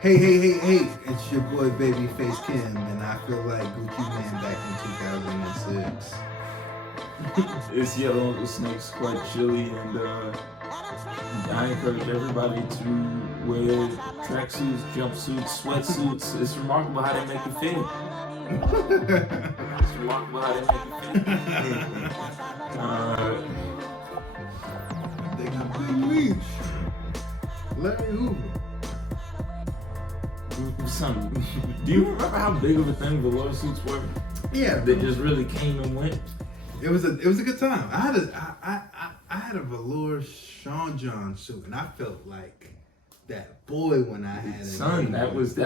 Hey, it's your boy Babyface Chem, and I feel like Gucci Man back in 2006. It's Yellow Uncle Snake's quite chilly, and I encourage everybody to wear tracksuits, jumpsuits, sweatsuits. It's remarkable how they make you feel. It's remarkable how they make you feel. They got Big Leach. Larry Hoover. Son, do you remember how big of a thing velour suits were? Yeah, They just really came and went. it was a good time. I had a velour Sean John suit, and I felt like that boy when I had it. Son, that was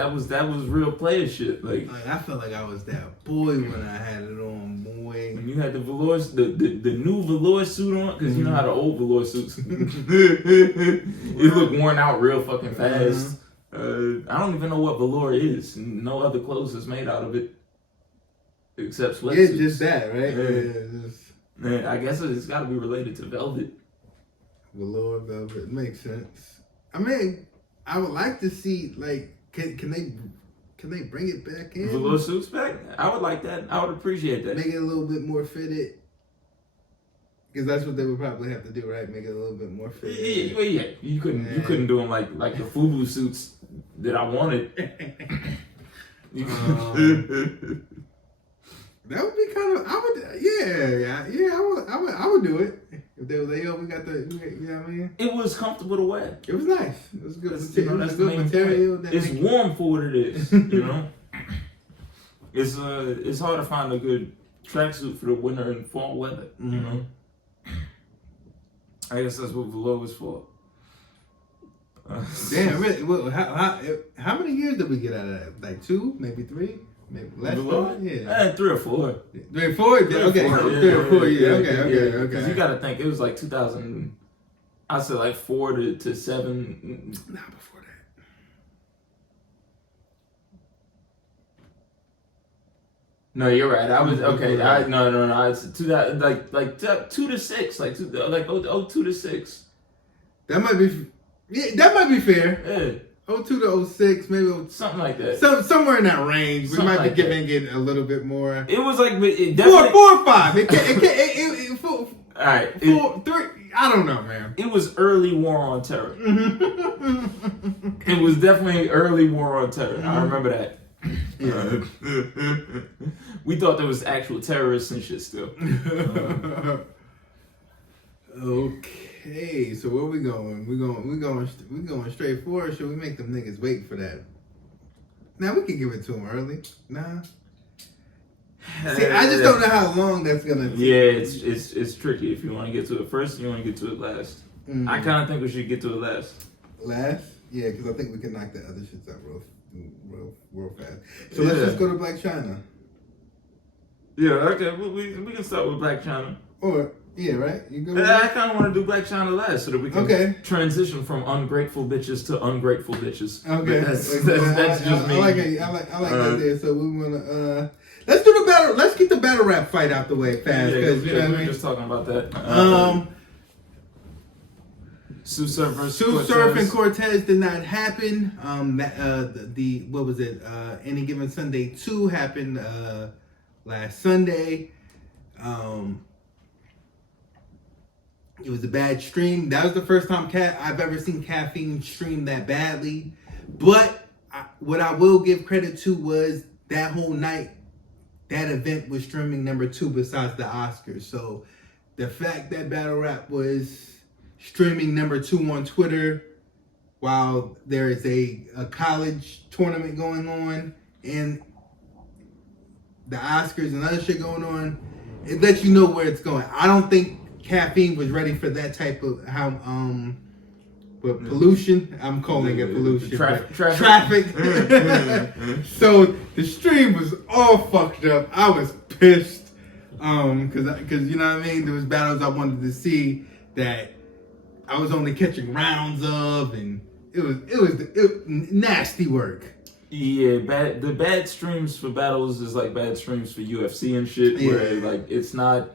real player shit. Like I felt like I was that boy when I had it on, boy. when you had the velour, the new velour suit on, because you know how the old velour suits, it looked worn out real fucking fast. I don't even know what velour is. No other clothes is made out of it except sweatsuits. It's just that, right? Man, I guess it's got to be related to velvet. Velour velvet makes sense. I mean, I would like to see like can they bring it back in? Velour suits back? I would like that. I would appreciate that. Make it a little bit more fitted. Because that's what they would probably have to do, right? Make it a little bit more fitted. Yeah. You couldn't do them like the FUBU suits that I wanted. That would be kind of. I would do it if they was like, yo, we got the, you know what I mean? It was comfortable to wear. It was nice. It was good. You know, that's the main point. It's warm for what it is. You know, it's hard to find a good tracksuit for the winter and fall weather. Mm-hmm. You know, I guess that's what velour was for. Damn, really? Well, how many years did we get out of that? Like 2, maybe 3, maybe less. Yeah, 3 or 4. 3 or 4. Okay, 3 or 4 years. Okay. Because you got to think it was like 2000. I'd say like 4 to 7. Nah, before that. No, you're right. I was okay. No. It's 2000, like 2 to 6, like 2 to 6. That might be. Yeah, that might be fair. Yeah. 02 to 06, maybe Something like that. Somewhere in that range. We might like be giving it a little bit more. It was like it 4 or 5. All right. 4, 3. I don't know, man. It was early War on Terror. It was definitely early War on Terror. I remember that. Yeah. We thought there was actual terrorists and shit still. Okay, so where we going? We going straight forward. Should we make them niggas wait for that? Now we can give it to them early. Nah. See, I just don't know how long that's gonna take. Yeah, it's tricky. If you want to get to it first, you want to get to it last. Mm-hmm. I kind of think we should get to it last. Last? Yeah, because I think we can knock the other shits out real fast. So let's just go to Black China. Yeah, okay. We can start with Black China. Or yeah, right? You go. I kind of want to do Black China last so that we can transition from ungrateful bitches to ungrateful bitches. Okay, that's just me. I like it. I like that there. So we wanna let's do the battle. Let's get the battle rap fight out the way fast. Yeah, you know what I we were mean? just talking about that. Sue Surf and Cortez did not happen. The what was it? Any Given Sunday 2 happened last Sunday. It was a bad stream. That was the first time I've ever seen Caffeine stream that badly. But what I will give credit to was that whole night, that event was streaming number 2 besides the Oscars. So the fact that Battle Rap was streaming number 2 on Twitter while there is a college tournament going on and the Oscars and other shit going on, it lets you know where it's going. I don't think Caffeine was ready for that type of pollution. I'm calling it pollution. Traffic. So the stream was all fucked up. I was pissed. Cause you know what I mean? There was battles I wanted to see that I was only catching rounds of, and it was nasty work. Yeah, the bad streams for battles is like bad streams for UFC and shit, where like it's not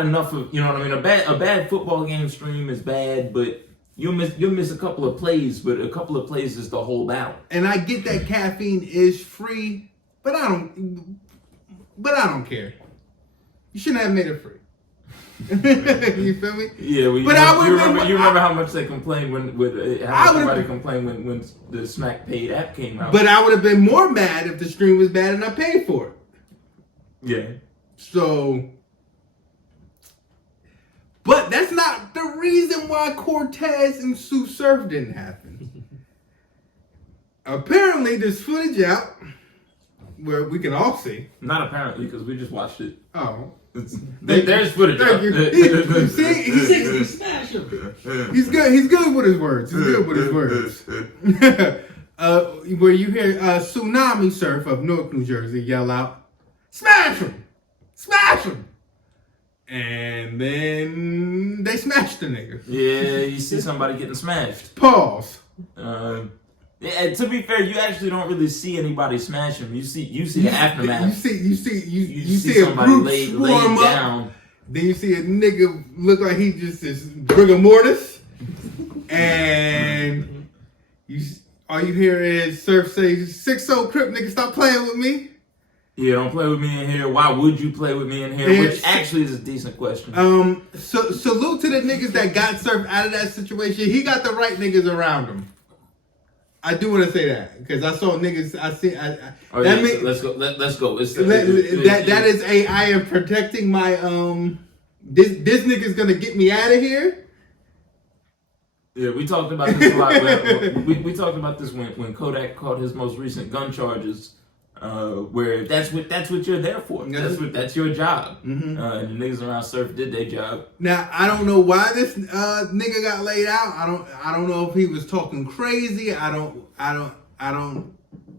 enough of, you know what I mean? A bad football game stream is bad, but You'll miss a couple of plays, but a couple of plays is the whole battle. And I get that caffeine is free, but I don't care. You shouldn't have made it free. You feel me? Yeah, well, you remember how much they complained when somebody complained when the Smack Paid app came out. But I would have been more mad if the stream was bad and I paid for it. Yeah. So, but that's not the reason why Cortez and Sue Surf didn't happen. Apparently, there's footage out where we can all see. Not apparently, because we just watched it. Oh. There's footage. Thank you. He's good. He's good with his words. He's good with his words. Where you hear Tsunami Surf of Newark, New Jersey yell out, "Smash him! Smash him!" And then they smashed the nigga. Yeah, you see somebody getting smashed. Pause. Yeah, to be fair, you actually don't really see anybody smash him. You see the aftermath. You see somebody a group laid swarm up. down. Then you see a nigga look like he just is rigor mortis, and all you hear is Surf say, "6-0 Crip nigga, stop playing with me." Yeah, don't play with me in here. Why would you play with me in here? Which actually is a decent question. So salute to the niggas that got Surf out of that situation. He got the right niggas around him. I do want to say that because I saw niggas. Let's go. Let's go. That is I am protecting my This nigga's gonna get me out of here. Yeah, we talked about this a lot. We talked about this when Kodak caught his most recent gun charges. Where that's what you're there for. That's your job. Mm-hmm. And the niggas around Surf did their job. Now I don't know why this nigga got laid out. I don't know if he was talking crazy. I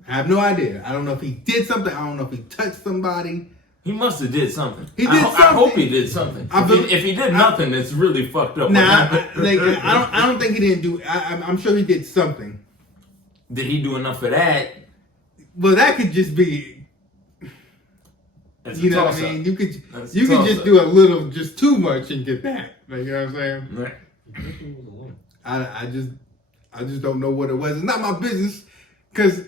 have no idea. I don't know if he did something. I don't know if he touched somebody. He must have did something. He did something. I hope he did something. If he did nothing, it's really fucked up. Nah, I don't think he didn't do. I'm sure he did something. Did he do enough of that? Well, that could just be, you know what I mean? You could just do a little, just too much and get that. Like, you know what I'm saying? Right. I just don't know what it was. It's not my business because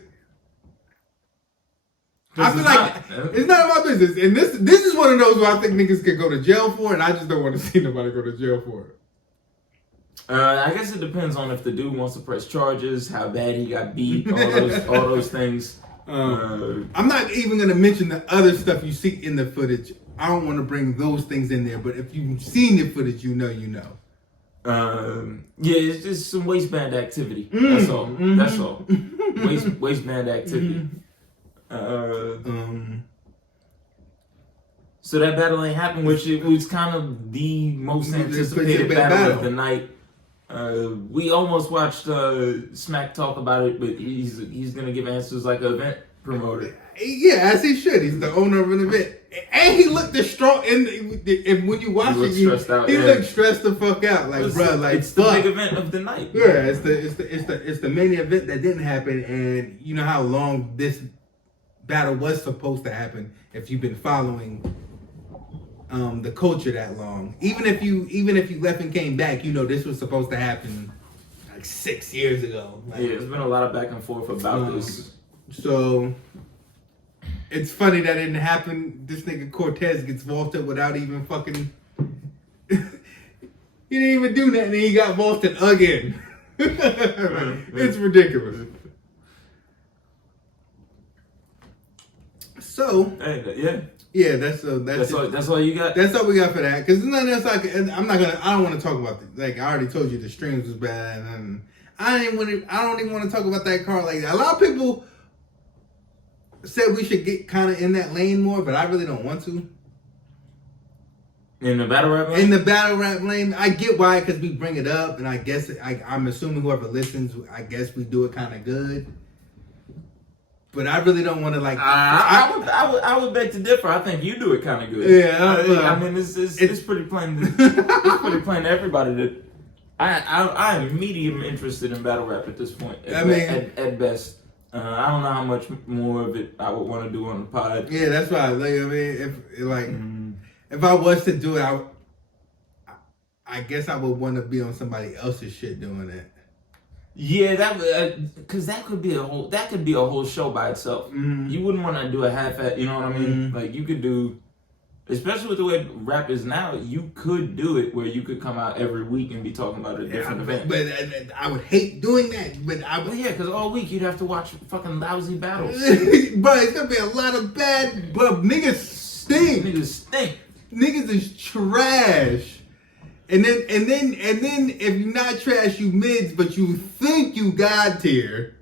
I feel like it's not my business. And this is one of those where I think niggas could go to jail for, and I just don't want to see nobody go to jail for it. I guess it depends on if the dude wants to press charges, how bad he got beat, all those things. I'm not even going to mention the other stuff you see in the footage. I don't want to bring those things in there, but if you've seen the footage, you know. Yeah, it's just some waistband activity. That's all. Mm-hmm. That's all. Waistband activity. So that battle ain't happened, which it was kind of the most anticipated battle of the night. We almost watched Smack talk about it, but he's gonna give answers like an event promoter. Yeah, as he should. He's the owner of an event, and he looked distraught. And when you watch it, he looked stressed the fuck out. Like, bro, like it's the big event of the night. Yeah, it's the main event that didn't happen, and you know how long this battle was supposed to happen if you've been following the culture that long. Even if you left and came back, you know this was supposed to happen like 6 years ago. Like, yeah, there's been a lot of back and forth about this. So it's funny that it didn't happen. This nigga Cortez gets vaulted without even fucking. He didn't even do that, and he got vaulted again. It's ridiculous. So yeah, that's all you got. That's all we got for that. Because nothing else. I don't want to talk about it. Like I already told you, the streams was bad, and I don't even want to talk about that card like that. A lot of people said we should get kind of in that lane more, but I really don't want to. In the battle rap lane? In the battle rap lane, I get why, because we bring it up, and I guess I'm assuming whoever listens, I guess we do it kind of good. But I really don't want to like. I would beg to differ. I think you do it kind of good. Yeah, I mean it's pretty plain. It's pretty plain to everybody that I am medium interested in battle rap at this point. At best, I don't know how much more of it I would want to do on the pod. Yeah, that's why. Like, I mean, if I was to do it, I guess I would want to be on somebody else's shit doing it. Yeah, that would, because that could be a whole show by itself. Mm-hmm. You wouldn't want to do a half, you know what I mean? Mm-hmm. Like you could do, especially with the way rap is now, you could do it where you could come out every week and be talking about a different event. But I would hate doing that. But yeah, because all week you'd have to watch fucking lousy battles. But it's gonna be a lot of bad. But niggas stink. Niggas is trash. And then if you're not trash, you mids, but you think you God tier.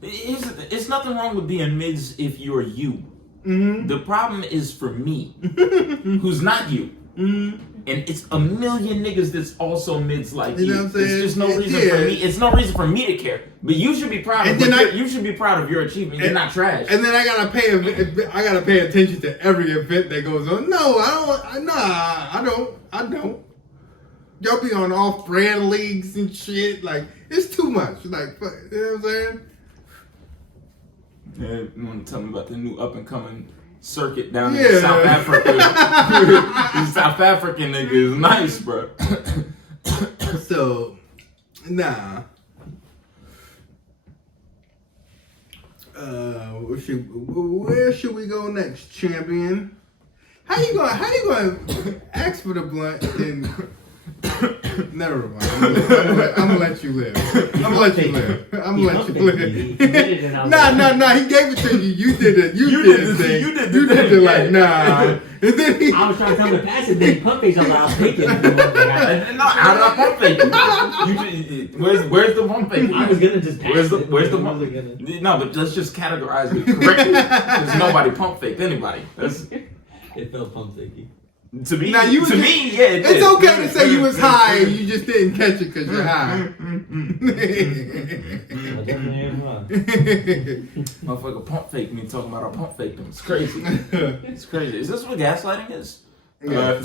It's nothing wrong with being mids if you're you. Mm-hmm. The problem is for me, who's not you. Mm-hmm. And it's a million niggas that's also mids like you. Know what I'm saying? It's just no reason for me. It's no reason for me to care. But you should be proud of you should be proud of your achievement. You're not trash. And then I gotta pay attention to every event that goes on. No, I don't. Y'all be on off-brand leagues and shit. Like, it's too much. Like, you know what I'm saying? Yeah, you want to tell me about the new up-and-coming circuit down in South Africa. The South African nigga is nice, bro. So, nah. Where should we go next, champion? How you gonna ask for the blunt then? Never mind. I'm gonna let you live. I'm gonna let you live. Nah. He gave it to you. You did it. You did it like nah. And then I was trying to tell him to pass it. Then pump fake something. I was thinking. How did I pump fake? Where's the pump fake? I was gonna just pass it. Where's the pump fake? No, but let's just categorize it correctly. Because nobody pump faked anybody. It felt pump fakey. To me, yeah, it's okay to say you was high and you just didn't catch it because you're high. Motherfucker pump fake me talking about I pump faked him. It's crazy. It's crazy. Is this what gaslighting is? Yeah.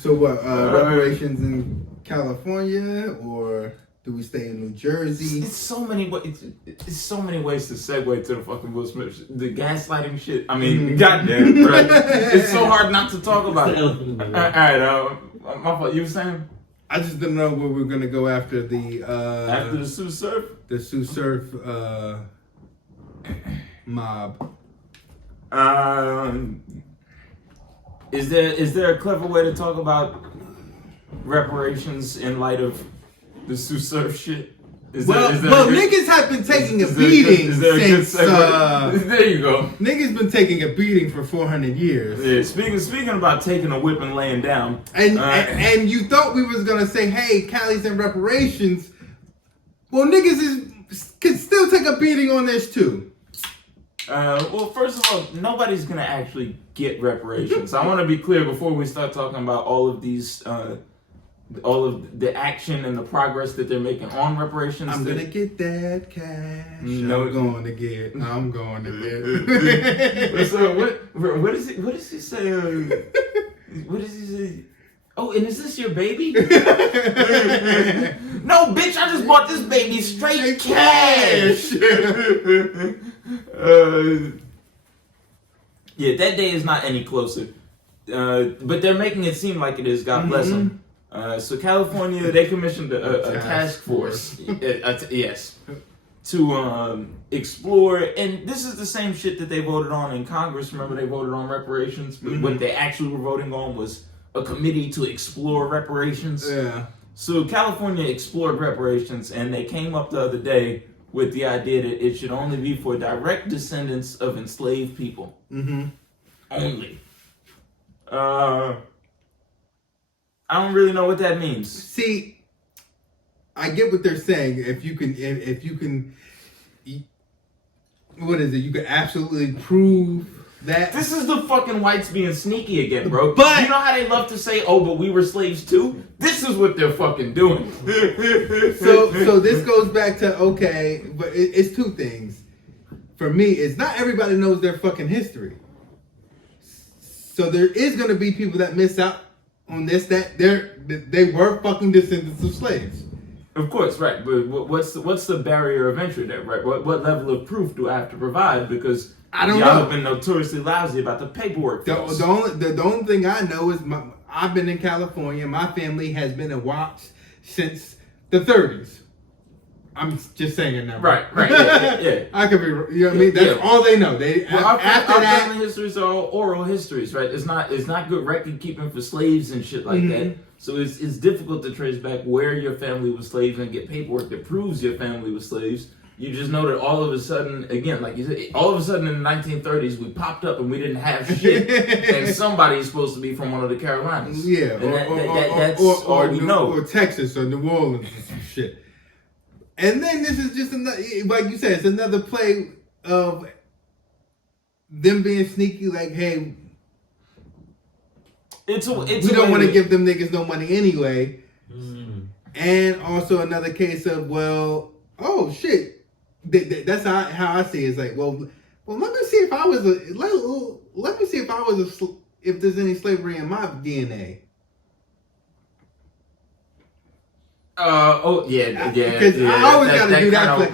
So what, reparations in California, or do we stay in New Jersey? It's so many ways. It's so many ways to segue to the fucking Will Smith, the gaslighting shit. I mean, goddamn, right? It's so hard not to talk about it. All right, my fault. You were saying? I just didn't know where we're gonna go after the Sue Surf. The Sue Surf mob. Is there a clever way to talk about reparations in light of the Sue Surf shit? Niggas have been taking a beating since. There you go. Niggas been taking a beating for 400 years. Yeah, speaking about taking a whip and laying down. And you thought we was gonna say, hey, Cali's in reparations. Well, niggas can still take a beating on this too. Well, first of all, nobody's gonna actually get reparations. I want to be clear before we start talking about all of these. All of the action and the progress that they're making on reparations. I'm gonna get that cash. No, I'm going to get. So what does he say? What does he say? Oh, and is this your baby? No, bitch! I just bought this baby straight cash. Yeah, that day is not any closer. But they're making it seem like it is. God bless them. So California, they commissioned a task force, yes, to explore, and this is the same shit that they voted on in Congress. Remember, they voted on reparations, but what they actually were voting on was a committee to explore reparations. Yeah. So California explored reparations, and they came up the other day with the idea that it should only be for direct descendants of enslaved people. Mm-hmm. Only. I don't really know what that means. See, I get what they're saying. If you can, what is it? You can absolutely prove that. This is the fucking whites being sneaky again, bro. But you know how they love to say, "Oh, but we were slaves too." This is what they're fucking doing. So this goes back to but it's two things. For me, it's not everybody knows their fucking history. So there is gonna be people that miss out on this, that they were fucking descendants of slaves. Of course, right. But what's the barrier of entry there, right? What level of proof do I have to provide? Because I don't Y'all know. have been notoriously lousy about the paperwork. The only thing I know is I've been in California. My family has been in WAPs since the 30s. I'm just saying it now. Right. Yeah. I could be, you know what I mean? That's all they know. Our family histories are all oral histories, right? It's not good record keeping for slaves and shit like that. So it's difficult to trace back where your family was slaves and get paperwork that proves your family was slaves. You just know that all of a sudden, again, like you said, all of a sudden in the 1930s, we popped up and we didn't have shit, and somebody is supposed to be from one of the Carolinas. Yeah, that's all we know. Or Texas or New Orleans or some shit. And then this is just another, like you said, it's another play of them being sneaky, like, hey, we don't want to give them niggas no money anyway. And also another case of, well, oh shit. That's how I see it. It's like, well, let me see if I was let me see if there's any slavery in my DNA. Because I always got to do that.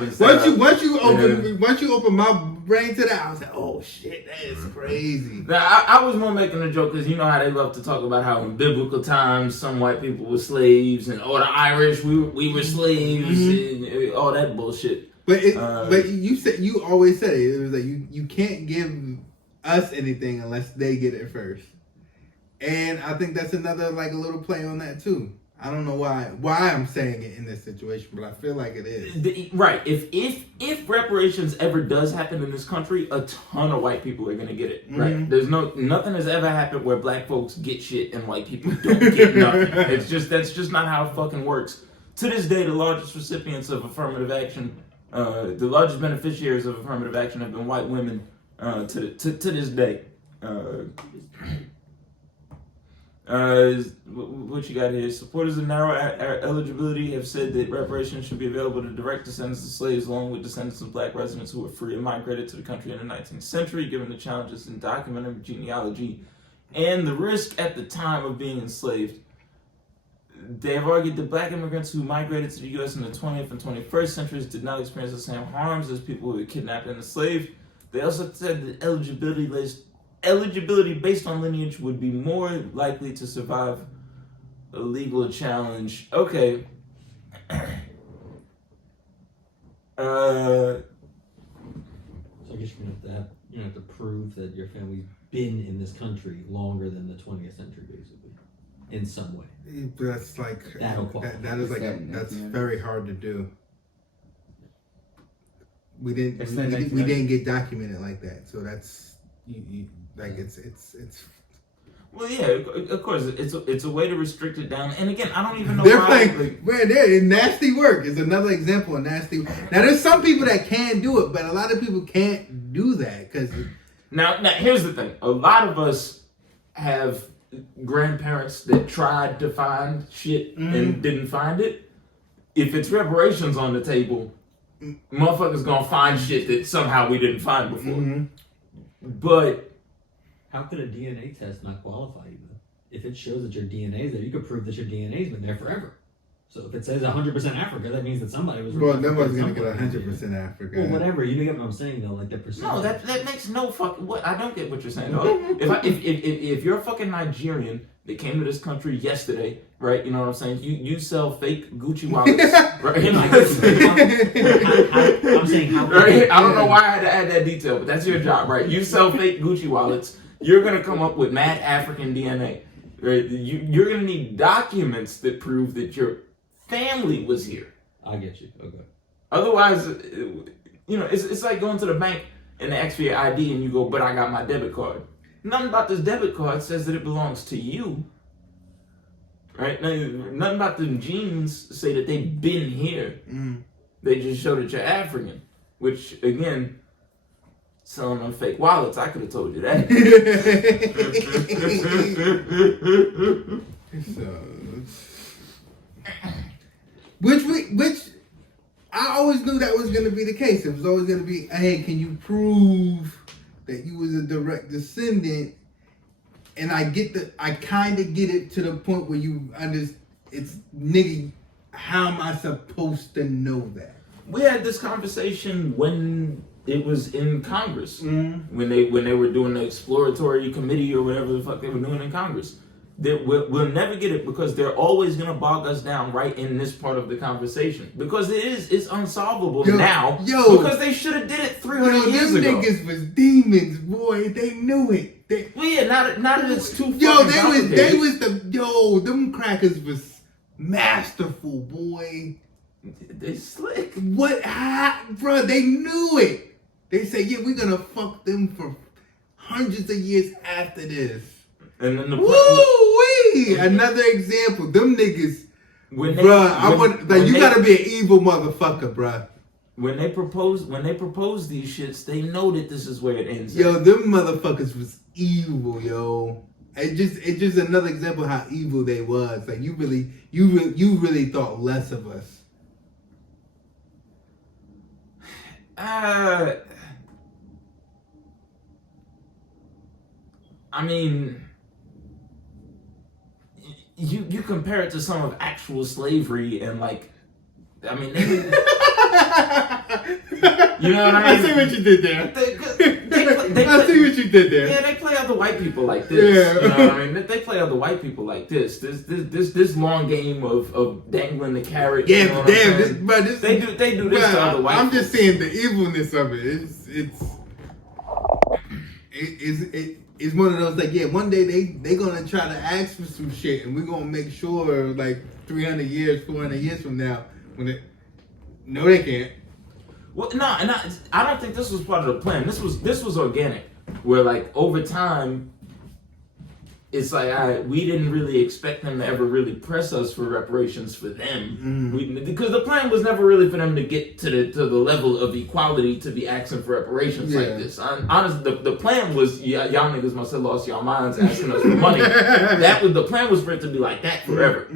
Once you open my brain to that, I was like, oh shit, that is crazy. Now, I was more making a joke because you know how they love to talk about how in biblical times some white people were slaves and the Irish we were slaves and all that bullshit. But you always said it. It was like you can't give us anything unless they get it first. And I think that's another like a little play on that too. I don't know why I'm saying it in this situation, but I feel like it is. Right. If reparations ever does happen in this country, a ton of white people are gonna get it. Right. There's nothing has ever happened where black folks get shit and white people don't get nothing. That's just not how it fucking works. To this day, the largest recipients of affirmative action, the largest beneficiaries of affirmative action have been white women. To this day. What you got here? Supporters of narrow eligibility have said that reparations should be available to direct descendants of slaves along with descendants of black residents who were free and migrated to the country in the 19th century, given the challenges in documenting genealogy and the risk at the time of being enslaved. They have argued that black immigrants who migrated to the U.S. in the 20th and 21st centuries did not experience the same harms as people who were kidnapped and enslaved. They also said that eligibility based on lineage would be more likely to survive a legal challenge. Okay. So I guess you're gonna have to prove that your family's been in this country longer than the 20th century, basically, in some way. That's like that's very hard to do. We didn't get documented like that, so that's it's. Well, yeah, of course, it's a way to restrict it down. And again, I don't even know they're nasty work. It's another example of nasty. Now, there's some people that can do it, but a lot of people can't do that because. Now, here's the thing. A lot of us have grandparents that tried to find shit and didn't find it. If it's reparations on the table, motherfuckers gonna find shit that somehow we didn't find before. But how could a DNA test not qualify you then? If it shows that your DNA is there, you could prove that your DNA's been there forever. So if it says 100% Africa, that means that somebody was. Well, nobody's gonna get 100% Africa. Well, whatever. You get what I'm saying though, like the percentage. No, that makes no fucking. What I don't get what you're saying. Though. If you're a fucking Nigerian that came to this country yesterday, right? You know what I'm saying? You sell fake Gucci wallets, right? You know what I'm saying? I'm saying how. Right? I don't know why I had to add that detail, but that's your job, right? You sell fake Gucci wallets. You're gonna come up with mad African DNA, right? You're gonna need documents that prove that your family was here. I get you. Okay. Otherwise, it's like going to the bank and they ask for your ID and you go, but I got my debit card. Nothing about this debit card says that it belongs to you. Right? Nothing about the genes say that they've been here. They just show that you're African. Which, again, selling them fake wallets, I could have told you that. Which I always knew that was going to be the case. It was always going to be, hey, can you prove that you was a direct descendant? And I kind of get it to the point where it's nigga, how am I supposed to know that? We had this conversation when It was in Congress Mm-hmm. when they were doing the exploratory committee or whatever the fuck they were doing in Congress. We'll never get it because they're always gonna bog us down right in this part of the conversation because it's unsolvable now. Because they should have did it 300 years ago. Them niggas was demons, boy. They knew it. Well, yeah, now that it's too they was them crackers was masterful, boy. They slick. What, bro? They knew it. They said, yeah, we're gonna fuck them for hundreds of years after this. And then woo-wee! Another example. Them niggas, bruh, you gotta be an evil motherfucker, bruh. When they propose these shits, they know that this is where it ends. Yo, them motherfuckers was evil, yo. It's just another example of how evil they was. Like you really thought less of us. I mean, you compare it to some of actual slavery and like, I mean, you know what I mean? I see what you did there. I see what you did there. Yeah, they play other white people like this. Yeah. You know what I mean? They play other white people like this. This long game of dangling the carrot. Yeah, you know damn, they do this to other white people. I'm just saying the evilness of it. It's one of those like, yeah, one day they gonna try to ask for some shit and we're gonna make sure like 300 years, 400 years from now no, they can't. Well, no, and I don't think this was part of the plan. This was organic, where like over time, it's like we didn't really expect them to ever really press us for reparations for them, because the plan was never really for them to get to the level of equality to be asking for reparations like this. Honestly, the plan was y'all niggas must have lost y'all minds asking us for money. The plan was for it to be like that forever.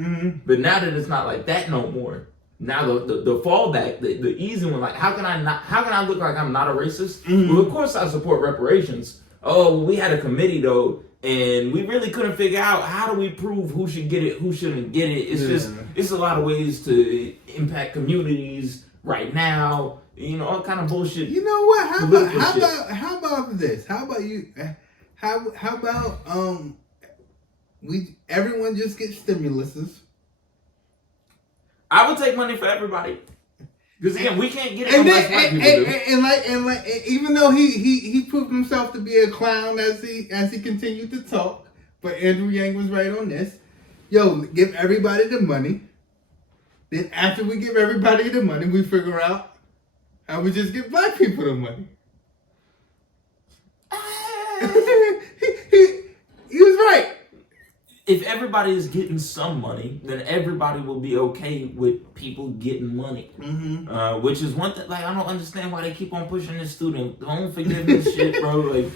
But now that it's not like that no more. Now the fallback, the easy one, like how can I look like I'm not a racist? Well, of course I support reparations. Oh, we had a committee though, and we really couldn't figure out how do we prove who should get it, who shouldn't get it. It's a lot of ways to impact communities right now. You know, all kind of bullshit. You know what? How about this? How about you? How about everyone just gets stimuluses. I would take money for everybody. Because again, we can't get it unless white people do. And like, even though he proved himself to be a clown as he continued to talk, but Andrew Yang was right on this. Yo, give everybody the money. Then after we give everybody the money, we figure out how we just give black people the money. He was right. If everybody is getting some money, then everybody will be okay with people getting money. Which is one thing, like, I don't understand why they keep on pushing this student loan forgiveness shit, bro. Like,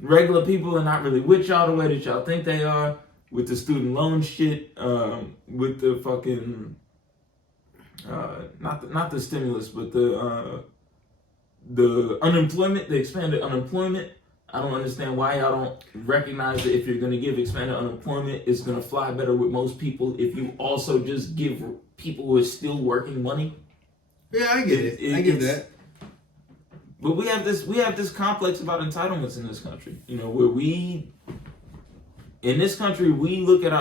regular people are not really with y'all the way that y'all think they are. With the student loan shit, with the fucking, not the stimulus, but the unemployment, the expanded unemployment. I don't understand why y'all don't recognize that if you're going to give expanded unemployment, it's going to fly better with most people if you also just give people who are still working money. Yeah, I get it. I get that. But we have this complex about entitlements in this country. You know, where in this country we look at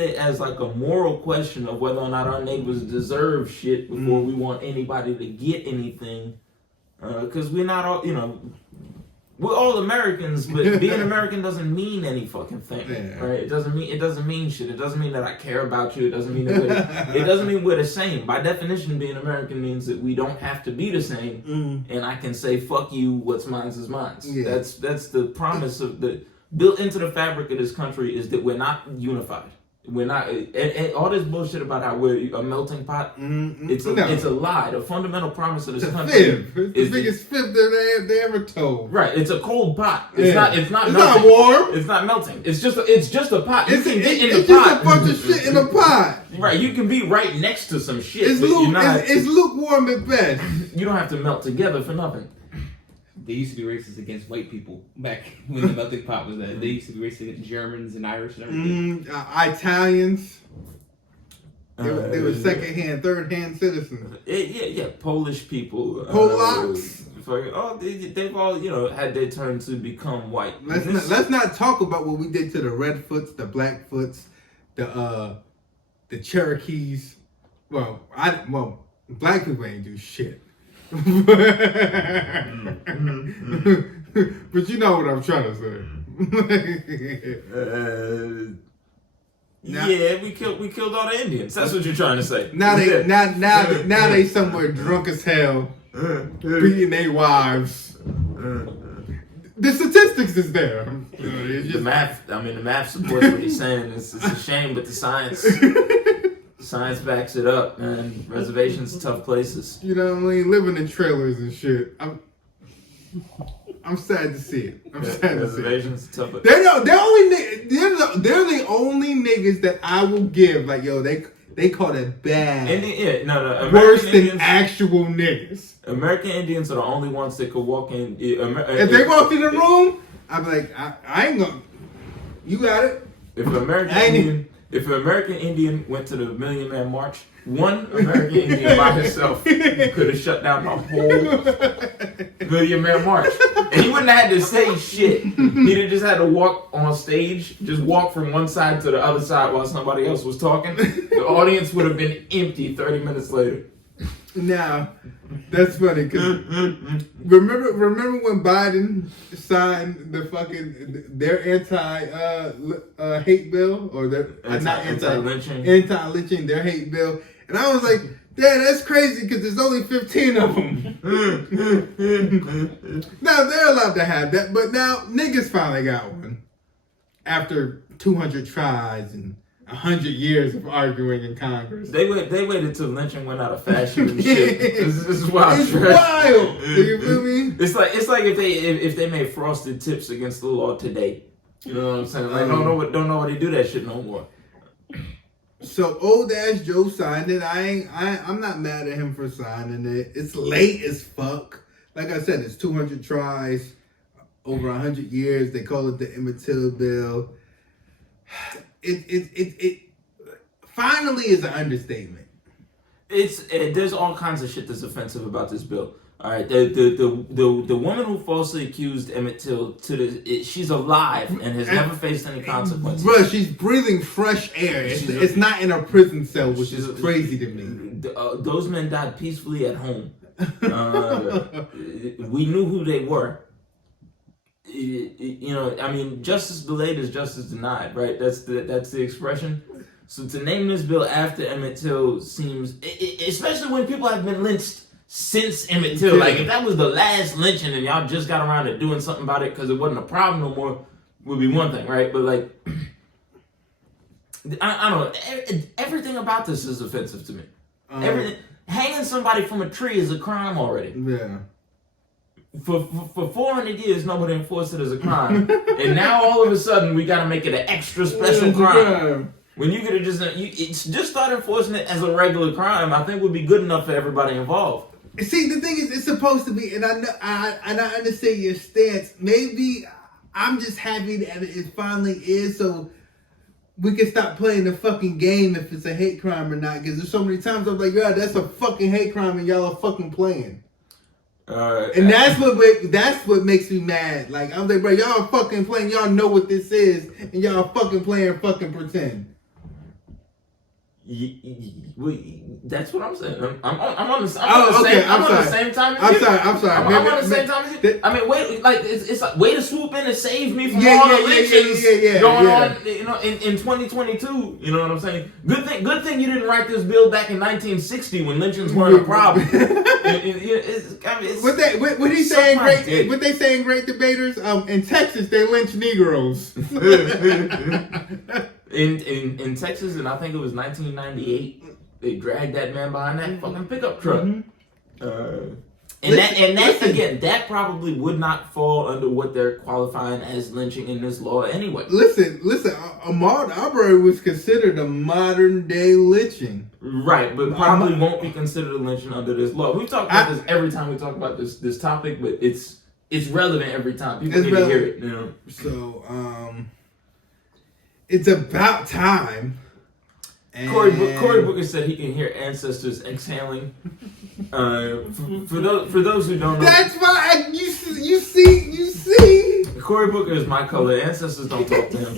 it as like a moral question of whether or not our neighbors deserve shit before we want anybody to get anything. Because we're not all, you know. We're all Americans, but being American doesn't mean any fucking thing, right? It doesn't mean shit. It doesn't mean that I care about you. It doesn't mean that it doesn't mean we're the same. By definition, being American means that we don't have to be the same, and I can say fuck you. What's mine's is mine's. Yeah. That's the promise of built into the fabric of this country is that we're not unified. We're not, and all this bullshit about how we're a melting pot. It's a lie. The fundamental promise of this country is the biggest fib that they ever told. Right, it's a cold pot. It's not melting. Not warm. It's not melting. It's just a pot. You can get in the pot. It's just a bunch of shit in a pot. Right, you can be right next to some shit. It's lukewarm at best. You don't have to melt together for nothing. They used to be racist against white people back when the melting pot was that. They used to be racist against Germans and Irish and everything. Italians. They were second-hand, third-hand citizens. Yeah, Polish people. Polacks. They've all, had their turn to become white. Let's not talk about what we did to the Redfoots, the Blackfoots, the Cherokees. Well, black people ain't do shit. But you know what I'm trying to say. We killed all the Indians. That's what you're trying to say. Now they somewhere drunk as hell, beating their wives. The statistics is there. The math supports what he's saying. It's a shame, but the science backs it up, man. Reservations, tough places. You know what I mean? Living in trailers and shit. I'm sad to see it. Reservations, tough. They're the only niggas that I will give. Like, yo, they call it bad. Worse than actual niggas. American Indians are the only ones that could walk in. If they walk in the room, I'm like, I ain't gonna. You got it. If an American Indian went to the Million Man March, one American Indian by himself could have shut down the whole Million Man March. And he wouldn't have had to say shit. He'd have just had to walk on stage, just walk from one side to the other side while somebody else was talking. The audience would have been empty 30 minutes later. Now, that's funny because remember when Biden signed the their anti-hate bill or their anti-lynching, their hate bill, and I was like, damn, that's crazy because there's only 15 of them. Now they're allowed to have that, but now niggas finally got one after 200 tries and 100 years of arguing in Congress. They waited till lynching went out of fashion and shit. This is wild. It's wild. You feel me? It's like if they made frosted tips against the law today. You know what I'm saying? Like don't know why they do that shit no more. So old ass Joe signed it. I'm not mad at him for signing it. It's late as fuck. Like I said, it's 200 tries over 100 years. They call it the Emmett Till bill. It finally is an understatement. There's all kinds of shit that's offensive about this bill. All right, the woman who falsely accused Emmett Till she's alive and has never faced any consequences. Bro, she's breathing fresh air. It's not in a prison cell, which is crazy to me. Those men died peacefully at home. We knew who they were. Justice delayed is justice denied, right? That's the expression. So to name this bill after Emmett Till seems, especially when people have been lynched since Emmett Till. Like, if that was the last lynching and y'all just got around to doing something about it because it wasn't a problem no more, would be one thing, right? But like, I don't know. Everything about this is offensive to me. Everything. Hanging somebody from a tree is a crime already. Yeah. For 400 years, nobody enforced it as a crime, and now all of a sudden we got to make it an extra special crime. When you could have just start enforcing it as a regular crime, I think would be good enough for everybody involved. See, the thing is, it's supposed to be, and I understand your stance. Maybe I'm just happy that it finally is, so we can stop playing the fucking game if it's a hate crime or not. Because there's so many times I'm like, yeah, that's a fucking hate crime, and y'all are fucking playing. And that's what makes me mad. Like, I'm like, bro, y'all fucking playing. Y'all know what this is, and y'all fucking playing fucking pretend. That's what I'm saying. I'm on the same time as you. I'm sorry. I'm on the same time as you. I mean, wait, like it's like way to swoop in and save me from all the lynchings going on, in 2022. You know what I'm saying? Good thing you didn't write this bill back in 1960 when lynchings weren't a problem. What they saying, great debaters? In Texas, they lynch Negroes. In Texas, and I think it was 1998, they dragged that man behind that fucking pickup truck. That probably would not fall under what they're qualifying as lynching in this law anyway. Listen, Ahmaud Arbery was considered a modern day lynching. Right, but probably won't be considered a lynching under this law. We talk about this every time we talk about this topic, but it's relevant every time. People need to hear it, you know. So, it's about time. And Cory Booker said he can hear ancestors exhaling. For those who don't know, that's why you see. Cory Booker is my color. Ancestors don't talk to him.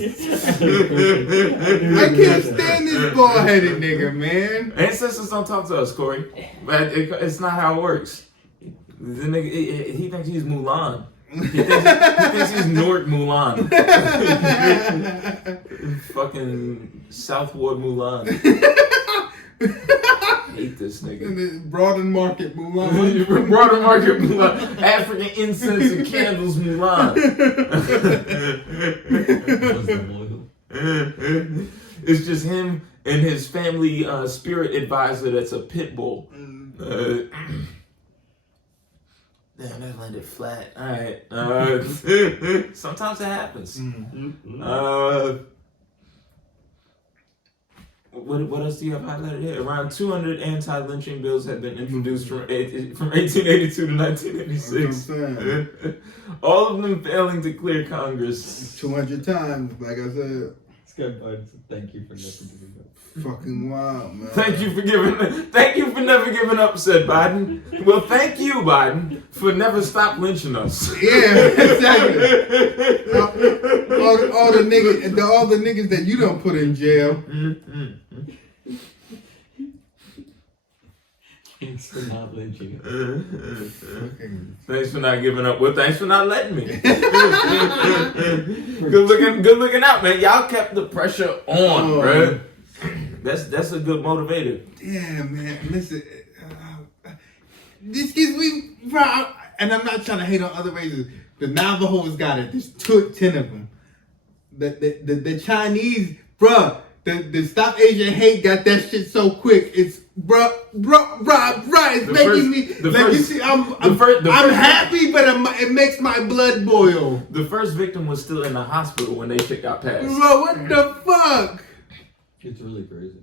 I can't stand this bald-headed nigga, man. Ancestors don't talk to us, Corey. But it's not how it works. The nigga, he thinks he's Mulan. He thinks he's Nort Mulan. Fucking Southward Mulan. Hate this nigga. Broaden Market Mulan. Broader Market Mulan. African incense and candles Mulan. It's just him and his family spirit advisor that's a pit bull. Damn, that landed flat. Alright. Sometimes it happens. What else do you have highlighted here? Around 200 anti-lynching bills have been introduced from 1882 to 1986. All of them failing to clear Congress. 200 times, like I said. This guy Biden said, thank you for never giving up. Fucking wild, man. Thank you for never giving up, said Biden. Well, thank you, Biden, for never stop lynching us. Yeah, exactly. all the niggas that you don't put in jail. Thanks for not lynching. Thanks for not giving up. Well, thanks for not letting me. Good looking out, man. Y'all kept the pressure on, bro. That's a good motivator. Yeah, man. Listen, this gives me, bro. And I'm not trying to hate on other races. The Navajos got it. There's 10 of them. The Chinese, bro. The Stop Asian Hate got that shit so quick. It's bro. It's making me like you see. I'm happy, but it makes my blood boil. The first victim was still in the hospital when they shit got passed. Bro, what the fuck? It's really crazy.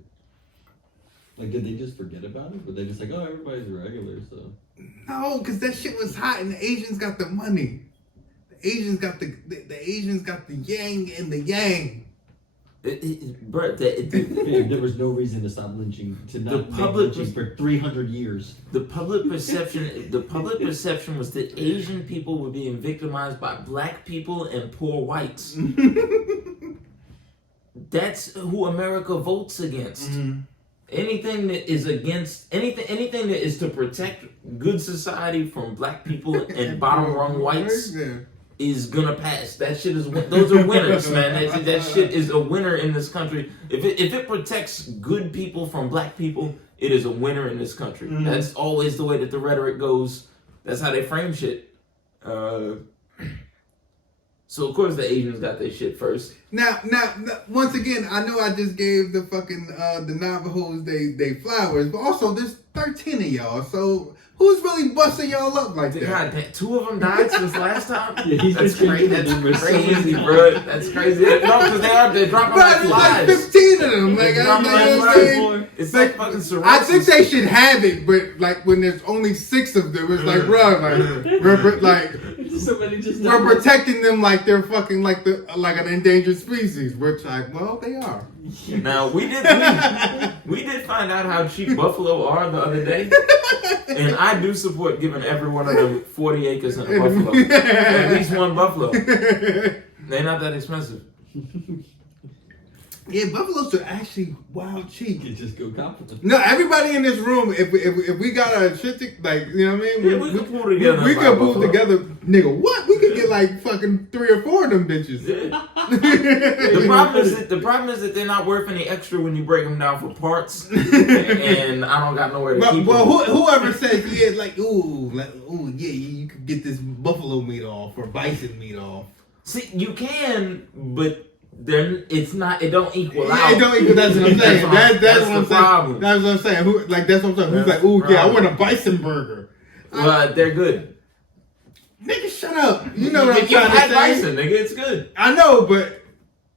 Like, did they just forget about it? But they just like, oh, everybody's regular, so. No, because that shit was hot, and the Asians got the money. The Asians got the yang and the yang. There was no reason to stop lynching, to not make lynching for 300 years. The public perception was that Asian people were being victimized by black people and poor whites. That's who America votes against. Mm-hmm. Anything that is against anything that is to protect good society from black people and bottom rung whites is gonna pass. That shit is those are winners, man. That shit is a winner in this country. If it protects good people from black people, it is a winner in this country. Mm-hmm. That's always the way that the rhetoric goes. That's how they frame shit. So of course the Asians got their shit first. Now, once again, I know I just gave the fucking the Navajos they flowers, but also there's 13 of y'all. So who's really busting y'all up like that? God damn, 2 of them died since last time. Yeah, that's crazy. That's crazy, bro. That's crazy. No, because they're dropping like flies. There's like 15 of them. Like, it's like fucking cirrhosis. I think they should have it, but like when there's only 6 of them, it's like, bro, we're protecting them like they're fucking like an endangered species. Which well, they are. Now we did find out how cheap buffalo are the other day, and I do support giving every one of them 40 acres and a buffalo. At least one buffalo. They're not that expensive. Yeah, buffaloes are actually wild cheap. You just go compliment. No, everybody in this room, if we got a shit, like, you know what I mean? Yeah, we could pull together. We could pull together, nigga. What? We could get like fucking 3 or 4 of them bitches. Yeah. The problem is that they're not worth any extra when you break them down for parts, and I don't got nowhere to keep them. Well, whoever says you could get this buffalo meat off or bison meat off. See, you can, but. Then it's not. It don't equal out. It don't equal. That's what I'm saying. That's what I'm saying. Problem. That's what I'm saying. That's what I'm saying. Who's like, I want a bison burger. Well, they're good. Nigga, shut up. You know what I'm trying to say. Bison, nigga, it's good. I know, but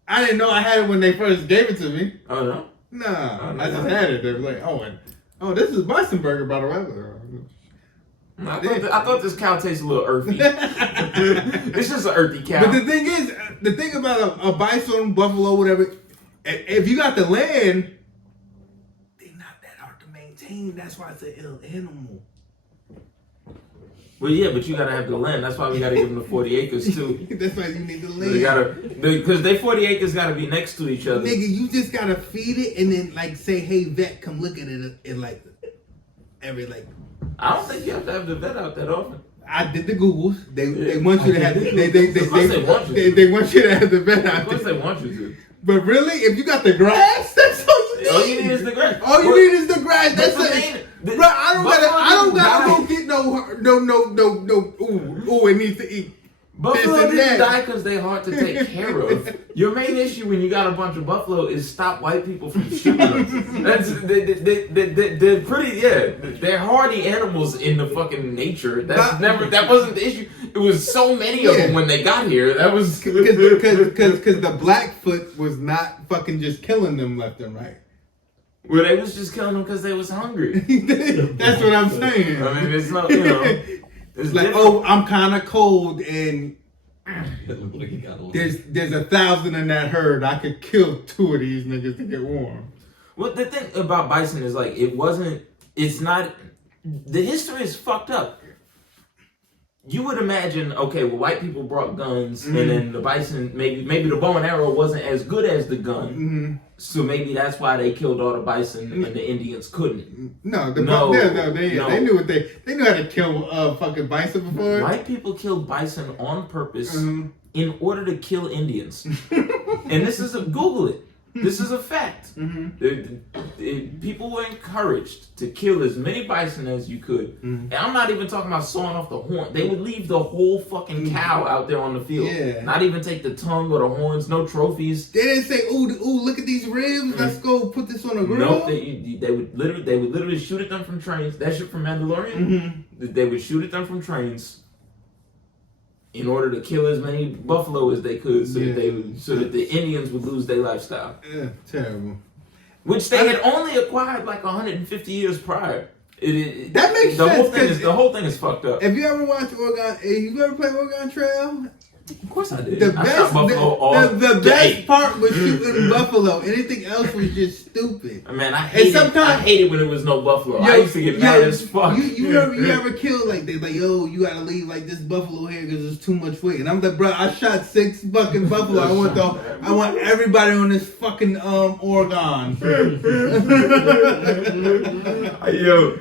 I didn't know I had it when they first gave it to me. Oh no. Nah, I just had it. They were like, this is bison burger, by the way. I thought this cow tastes a little earthy. It's just an earthy cow. But the thing about a bison, buffalo, whatever, if you got the land, Dang, that's why it's an ill animal. Well, yeah, but you gotta have the land. That's why we gotta give them the 40 acres too. That's why you need the So land. because they 40 acres gotta be next to each other. Nigga, you just gotta feed it and then like say, hey vet, come look at it in like every like. I don't think you have to have the vet out that often. I did the Googles. They want you to have they want you to have the vet Of out course there. they want you to. But really, if you got the grass, that's all you need. All you need is the grass. All you need is the grass. That's it. the Bro, I don't gotta go get no. Ooh, it needs to eat. Buffalo This and didn't that. die because they're hard to take care of. Your main issue when you got a bunch of buffalo is stop white people from shooting them. They're pretty, they're hardy animals in the fucking nature. That wasn't the issue. It was so many of them when they got here. That was because the Blackfoot was not fucking just killing them left and right. Well, they was just killing them because they was hungry. That's what I'm saying. I mean, it's not, you know. It's like, oh, I'm kind of cold, and there's 1,000 in that herd. I could kill 2 of these niggas to get warm. Well, the thing about bison is like it's not. The history is fucked up. You would imagine, okay, well, white people brought guns, and then the bison, maybe the bow and arrow wasn't as good as the gun, so maybe that's why they killed all the bison and the Indians couldn't. They knew what they knew how to kill fucking bison before. White people killed bison on purpose in order to kill Indians, and this is Google it. This is a fact. People were encouraged to kill as many bison as you could. And I'm not even talking about sawing off the horn. They would leave the whole fucking cow out there on the field. Yeah. Not even take the tongue or the horns, no trophies. They didn't say, ooh, look at these ribs. Let's go put this on a grill. No, they would literally shoot at them from trains. That shit from Mandalorian. They would shoot at them from trains in order to kill as many buffalo as they could, so that the Indians would lose their lifestyle. Yeah, terrible. Which they had only acquired like 150 years prior. That makes sense. The whole thing is fucked up. Have you ever watched Oregon? You ever played Oregon Trail? Of course I did. The best part was shooting buffalo. Anything else was just stupid. Man, I hated when it was no buffalo. I used to get mad as fuck. You ever killed like they like, yo, you gotta leave like this buffalo here because there's too much weight. And I'm like, bro, I shot 6 fucking buffalo. I want everybody on this fucking Oregon. Yo,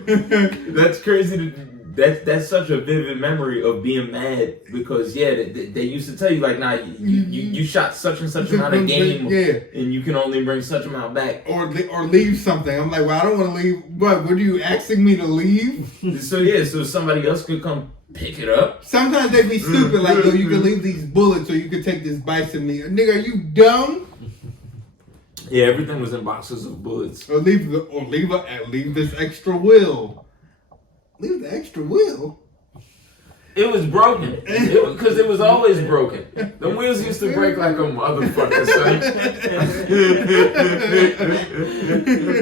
that's crazy. That's such a vivid memory of being mad because they used to tell you like, nah, you shot such and such amount of game, and you can only bring such amount back, or leave something. I'm like, well, I don't want to leave. But what are you asking me to leave? So somebody else could come pick it up. Sometimes they be stupid, like, yo, you can leave these bullets, or you can take this bison meat. Nigga, are you dumb? Yeah, everything was in boxes of bullets. Or leave this extra will. Leave the extra wheel. It was broken. Because it was always broken. The wheels used to break like a motherfucker, son.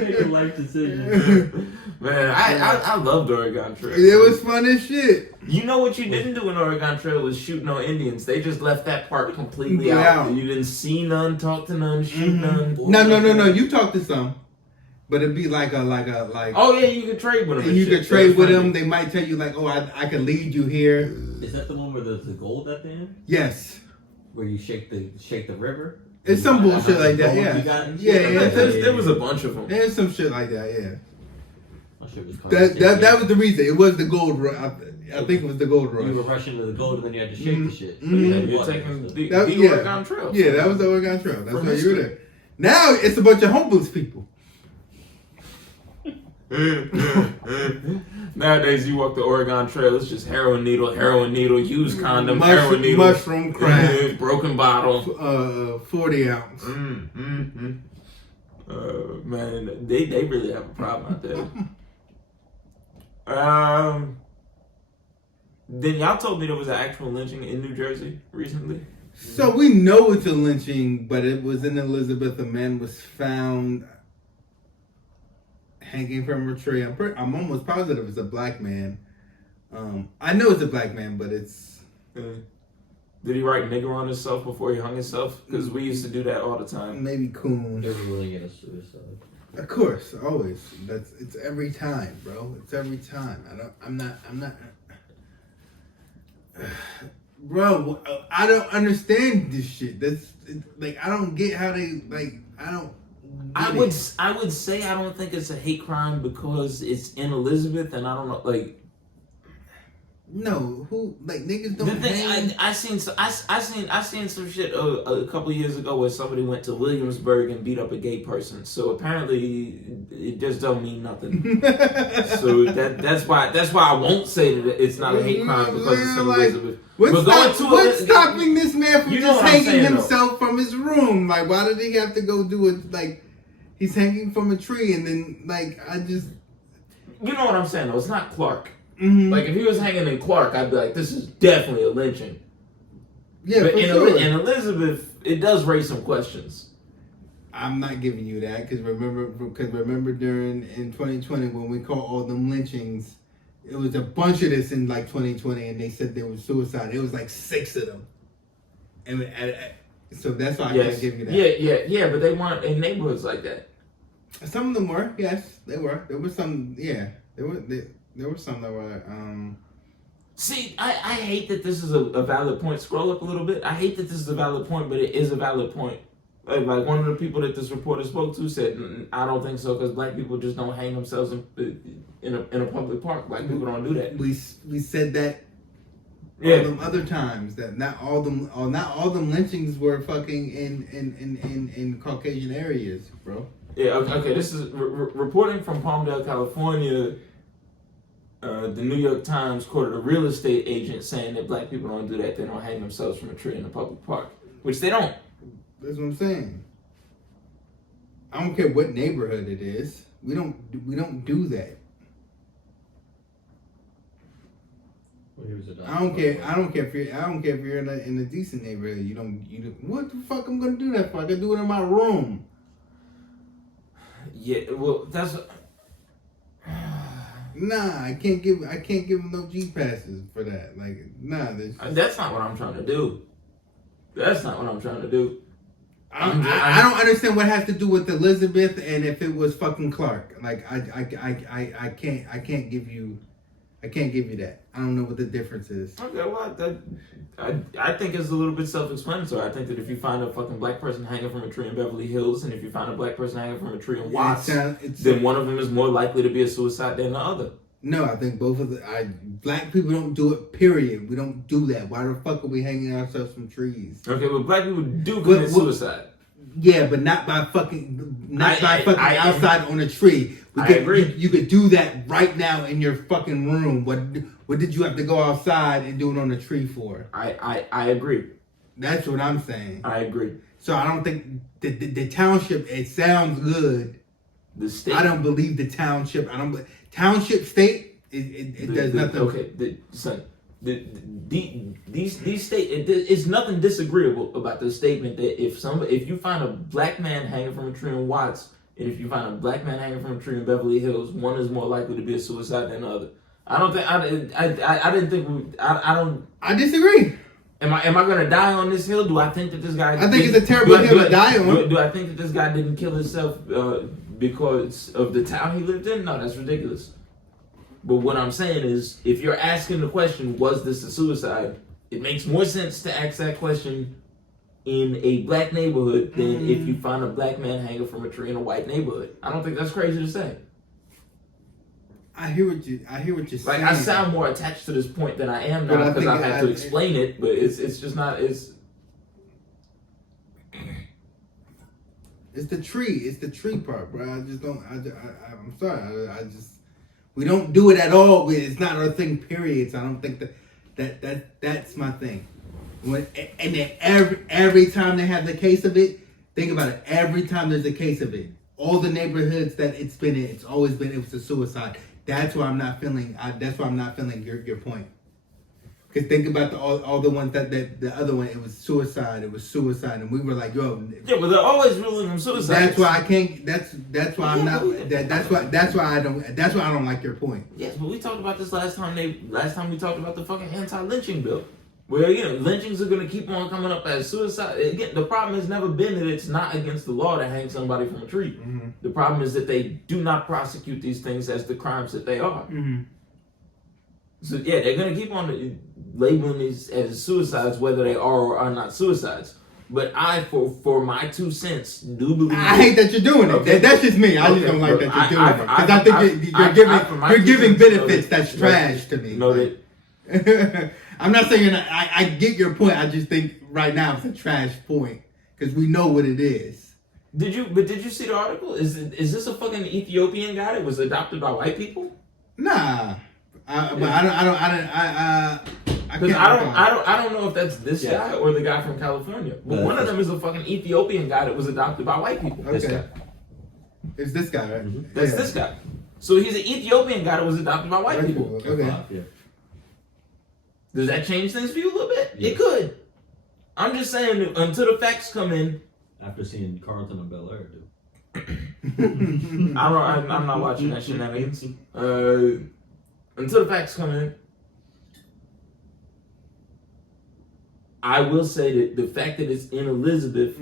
Make a life decision. Man, I loved Oregon Trail. It was fun as shit. You know what you didn't do in Oregon Trail was shoot no Indians. They just left that part completely out. You didn't see none, talk to none, shoot none. No. You talked to some. But it'd be like. Oh yeah, you could trade with them. And you could trade with them. They might tell you like, oh, I can lead you here. Is that the one where there's the gold at the end? Yes. Where you shake the river? It's some bullshit like that. Yeah. There was a bunch of them. There's some shit like that. Yeah. That was the reason. It was the gold rush. I think it was the gold rush. You were rushing to the gold and then you had to shake the shit. You're taking the Oregon Trail. Yeah, that was the Oregon Trail. That's why you were there. Now it's a bunch of homeless people. Nowadays, you walk the Oregon Trail, it's just heroin needle, used condom, heroin needle, mushroom crack, broken bottle, 40 ounce. Man, they really have a problem out there. Then y'all told me there was an actual lynching in New Jersey recently. So we know it's a lynching, but it was in Elizabeth. A man was found hanging from a tree. I'm almost positive it's a black man. I know it's a black man, but it's... Did he write nigger on himself before he hung himself? Because we used to do that all the time. Maybe coon. They were ruling it as suicide. Of course, always. It's every time, bro. It's every time. I'm not. Bro, I don't understand this shit. Like I don't get how they like. I don't. I would say I don't think it's a hate crime because it's in Elizabeth, and I don't know like. No, who like niggas don't. The thing hang. I seen some shit a couple years ago where somebody went to Williamsburg and beat up a gay person. So apparently it just don't mean nothing. So that's why I won't say that it's not a hate crime because it's in Elizabeth. What's stopping this man from You know just what I'm hanging saying, himself from his room? Like, why did he have to go do it? Like, he's hanging from a tree, and then like I just. You know what I'm saying though? It's not Clark. Mm-hmm. Like if he was hanging in Clark, I'd be like, this is definitely a lynching. Yeah, but for in sure. in Elizabeth, it does raise some questions. I'm not giving you that because remember during in 2020 when we caught all them lynchings, it was a bunch of this in like 2020, and they said there was suicide. It was like 6 of them, and so that's why I can't give you that. Yeah, but they weren't in neighborhoods like that. Some of them were, yes, they were. There were some, yeah, there were some that were. See, I hate that this is a valid point. Scroll up a little bit. I hate that this is a valid point, but it is a valid point. Like one of the people that this reporter spoke to said, I don't think so because black people just don't hang themselves in a public park. Black people don't do that. We said that all them other times that not all them lynchings were fucking in Caucasian areas, bro. Yeah. Okay. This is reporting from Palmdale, California. The New York Times quoted a real estate agent saying that black people don't do that. They don't hang themselves from a tree in a public park, which they don't. That's what I'm saying. I don't care what neighborhood it is. We don't do that. Well, I don't care if you're in a decent neighborhood. You don't. What the fuck I'm gonna do that for? I can do it in my room. Yeah. Well, that's. Nah, I can't give them no G passes for that. Like, nah. That's not what I'm trying to do. That's not what I'm trying to do. I don't understand what has to do with Elizabeth and if it was fucking Clark. Like I can't give you that. I don't know what the difference is. Okay, well, I think it's a little bit self-explanatory. I think that if you find a fucking black person hanging from a tree in Beverly Hills, and if you find a black person hanging from a tree in Watts, then one of them is more likely to be a suicide than the other. No, I think both of black people don't do it. Period. We don't do that. Why the fuck are we hanging ourselves from trees? Okay, but black people do commit suicide. Yeah, but not by fucking outside on a tree. I agree. You could do that right now in your fucking room. What did you have to go outside and do it on a tree for? I agree. That's what I'm saying. I agree. So I don't think the township. It sounds good. The state. I don't believe the township. Township state. It does nothing. Okay, son. These state it's nothing disagreeable about the statement that if you find a black man hanging from a tree in Watts and if you find a black man hanging from a tree in Beverly Hills, one is more likely to be a suicide than the other. I disagree. Am I gonna die on this hill? Do I think that this guy? I think it's a terrible hill to die on. Do I think that this guy didn't kill himself because of the town he lived in? No, that's ridiculous. But what I'm saying is, if you're asking the question, was this a suicide? It makes more sense to ask that question in a black neighborhood than if you find a black man hanging from a tree in a white neighborhood. I don't think that's crazy to say. I hear what you're saying. Like, I sound more attached to this point than I am now because I've had to explain it, but it's just not. It's the tree. It's the tree part, bro. I just don't. I'm sorry. I just. We don't do it at all. It's not our thing. Period. So I don't think that's my thing. And then every time they have the case of it, think about it. Every time there's a case of it, all the neighborhoods that it's been in, it's always been it was a suicide. That's why I'm not feeling. That's why I'm not feeling your point. Because think about all the ones that the other one, it was suicide, and we were like, yo. Yeah, but they're always ruling them suicide. That's why I can't. That's why I'm not. That's why I don't. That's why I don't like your point. Yes, but we talked about this last time we talked about the fucking anti-lynching bill. Well, lynchings are going to keep on coming up as suicide. Again, the problem has never been that it's not against the law to hang somebody from a tree. Mm-hmm. The problem is that they do not prosecute these things as the crimes that they are. Mm-hmm. So, yeah, they're going to keep on labeling these as suicides, whether they are or are not suicides. But for my 2 cents, do believe... I hate that you're doing it. Okay. That's just me. I just don't like that you're doing it. Because I think you're giving benefits that's trash to me. I'm not saying I get your point. I just think right now it's a trash point because we know what it is. Did you see the article? Is this a fucking Ethiopian guy that was adopted by white people? Nah, but I don't know if that's this guy or the guy from California. But one of them is a fucking Ethiopian guy that was adopted by white people. Okay. This guy. It's this guy, right? That's this guy. So he's an Ethiopian guy that was adopted by white people. Okay. Yeah. Does that change things for you a little bit? Yes. It could. I'm just saying until the facts come in. After seeing Carlton on Bel Air, I'm not watching that shenanigans. Until the facts come in, I will say that the fact that it's in Elizabeth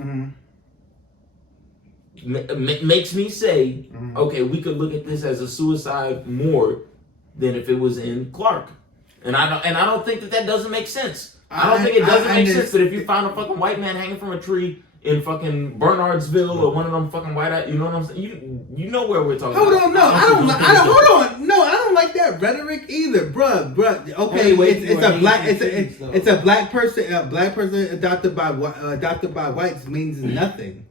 makes me say, okay, we could look at this as a suicide more than if it was in Clark. And I don't think that doesn't make sense. I don't think it doesn't make sense that if you find a fucking white man hanging from a tree in fucking Bernardsville or one of them fucking white, you know what I'm saying? You know where we're talking about. Hold on, no, I don't like that rhetoric either, bruh. Okay, it's a black person adopted by whites means nothing.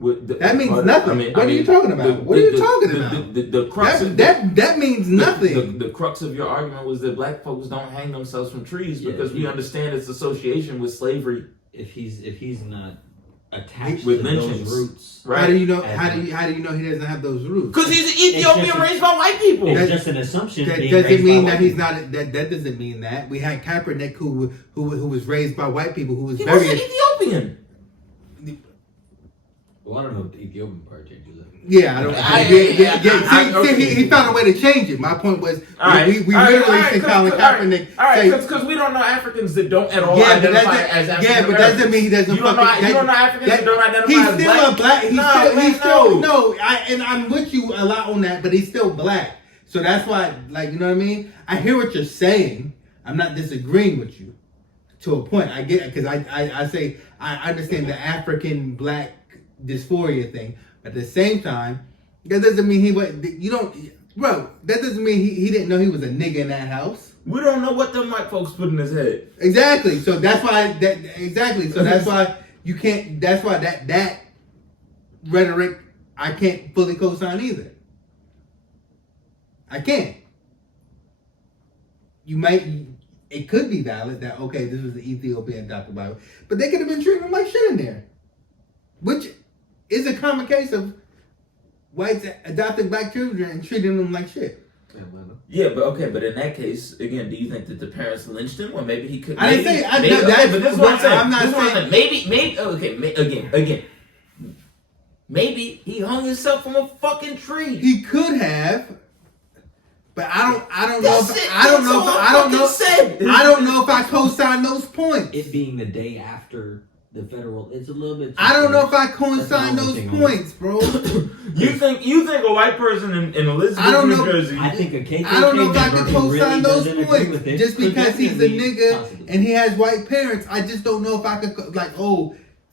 That means nothing. What are you talking about? What are you talking about? The crux that means nothing. The crux of your argument was that black folks don't hang themselves from trees because we understand its association with slavery. If he's not attached with to lynchings, those roots, right? How do you know? How do you know he doesn't have those roots? Because he's an Ethiopian raised by white people. It's just an assumption. That doesn't mean that he's not. That doesn't mean that. We had Kaepernick who was raised by white people who was very Ethiopian. Well, I don't know if the Ethiopian part changes it. Yeah, I don't. He found a way to change it. My point was, we literally see Colin Kaepernick. All right, because we don't know Africans that don't at all identify as African. Yeah, but that doesn't mean he doesn't. You don't know Africans that don't identify as black. He's still a black. He's still and I'm with you a lot on that, but he's still black. So that's why, like, you know what I mean. I hear what you're saying. I'm not disagreeing with you to a point. I get it because I say I understand the African black dysphoria thing, but at the same time, that doesn't mean that doesn't mean he didn't know he was a nigga in that house. We don't know what them white folks put in his head. Exactly. So that's why So that's why you can't. That's why that rhetoric I can't fully co-sign either. I can't. It could be valid that okay, this was the Ethiopian adopted by, but they could have been treating him like shit in there, which is a common case of whites adopting black children and treating them like shit. Yeah, but in that case, again, do you think that the parents lynched him, or maybe he could? I didn't say. But this is what I'm saying. I'm not saying. Maybe. Maybe he hung himself from a fucking tree. He could have, but I don't know if I co-sign those points. It being the day after the federal, it's a little bit. I don't know if I co-sign those points, bro. You think a white person in Elizabeth, New Jersey? I think a KKK I don't know if I can co-sign those points just because he's a nigga and he has white parents. I just don't know if I could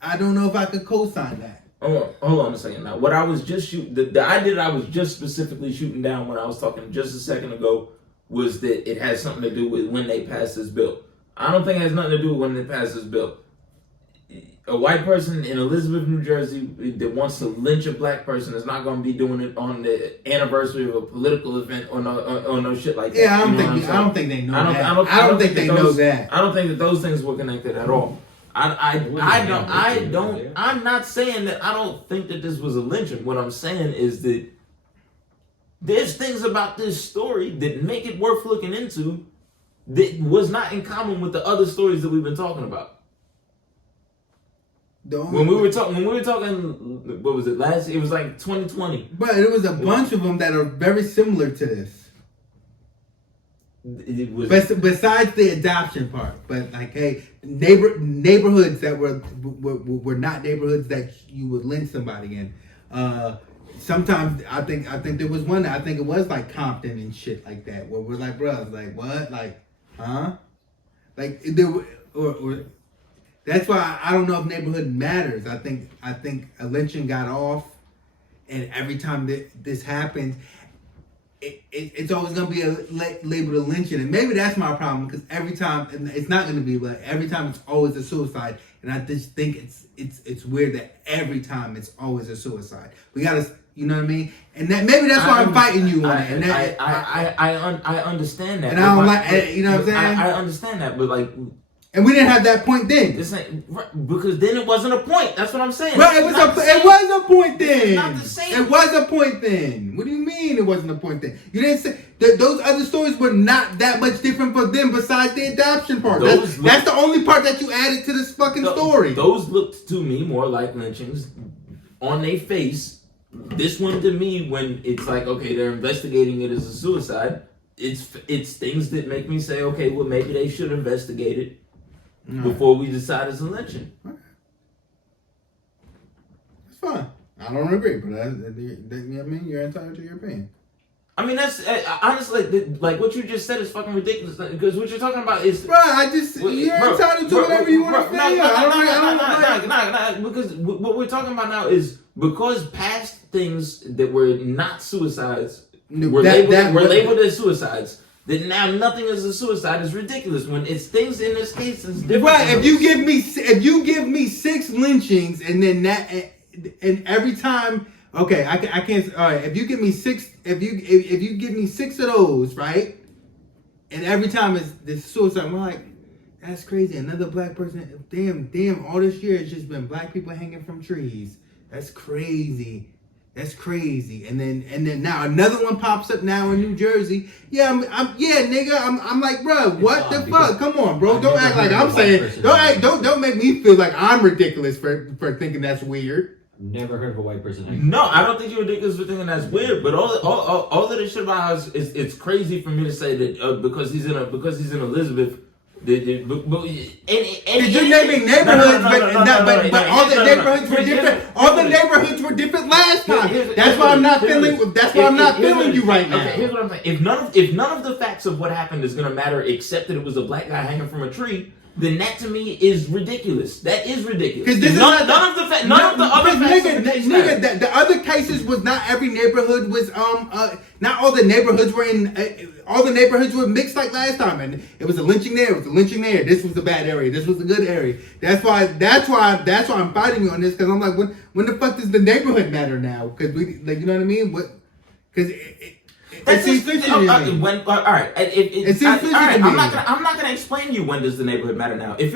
I don't know if I could co-sign that. Hold on a second. Now, what I was just shooting, the idea that I was just specifically shooting down when I was talking just a second ago was that it has something to do with when they passed this bill. I don't think it has nothing to do with when they passed this bill. A white person in Elizabeth, New Jersey that wants to lynch a black person is not going to be doing it on the anniversary of a political event or no shit like that. Yeah, I don't think they know that. I don't think they know that. I don't think that those things were connected at all. I'm not saying that I don't think that this was a lynching. What I'm saying is that there's things about this story that make it worth looking into that was not in common with the other stories that we've been talking about. When we were talking, what was it last? It was like 2020. But it was a bunch of them that are very similar to this. it was. Besides the adoption part, but like, hey, neighborhoods that were not neighborhoods that you would lynch somebody in. Sometimes I think there was one. I think it was like Compton and shit like that, where we're like, bro, like what, like, huh? Like there or that's why I don't know if neighborhood matters. I think a lynching got off, and every time this happens, it's always gonna be labeled a lynching, and maybe that's my problem because every time, and it's not gonna be, but every time it's always a suicide, and I just think it's weird that every time it's always a suicide. We gotta, you know what I mean? And that maybe that's why I'm fighting you on it. And I understand that, and I don't like, you know what I'm saying? I understand that, but like. And we didn't have that point then. This ain't, because then it wasn't a point. That's what I'm saying. Well, it was a point then. It's not the same. It was a point then. What do you mean it wasn't a point then? You didn't say those other stories were not that much different for them besides the adoption part. That's the only part that you added to this fucking story. Those looked to me more like lynchings on their face. This one to me, when it's like, okay, they're investigating it as a suicide, it's things that make me say, okay, well, maybe they should investigate it. Before we decide it's a lynching. It's fine. I don't agree, but you know what I mean? You're entitled to your opinion. I mean, that's honestly, like what you just said is fucking ridiculous. Because what you're talking about is, bro, you're entitled to whatever you want to feel. Because what we're talking about now is because past things that were not suicides were labeled as suicides. That now nothing is a suicide is ridiculous. When it's things in this case, it's different. Right. If you give me 6 lynchings and then that and every time, okay, I can't. All right. If you give me 6, if you give me 6 of those, right, and every time it's this suicide, I'm like, that's crazy. Another black person. Damn. All this year it's just been black people hanging from trees. That's crazy. That's crazy. And then now another one pops up now in New Jersey. Yeah, I'm like, bro, what the fuck? Come on, bro. Don't act like I'm saying. Don't make me feel like I'm ridiculous for thinking that's weird. Never heard of a white person hanging. No, I don't think you're ridiculous for thinking that's weird. But all of this shit about how it's crazy for me to say that because he's in Elizabeth. Because you're naming neighborhoods, but all the neighborhoods were different. All the neighborhoods were different last time. That's why I'm not feeling. That's why I'm not feeling you right now. Okay, here's what I'm saying. If none of the facts of what happened is gonna matter, except that it was a black guy hanging from a tree, then that to me is ridiculous. That is ridiculous. Because none of the other facts. Nigga, the other cases was not every neighborhood was not all the neighborhoods were in. All the neighborhoods were mixed like last time, and it was a lynching there. It was a lynching there. This was a bad area. This was a good area. That's why I'm fighting you on this, because I'm like, when the fuck does the neighborhood matter now? Because we, like, you know what I mean? What? Because it seems fishy to me. All right. It seems fishy to me. I'm not gonna explain to you when does the neighborhood matter now. If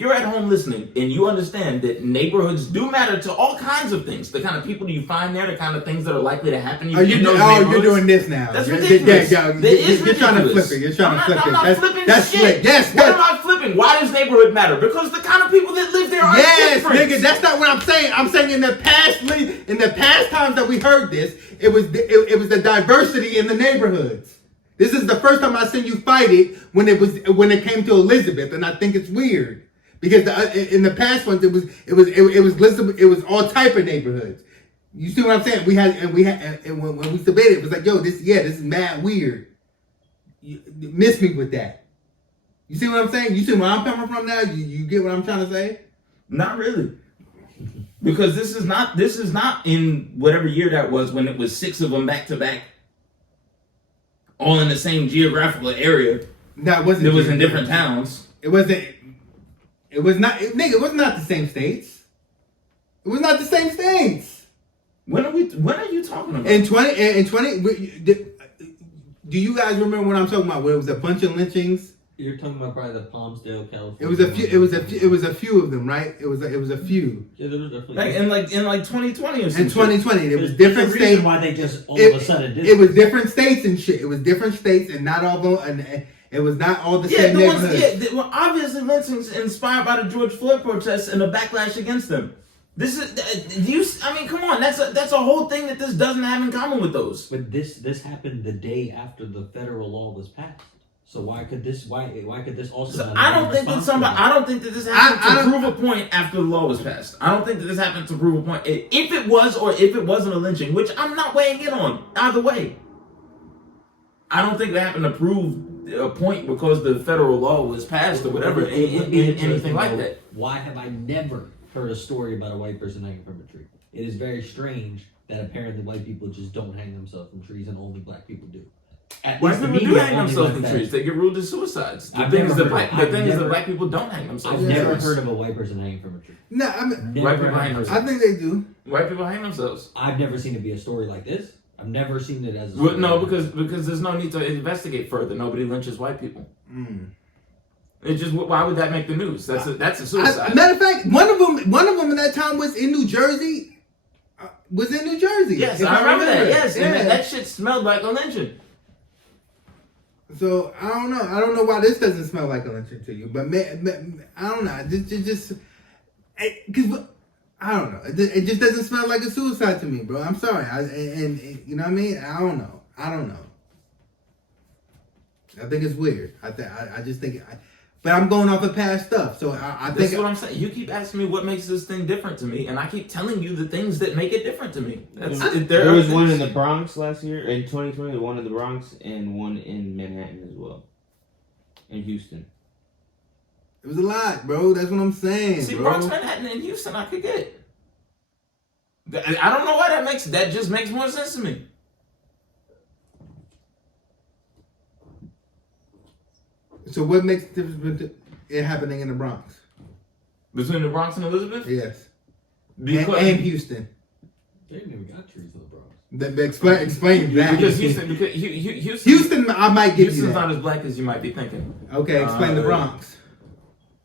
you're at home listening and you understand that neighborhoods do matter to all kinds of things, the kind of people you find there, the kind of things that are likely to happen. You're doing this now. That's ridiculous. You're trying to flip it. You're trying to flip it. I'm not flipping that's shit. Slick. Yes. What am I flipping? Why does neighborhood matter? Because the kind of people that live there are different. Yes, nigga. That's not what I'm saying. I'm saying in the past times that we heard this, it was the diversity in the neighborhoods. This is the first time I seen you fight it when it came to Elizabeth, and I think it's weird because in the past ones it was all type of neighborhoods. You see what I'm saying? We had and when we debated, it was like, yo, this is mad weird. You miss me with that. You see what I'm saying? You see where I'm coming from now? You get what I'm trying to say? Not really. Because this is not in whatever year that was when it was 6 of them back to back, all in the same geographical area. That wasn't. It was in different towns. It wasn't. It was not. Nigga, it was not the same states. It was not the same states. When are you talking about? In 20. Do you guys remember what I'm talking about? Where it was a bunch of lynchings. You're talking about probably the Palmsdale, California. It was a few. It was a few of them, right? It was a few. Yeah, there was definitely. Like in 2020 or something. In 2020, it was different states. Why they just all of a sudden did it? It was different states and shit. It was different states and not all the and it was not all the same neighborhoods. Well, obviously lynchings inspired by the George Floyd protests and the backlash against them. This is I mean, come on, that's a whole thing that this doesn't have in common with those. But this happened the day after the federal law was passed. So why could this also? So not I be don't think that responsible? I don't think that this happened to prove a point after the law was passed. I don't think that this happened to prove a point. If it was or if it wasn't a lynching, which I'm not weighing in on either way. I don't think it happened to prove a point because the federal law was passed or whatever, anything like that. Why have I never heard a story about a white person hanging from a tree? It is very strange that apparently white people just don't hang themselves from trees and only black people do. White people do hang themselves from trees. They get ruled as suicides. The thing is that black people don't hang themselves. I've never heard of a white person hanging from a tree. No, I mean, white people hang themselves. I think they do. White people hang themselves. I've never seen it be a story like this. I've never seen it as a Well, no, because there's no need to investigate further. Nobody lynches white people. It just, why would that make the news? That's a suicide. Matter of fact, one of them in that time was in New Jersey. Yes, I remember that. Yes, yeah. And that shit smelled like a lynching. So I don't know. I don't know why this doesn't smell like a lynching to you, but I don't know. Because I don't know. It just doesn't smell like a suicide to me, bro. I'm sorry. And you know what I mean? I don't know. I think it's weird. I just think. But I'm going off of past stuff, so I think. That's what I'm saying. You keep asking me what makes this thing different to me, and I keep telling you the things that make it different to me. There was one in the Bronx last year, in 2020, one in the Bronx, and one in Manhattan as well, in Houston. It was a lot, bro. That's what I'm saying. See, bro. Bronx, Manhattan, and Houston, I could get. I don't know why that just makes more sense to me. So what makes the difference between it happening in the Bronx? Between the Bronx and Elizabeth? Yes. Because, and Houston. They didn't even got trees in the Bronx. Explain that. Because Houston, I might give Houston's you that. not as black as you might be thinking. Okay, explain the Bronx.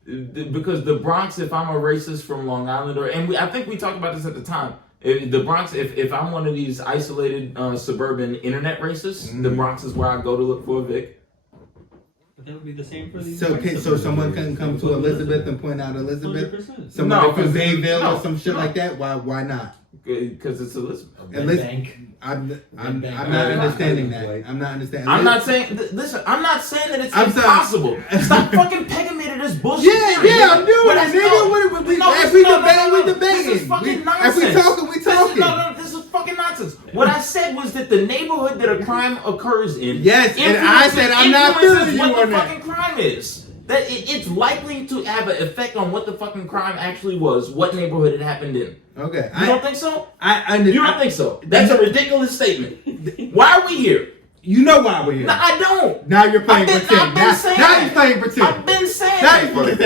Because the Bronx, if I'm a racist from Long Island, I think we talked about this at the time. The Bronx, if I'm one of these isolated suburban internet racists, the Bronx is where I go to look for a Vic. But that would be the same for these. So someone can come to Elizabeth and point out Elizabeth. 100%. Somebody from Bayville or some shit like that. Why not? Because it's Elizabeth. I'm not understanding that. I'm not understanding. I'm not saying. Listen, I'm not saying that it's impossible. Stop fucking pegging me to this bullshit. Yeah, I'm doing it, nigga. If we debating. This is fucking nonsense. If we talking, we talking. This is fucking nonsense. What I said was that the neighborhood that a crime occurs in. Yes, and I said I'm not feeling you what on the that. fucking crime is. That it's likely to have an effect on what the fucking crime actually was, what neighborhood it happened in. Okay. You don't think so? You don't think so? That's a ridiculous statement. Why are we here? You know why we're here. No, I don't. Now you're playing pretend. Now you're playing pretend. I've been saying Now you're playing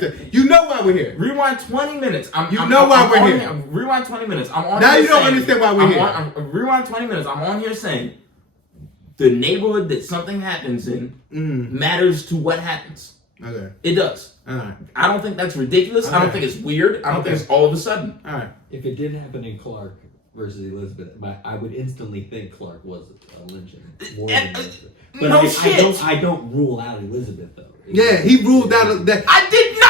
pretend. You know why we're here. Rewind 20 minutes. Why we're here. Rewind 20 minutes. I'm on now here you don't saying, understand why we're here. Rewind 20 minutes. I'm on here saying the neighborhood that something happens in matters to what happens. Okay. It does. All right. I don't think that's ridiculous. Okay. I don't think it's weird. I don't think it's all of a sudden. All right. If it did happen in Clark versus Elizabeth, I would instantly think Clark was a lynching more than Elizabeth. But no shit. I don't rule out Elizabeth though. Yeah, he ruled out that. I did not.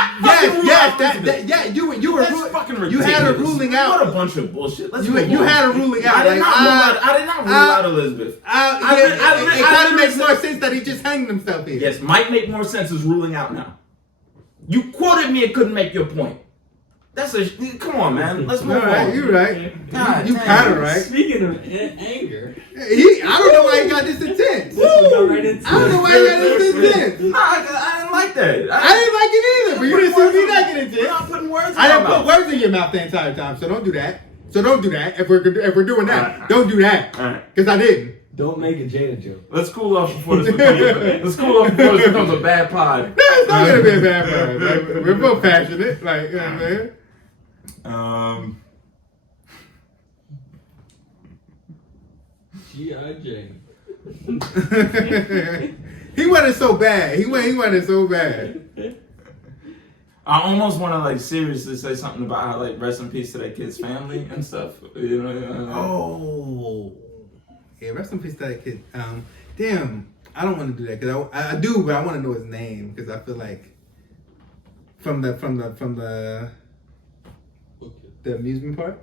You were fucking ridiculous. You had a ruling out. What a bunch of bullshit. You had a ruling out. I did not rule out Elizabeth. It kind of makes more sense that he just hanged himself here. Yes, might make more sense as ruling out now. You quoted me and couldn't make your point. Come on, man. Let's move on. You're right. God, you kind of right. Speaking of anger, I don't know why he got this intense. I don't know why he got this intense. Nah, I didn't like that. I didn't like it either. But you didn't see me not get intense. You're not putting words in I my didn't mouth. put words in your mouth the entire time. So don't do that. If we're doing that, don't do that. Because I didn't. Don't make a Jada joke. Let's cool off before this becomes a bad pod. No, it's not gonna be a bad pod. Like, we're both passionate. Like, you know what I mean? G.I. Jane. He wanted so bad. He wanted so bad. I almost want to seriously say something about how rest in peace to that kid's family and stuff. You know. Oh. Yeah, rest in peace to that kid. Damn, I don't want to do that because I do, but I want to know his name because I feel like from the amusement park,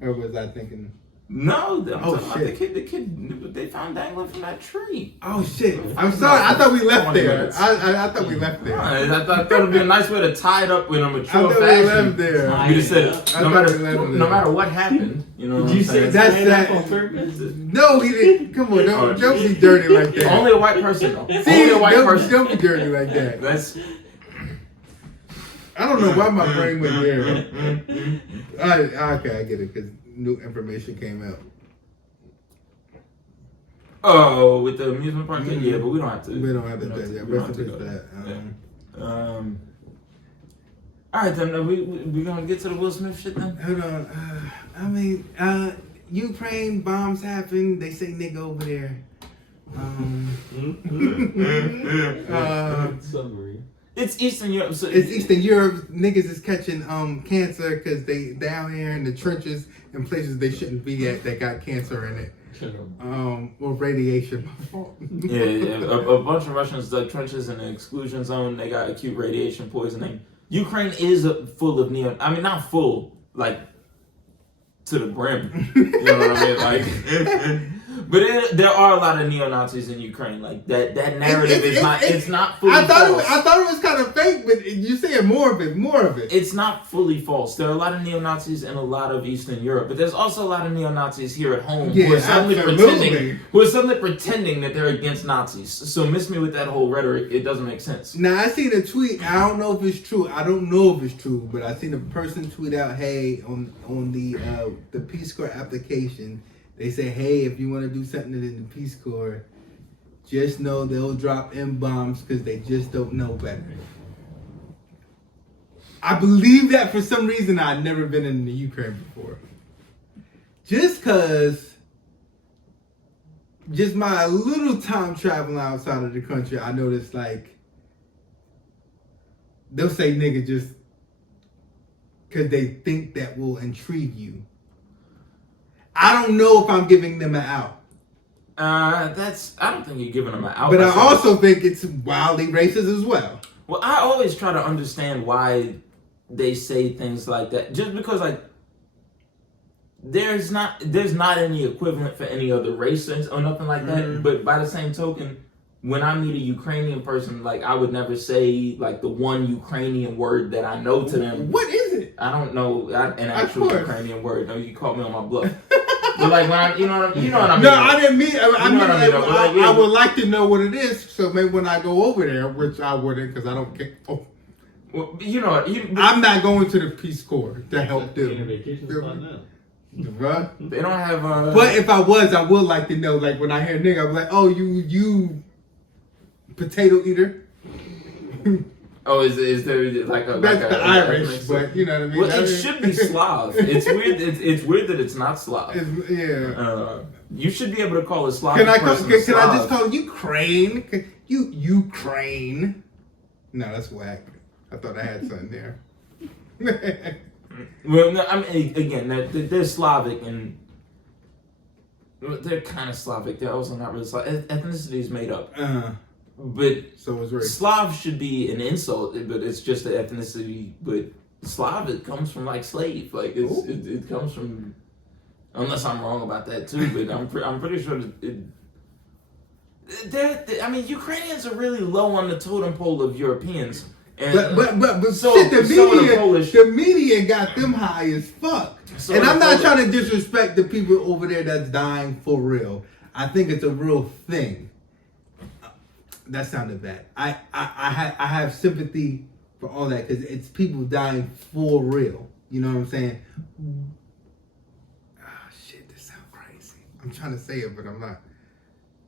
or was I thinking? No, I'm Oh, talking about shit. the kid they found dangling from that tree. Oh shit! I'm sorry. I thought we left 20 there. minutes. I thought we left there. I thought it'd be a nice way to tie it up in a I mature thought we fashion. left there. You just said I no thought we left there. matter what happened, you know. Did you what I'm say saying? That's tie it that- up on purpose? No, he didn't. Come on, don't be dirty like that. Only a white person though. See, Only a white person. don't be dirty like that. That's I don't know why my brain went there. Okay, I get it because new information came out. oh, with the amusement park. Mhm. Yeah, but we don't have to. We don't have to we do don't that. we don't Rest have in to peace go for there. that. All right, then we gonna get to the Will Smith shit then. Hold on. Ukraine bombs happen. They say nigga over there. Summary. It's Eastern Europe. So It's Eastern Europe. Niggas is catching cancer because they down here in the trenches in places they shouldn't be at that got cancer in it. Or radiation. Yeah, a bunch of Russians dug trenches in the exclusion zone. They got acute radiation poisoning. Ukraine is full of not full, like to the brim. You know what I mean? Like, but there are a lot of neo-Nazis in Ukraine. Like that narrative it's not fully I false. thought it was kind of fake, but you saying more of it. It's not fully false. There are a lot of neo-Nazis in a lot of Eastern Europe, but there's also a lot of neo-Nazis here at home Yeah, who are suddenly absolutely. pretending that they're against Nazis. So miss me with that whole rhetoric. It doesn't make sense. Now I seen a tweet. I don't know if it's true. But I seen a person tweet out, "Hey, on the Peace Corps application, they say, hey, if you want to do something in the Peace Corps, just know they'll drop M-bombs because they just don't know better." I believe that for some reason. I'd never been in the Ukraine before. Just my little time traveling outside of the country, I noticed like they'll say nigga just because they think that will intrigue you. I don't know if I'm giving them an out. I don't think you're giving them an out. But I also think it's wildly racist as well. Well, I always try to understand why they say things like that. Just because, like, there's not any equivalent for any other race or nothing like that. Mhm. But by the same token, when I meet a Ukrainian person, like, I would never say like the one Ukrainian word that I know to them. What is it? I don't know an actual course. Ukrainian word. No, you caught me on my bluff. But like when you know what I mean. No, I didn't mean. I would like to know what it is. So maybe when I go over there, which I wouldn't, because I don't care. Oh, Well, you know, I'm not going to the Peace Corps to help In a them. vacation spot now. Right? they don't have. But if I was, I would like to know. Like when I hear nigga, I'm like, oh, you potato eater. Oh, is there like a That's like the a Irish, ethnic- but you know what I mean. Well, it should be Slav. It's weird. It's weird that it's not Slav. Yeah. You should be able to call a Slavic Can I person can I Slav. just call Ukraine? Ukraine? No, that's whack. I thought I had something there. Well, no, I mean, again, they're Slavic and they're kind of Slavic. They're also not really Slavic. Ethnicity is made up. But So it's race. Slav should be an insult, but it's just an ethnicity. But Slav, it comes from like slave. Like it comes from, unless I'm wrong about that too. But I'm pretty sure I mean, Ukrainians are really low on the totem pole of Europeans. And But so shit, the the Polish. media got them high as fuck. So And the I'm not Polish- trying to disrespect the people over there that's dying for real. I think it's a real thing. That sounded bad. I have sympathy for all that because it's people dying for real. You know what I'm saying? Ah, shit, this sounds crazy. I'm trying to say it, but I'm not.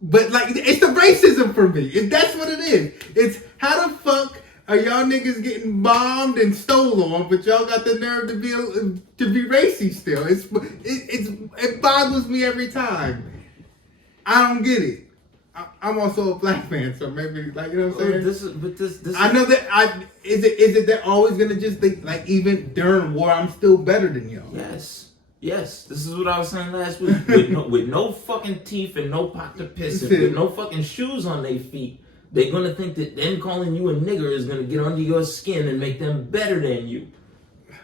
But like, it's the racism for me. If that's what it is, it's how the fuck are y'all niggas getting bombed and stole on, but y'all got the nerve to be racy still? It boggles me every time. I don't get it. I'm also a black man, so maybe like you know what I'm saying. This I know that is it they're always gonna just think like even during war I'm still better than y'all. Yes. This is what I was saying last week. With no fucking teeth and no pot to piss in, with no fucking shoes on their feet, they're gonna think that them calling you a nigger is gonna get under your skin and make them better than you.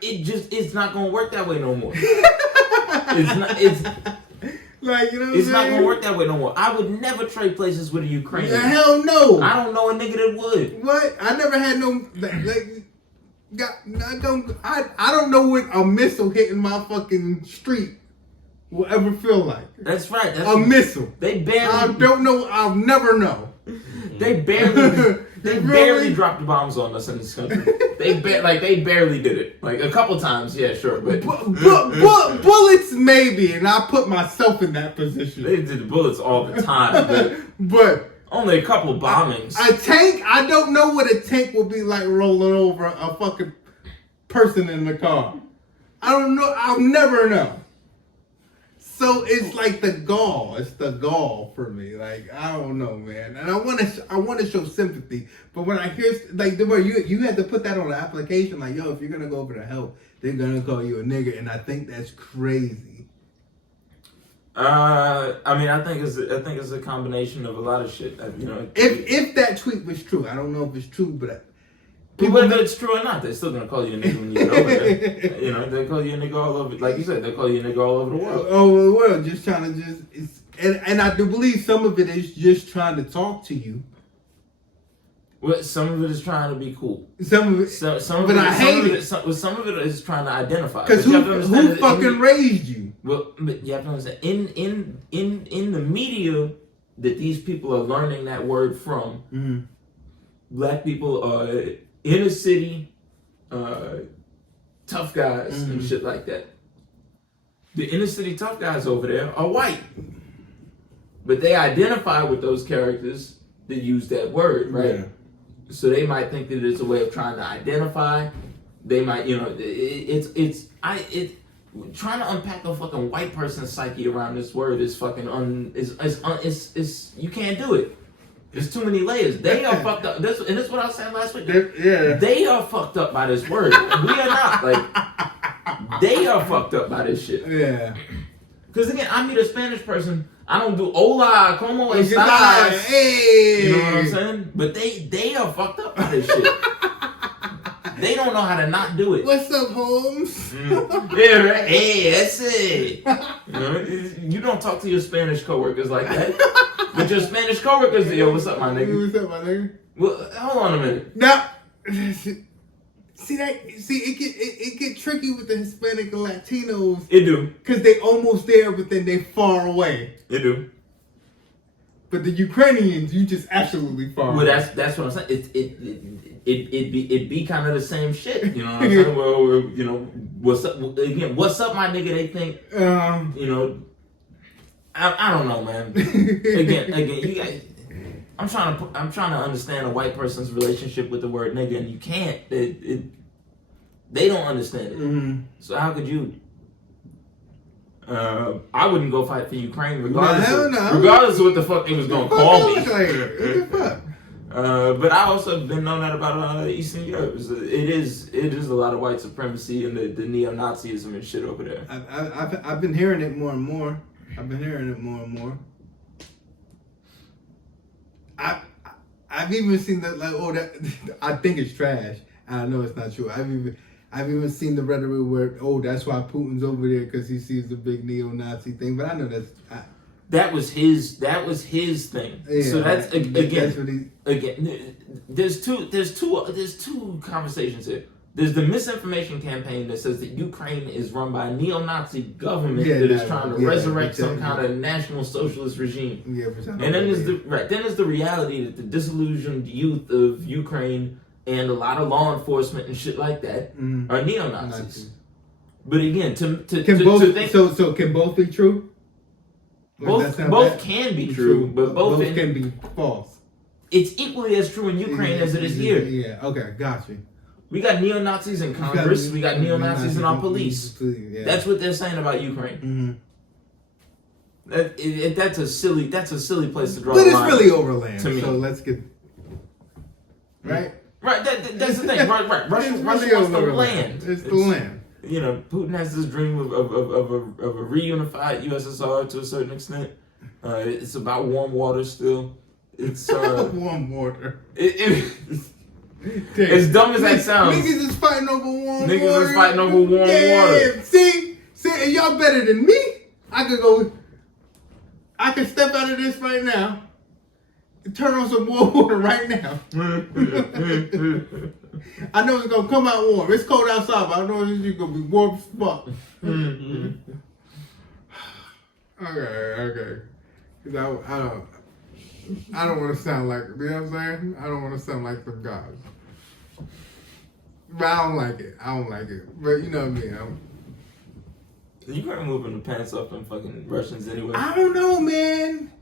It's not gonna work that way no more. Like, you know what It's I'm not saying? gonna work that way no more. I would never trade places with a Ukrainian. Yeah, hell no. I don't know a nigga that would. What? I never had no I don't know what a missile hitting my fucking street will ever feel like. That's right. That's A missile. They barely. I don't know. I'll never know. They barely. They Really? barely dropped the bombs on us in this country. They barely did it. Like a couple times, yeah, sure, but Bullets maybe, and I put myself in that position. they did the bullets all the time. But But only a couple bombings. a tank, I don't know what a tank will be like rolling over a fucking person in the car. I don't know. I'll never know. So it's like the gall. It's the gall for me. Like, I don't know, man. And I want to show sympathy. But when I hear like you had to put that on the application. Like, yo, if you're gonna go over to help, they're gonna call you a nigger, and I think that's crazy. I mean, I think it's a combination of a lot of shit. You know, If that tweet was true, I don't know if it's true, but whether it's true or not, they're still gonna call you a nigga when you get over there. You know, they call you a nigga all over. Like you said, they call you a nigga all over the world. Oh, the world, just trying to and I do believe some of it is just trying to talk to you. Well, some of it is trying to be cool. Some of it, Some of but it, I hate it. Some of it is trying to identify. Because But you have to understand who that fucking raised you? Well, but you have to understand in the media that these people are learning that word from. Mm-hmm. Black people are inner city, tough guys and shit like that. The inner city tough guys over there are white, but they identify with those characters that use that word, right? Yeah. So they might think that it's a way of trying to identify. They might, you know, it's trying to unpack a fucking white person's psyche around this word is fucking you can't do it. There's too many layers. They are fucked up. And this is what I was saying last week. Yeah. They are fucked up by this word. We are not. Like, they are fucked up by this shit. Yeah. Because again, I meet a Spanish person. I don't do hola, como estás. Hey. You know what I'm saying? But they are fucked up by this shit. They don't know how to not do it. What's up, Holmes? Yeah, right. Hey, that's it. You know, you don't talk to your Spanish coworkers like that. But your Spanish coworkers, yo, what's up, my nigga? What's up, my nigga? Well, hold on a minute. Now, it get tricky with the Hispanic and Latinos. It do. Because they almost there, but then they far away. It do. But the Ukrainians, you just absolutely far Well, away. that's what I'm saying. It be kind of the same shit. You know what I'm saying? Well, you know, what's up? Again, what's up, my nigga? They think, you know, I don't know, man. Again, you guys. I'm trying to understand a white person's relationship with the word nigga, and you can't. They don't understand it. Mm-hmm. So how could you? I wouldn't go fight for Ukraine regardless. Regardless of what the fuck they was gonna call me. What the fuck? But I also been known that about Eastern Europe. It is a lot of white supremacy and the neo-Nazism and shit over there. I've been hearing it more and more. I've even seen that that I think it's trash. I know it's not true. I've even seen the rhetoric where that's why Putin's over there because he sees the big neo-Nazi thing. But I know that was his thing. Yeah, so that's that's what again. There's two conversations here. There's the misinformation campaign that says that Ukraine is run by a neo-Nazi government that is trying to resurrect some kind of national socialist regime. Yeah, and then there's the reality that the disillusioned youth of Ukraine and a lot of law enforcement and shit like that are neo-Nazis. Nazis. But again, can both be true? Both can be true, but both can be false. It's equally as true in Ukraine as it is here. Yeah, okay, got you. We got neo-Nazis in Congress. We got neo-Nazis in our police. Yeah. That's what they're saying about Ukraine. Mm-hmm. That's a silly place to draw but the line. But it's really overland. To me. So let's get right. Right. That's the thing. Right. Russia wants the land. It's the land. You know, Putin has this dream of a reunified USSR to a certain extent. It's about warm water still. It's warm water. As dumb as that sounds. Niggas is fighting over warm water. Niggas is fighting over warm water. See, and y'all better than me. I could go. I can step out of this right now and turn on some warm water right now. I know it's gonna come out warm. It's cold outside, but I know it's gonna be warm as fuck. Okay. Cause I don't want to sound like, you know what I'm saying? I don't want to sound like some guys. But I don't like it. But you know what I mean? You gotta move in the pants up and fucking Russians anyway. I don't know, man.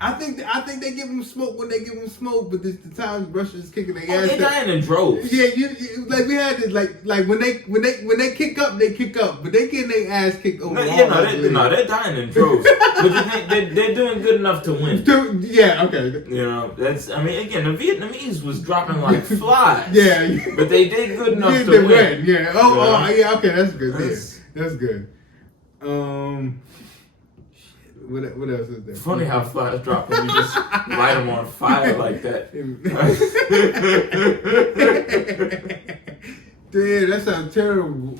I think they give them smoke when they give them smoke, but this the time Russians kicking their ass. They dying in droves. Yeah, you like we had this like when they kick up, they kick up, but they getting their ass kicked over. They're dying in droves. But you think they're doing good enough to win. Yeah, okay. You know, that's. I mean, again, the Vietnamese was dropping like flies. Yeah, but they did good enough to win. Yeah. Yeah. Okay, that's good. That's good. What else is there? Funny how flies drop when you just light them on fire like that. Dude, that sounds terrible.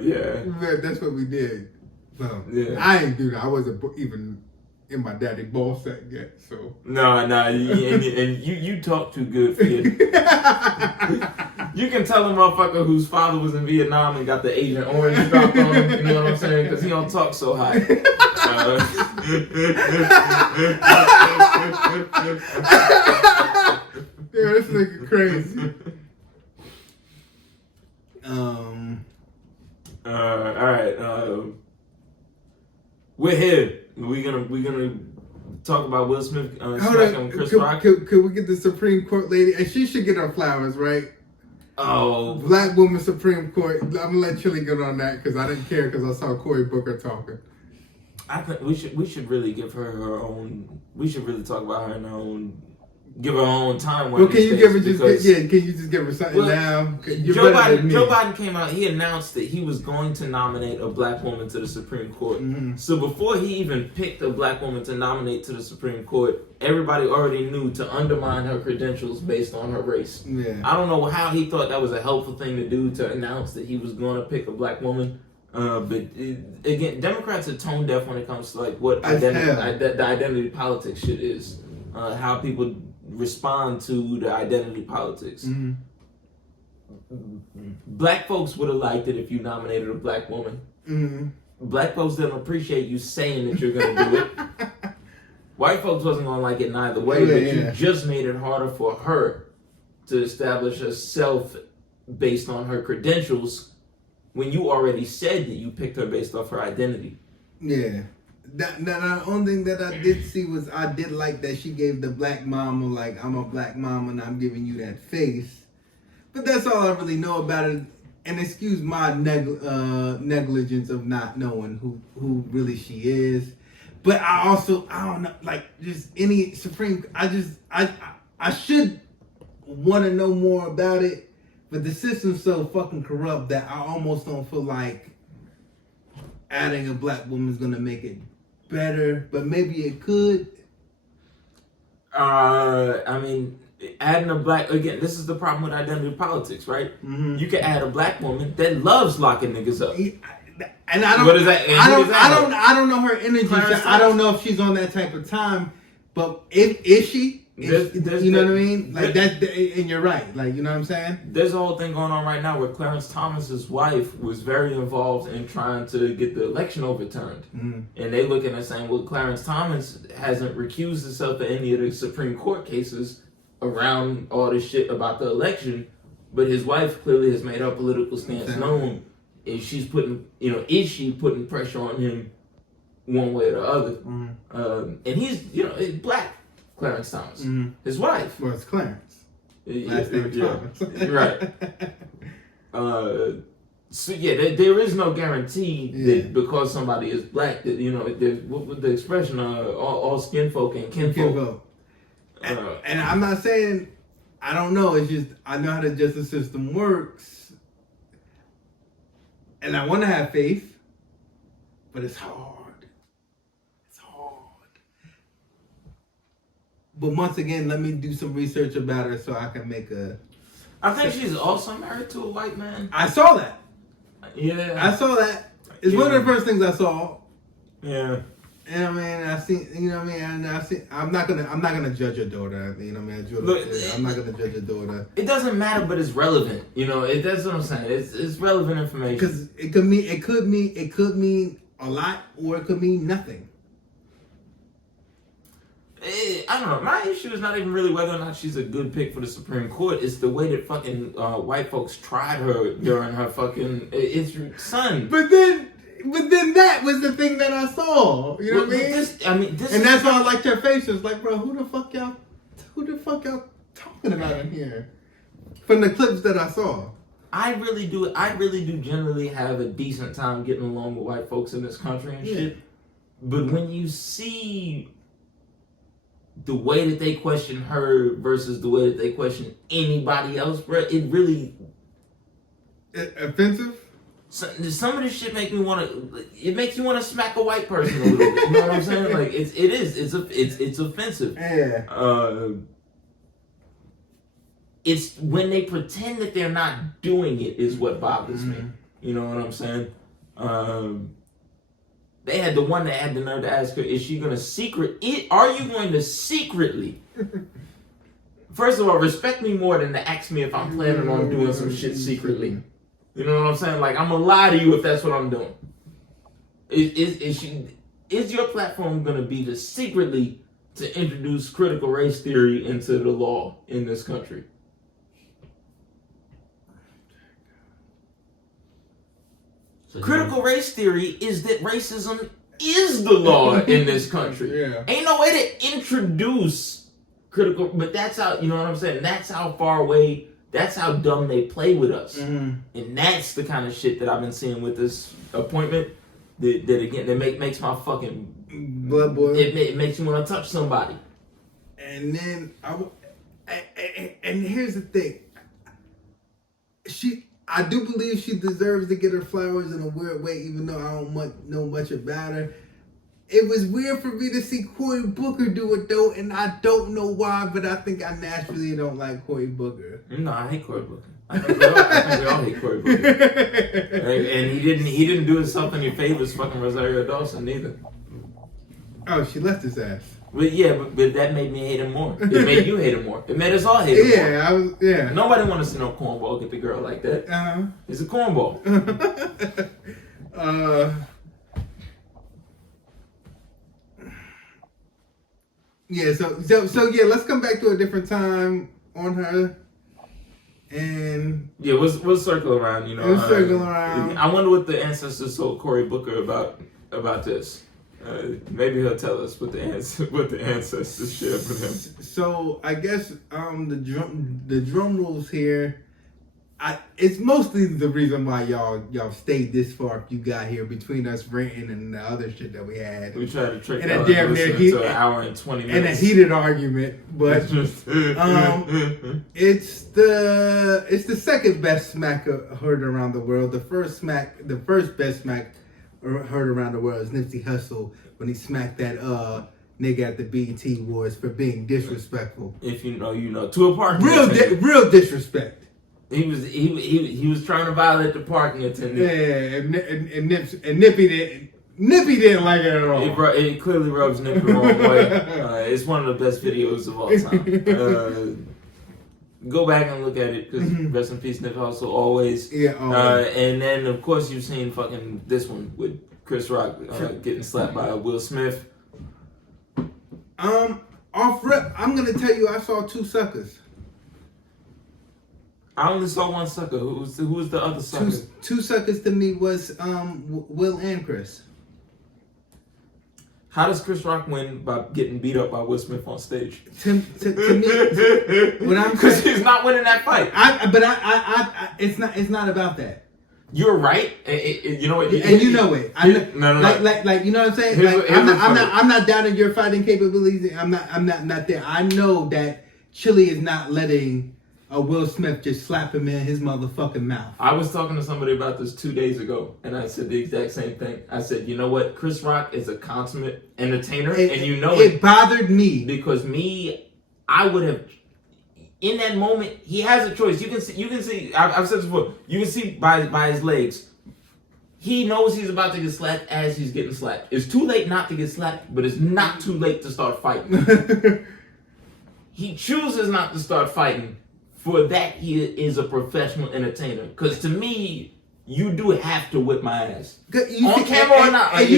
Yeah. That's what we did. So, yeah. I ain't do that. I wasn't even in my daddy ball sack yet. So No, and you talk too good for you. You can tell a motherfucker whose father was in Vietnam and got the Agent Orange dropped on him. You know what I'm saying? Because he don't talk so high. Yeah, this nigga crazy. All right. We're here. We're gonna talk about Will Smith smacking Chris Rock. Could we get the Supreme Court lady? And she should get her flowers, right? Oh, Black woman Supreme Court. I'm gonna let Chili get on that because I didn't care because I saw Cory Booker talking. I think we should really give her own. We should really talk about her in her own. Give her own time. Well, can you give her Can you just give her something now? Joe Biden came out. He announced that he was going to nominate a black woman to the Supreme Court. Mm-hmm. So before he even picked a black woman to nominate to the Supreme Court, everybody already knew to undermine her credentials based on her race. Yeah. I don't know how he thought that was a helpful thing to do to announce that he was going to pick a black woman. Again, Democrats are tone deaf when it comes to like what the identity politics shit is. How people respond to the identity politics. Mm-hmm. Black folks would have liked it if you nominated a black woman. Mm-hmm. Black folks didn't appreciate you saying that you're going to do it. White folks wasn't going to like it neither way, you just made it harder for her to establish herself based on her credentials when you already said that you picked her based off her identity. Yeah. The only thing that I did see was I did like that she gave the black mama, like, I'm a black mama and I'm giving you that face. But that's all I really know about it. And excuse my negligence of not knowing who really she is. But I don't know, like, just any Supreme, I should want to know more about it. But the system's so fucking corrupt that I almost don't feel like adding a black woman is gonna make it better, but maybe it could. I mean, adding a black, again, this is the problem with identity politics, right? Mm-hmm. You can add a black woman that loves locking niggas up. And I don't. What is that? I don't know her energy. I don't know if she's on that type of time. But is she? You know what I mean? Like that, and you're right. Like, you know what I'm saying? There's a whole thing going on right now where Clarence Thomas's wife was very involved in trying to get the election overturned, and they looking at saying, well, Clarence Thomas hasn't recused himself of any of the Supreme Court cases around all this shit about the election, but his wife clearly has made her political stance known. If she's putting, is she putting pressure on him one way or the other? And he's, black. Clarence Thomas, his wife. Well, it's Clarence. Last name Thomas. Right. So there is no guarantee that because somebody is black that there's what the expression all skin folk and kinfolk. And I'm not saying I don't know. It's just I know how the justice system works, and I want to have faith, but it's hard. But once again, let me do some research about her so I can make a... I think she's also married to a white man. I saw that. Yeah. I saw that. It's one of the first things I saw. Yeah. And I mean, I see, you know what I mean, and I see. I'm not gonna judge your daughter. You know what I mean? Look, I'm not gonna judge your daughter. It doesn't matter, but it's relevant. You know, that's what I'm saying. It's relevant information. Because it could mean a lot, or it could mean nothing. I don't know. My issue is not even really whether or not she's a good pick for the Supreme Court. It's the way that fucking white folks tried her during her fucking. It's son. But then that was the thing that I saw. You know what I mean? This and that's why I liked your face. It was like, bro, who the fuck y'all talking about in here? From the clips that I saw. I really do generally have a decent time getting along with white folks in this country and shit. But when you see the way that they question her versus the way that they question anybody else, bro, it really offensive. Some of this shit makes me want to. It makes you want to smack a white person a little bit. You know what I'm saying? Like it's offensive. Yeah. It's when they pretend that they're not doing it is what bothers me. You know what I'm saying? They had the one that had the nerve to ask her, "Is she gonna secret it? Are you going to secretly?" First of all, respect me more than to ask me if I'm planning on doing some shit secretly. You know what I'm saying? Like, I'm gonna lie to you if that's what I'm doing. Is your platform gonna be to secretly to introduce critical race theory into the law in this country? So critical race theory is that racism is the law in this country. Yeah. Ain't no way to introduce critical, but that's how, you know what I'm saying? That's how far away. That's how dumb they play with us. And that's the kind of shit that I've been seeing with this appointment that again, that makes my fucking blood boil. It makes you want to touch somebody. And then, and here's the thing. I do believe she deserves to get her flowers in a weird way, even though I don't know much about her. It was weird for me to see Cory Booker do it though, and I don't know why, but I think I naturally don't like Cory Booker. No, I hate Cory Booker. I think we all hate Cory Booker. And he didn't do himself any favors, fucking Rosario Dawson neither. Oh, she left his ass. But yeah, but that made me hate him more. It made you hate him more. It made us all hate him more. Yeah. Nobody want to see no cornball get the girl like that. He's a cornball. Yeah, so yeah, let's come back to a different time on her. And yeah, we'll circle around, you know. We'll circle around. I wonder what the ancestors told Cory Booker about this. Maybe he'll tell us what the ancestors shared with him. So I guess the drum rolls here. It's mostly the reason why y'all stayed this far. You got here between us ranting and the other shit that we had. We tried to trick and out damn near to an hour and 20 minutes. And a heated argument, but it's the second best smack heard around the world. The first best smack heard around the world is Nipsey Hussle when he smacked that nigga at the BET Awards for being disrespectful. If you know, you know. To a parking real disrespect. He was trying to violate the parking attendant. Yeah, and Nippy didn't like it at all. It clearly rubs Nippy the wrong way. It's one of the best videos of all time. Go back and look at it because rest in peace, Nipsey Hussle, always. Yeah. And then of course you've seen fucking this one with Chris Rock getting slapped by Will Smith. Off rip, I'm gonna tell you, I saw two suckers. I only saw one sucker. Who was the other sucker? Two suckers to me was Will and Chris. How does Chris Rock win by getting beat up by Will Smith on stage? To me, what I'm because he's not winning that fight. It's not about that. You're right. You know what? And you know it. No. Like you know what I'm saying? Like, I'm not doubting your fighting capabilities. I'm not there. I know that Chili is not letting Will Smith just slap him in his motherfucking mouth. I was talking to somebody about this 2 days ago, and I said the exact same thing. I said, you know what? Chris Rock is a consummate entertainer, and you know it bothered me. Because I would have, in that moment, he has a choice. You can see. I've said this before. You can see by his legs. he knows he's about to get slapped as he's getting slapped. It's too late not to get slapped, but it's not too late to start fighting. He chooses not to start fighting. For that, he is a professional entertainer. Because to me, you do have to whip my ass. On camera or not. And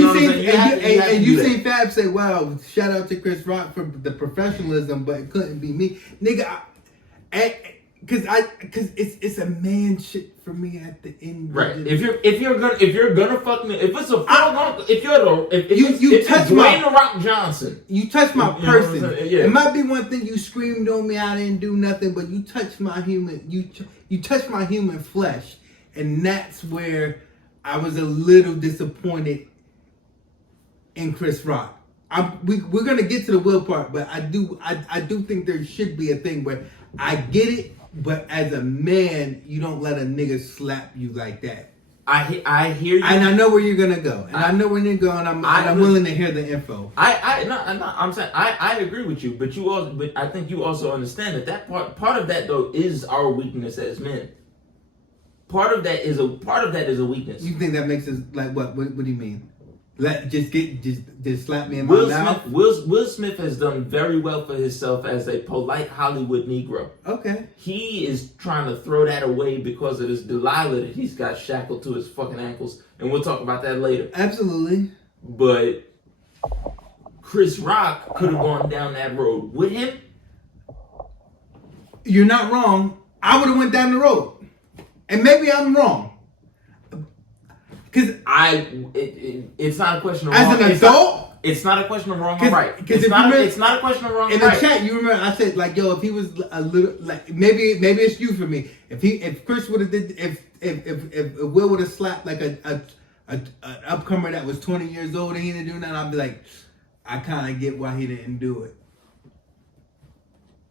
you seen Fab say, wow, shout out to Chris Rock for the professionalism, but it couldn't be me. Nigga, because it's a man shit for me at the end. Right. If you're gonna fuck me, if it's a you touch Dwayne The Rock Johnson, you touch my person. Yeah. It might be one thing you screamed on me, I didn't do nothing, but you touched my human. You touched my human flesh, and that's where I was a little disappointed in Chris Rock. We're gonna get to the Will part, but I do think there should be a thing where I get it. But as a man, you don't let a nigga slap you like that. I hear you, and I know where you're gonna go, and I know where you're going. I'm willing to hear the info. I'm saying I agree with you, but I think you also understand that part of that though is our weakness as men. Part of that is a weakness. You think that makes us like what? What do you mean? Just slap me in my mouth. Will Smith has done very well for himself as a polite Hollywood Negro. Okay. He is trying to throw that away because of this Delilah that he's got shackled to his fucking ankles, and we'll talk about that later. Absolutely. But Chris Rock could have gone down that road with him. You're not wrong. I would have went down the road, and maybe I'm wrong. Because it's not a question of as wrong. an adult, it's not a question of wrong or right. It's not a question of wrong or right. In the chat, you remember I said like, yo, if he was a little like maybe it's you for me. If Chris would have if Will would have slapped like an upcomer that was 20 years old and he didn't do nothing, I'd be like, I kind of get why he didn't do it.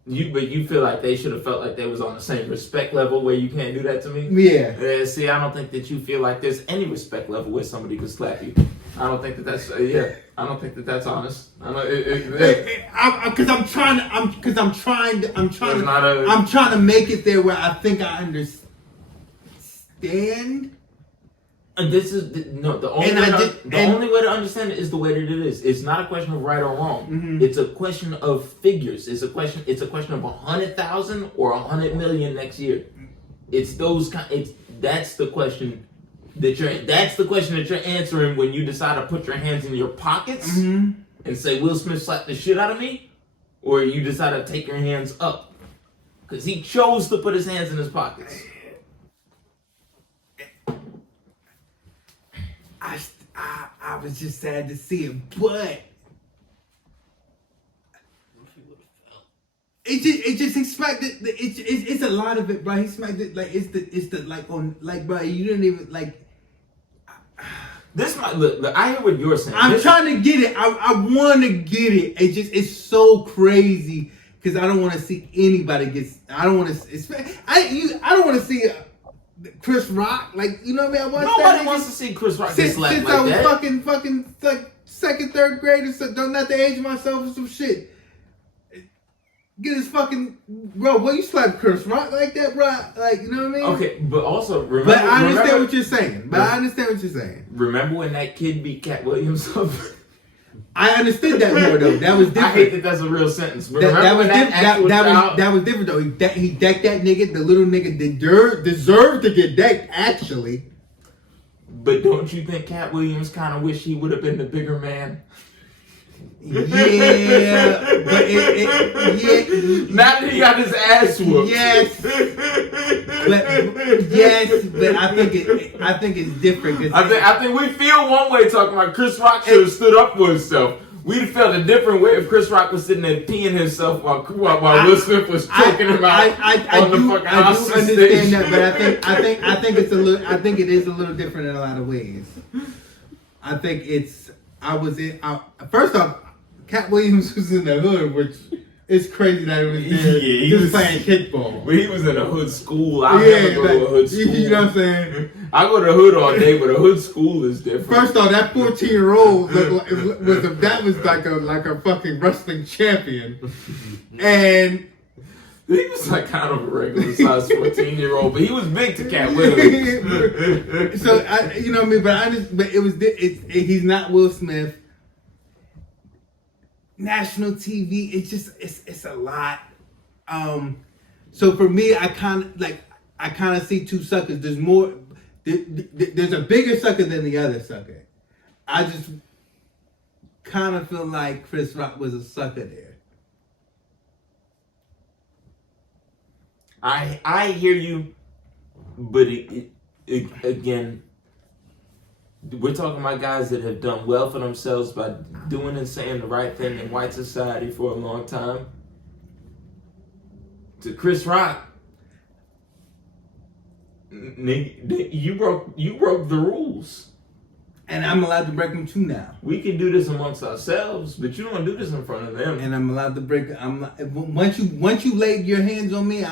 But you feel like they should have felt like they was on the same respect level where you can't do that to me? Yeah. See, I don't think that you feel like there's any respect level where somebody could slap you. I don't think that's I don't think that's honest. Because I'm trying to make it there where I think I understand. And this is the only way to understand it is the way that it is. It's not a question of right or wrong. Mm-hmm. It's a question of figures. It's a question of 100,000 or 100 million next year. It's those that's the question that you're answering when you decide to put your hands in your pockets mm-hmm. and say Will Smith slapped the shit out of me, or you decide to take your hands up because he chose to put his hands in his pockets. I was just sad to see it, but it just expected. It's a lot of it, bro. He smacked it like it's the like on like, bro. You didn't even like. This might look. I hear what you're saying. I'm trying to get it. I want to get it. It's so crazy because I don't want to see anybody get. I don't want to. I don't want to see. Chris Rock, like, you know what I mean? Nobody wants to see Chris Rock get slapped since like I was that. fucking like second, third grade or so, don't not to age myself or some shit. Get his fucking bro. What you slap Chris Rock like that, bro? Like, you know what I mean? Okay, but also remember. But I understand what you're saying. Remember when that kid beat Cat Williams up? I understood that more though. That was different. I hate that that's a real sentence. But that was different though. He decked that nigga. The little nigga deserved to get decked actually. But don't you think Cat Williams kind of wish he would have been the bigger man? Yeah, but now that he got his ass whooped. Yes, but I think it's different. I think we feel one way talking about Chris Rock should have stood up for himself. We'd felt a different way if Chris Rock was sitting there peeing himself while Will Smith was choking him out on the fucking Oscar stage. I do understand that, but I think it's a little. I think it is a little different in a lot of ways. I think it's. First off, Cat Williams was in the hood, which is crazy that he was there he just was playing kickball. But he was in a hood school. I never go to a hood school. You know what I'm saying? I go to hood all day, but a hood school is different. First off, that 14-year-old was like a fucking wrestling champion, and He was like kind of a regular size 14-year-old, but he was big to Cat Williams. So you know what I mean, but he's not Will Smith. National TV, it's a lot. So for me, I kind of see two suckers. There's more. There's a bigger sucker than the other sucker. I just kind of feel like Chris Rock was a sucker there. I hear you, but again, we're talking about guys that have done well for themselves by doing and saying the right thing in white society for a long time. To Chris Rock, you broke the rules. And I'm allowed to break them too now. We can do this amongst ourselves, but you don't do this in front of them. And I'm allowed to break. Once you laid your hands on me,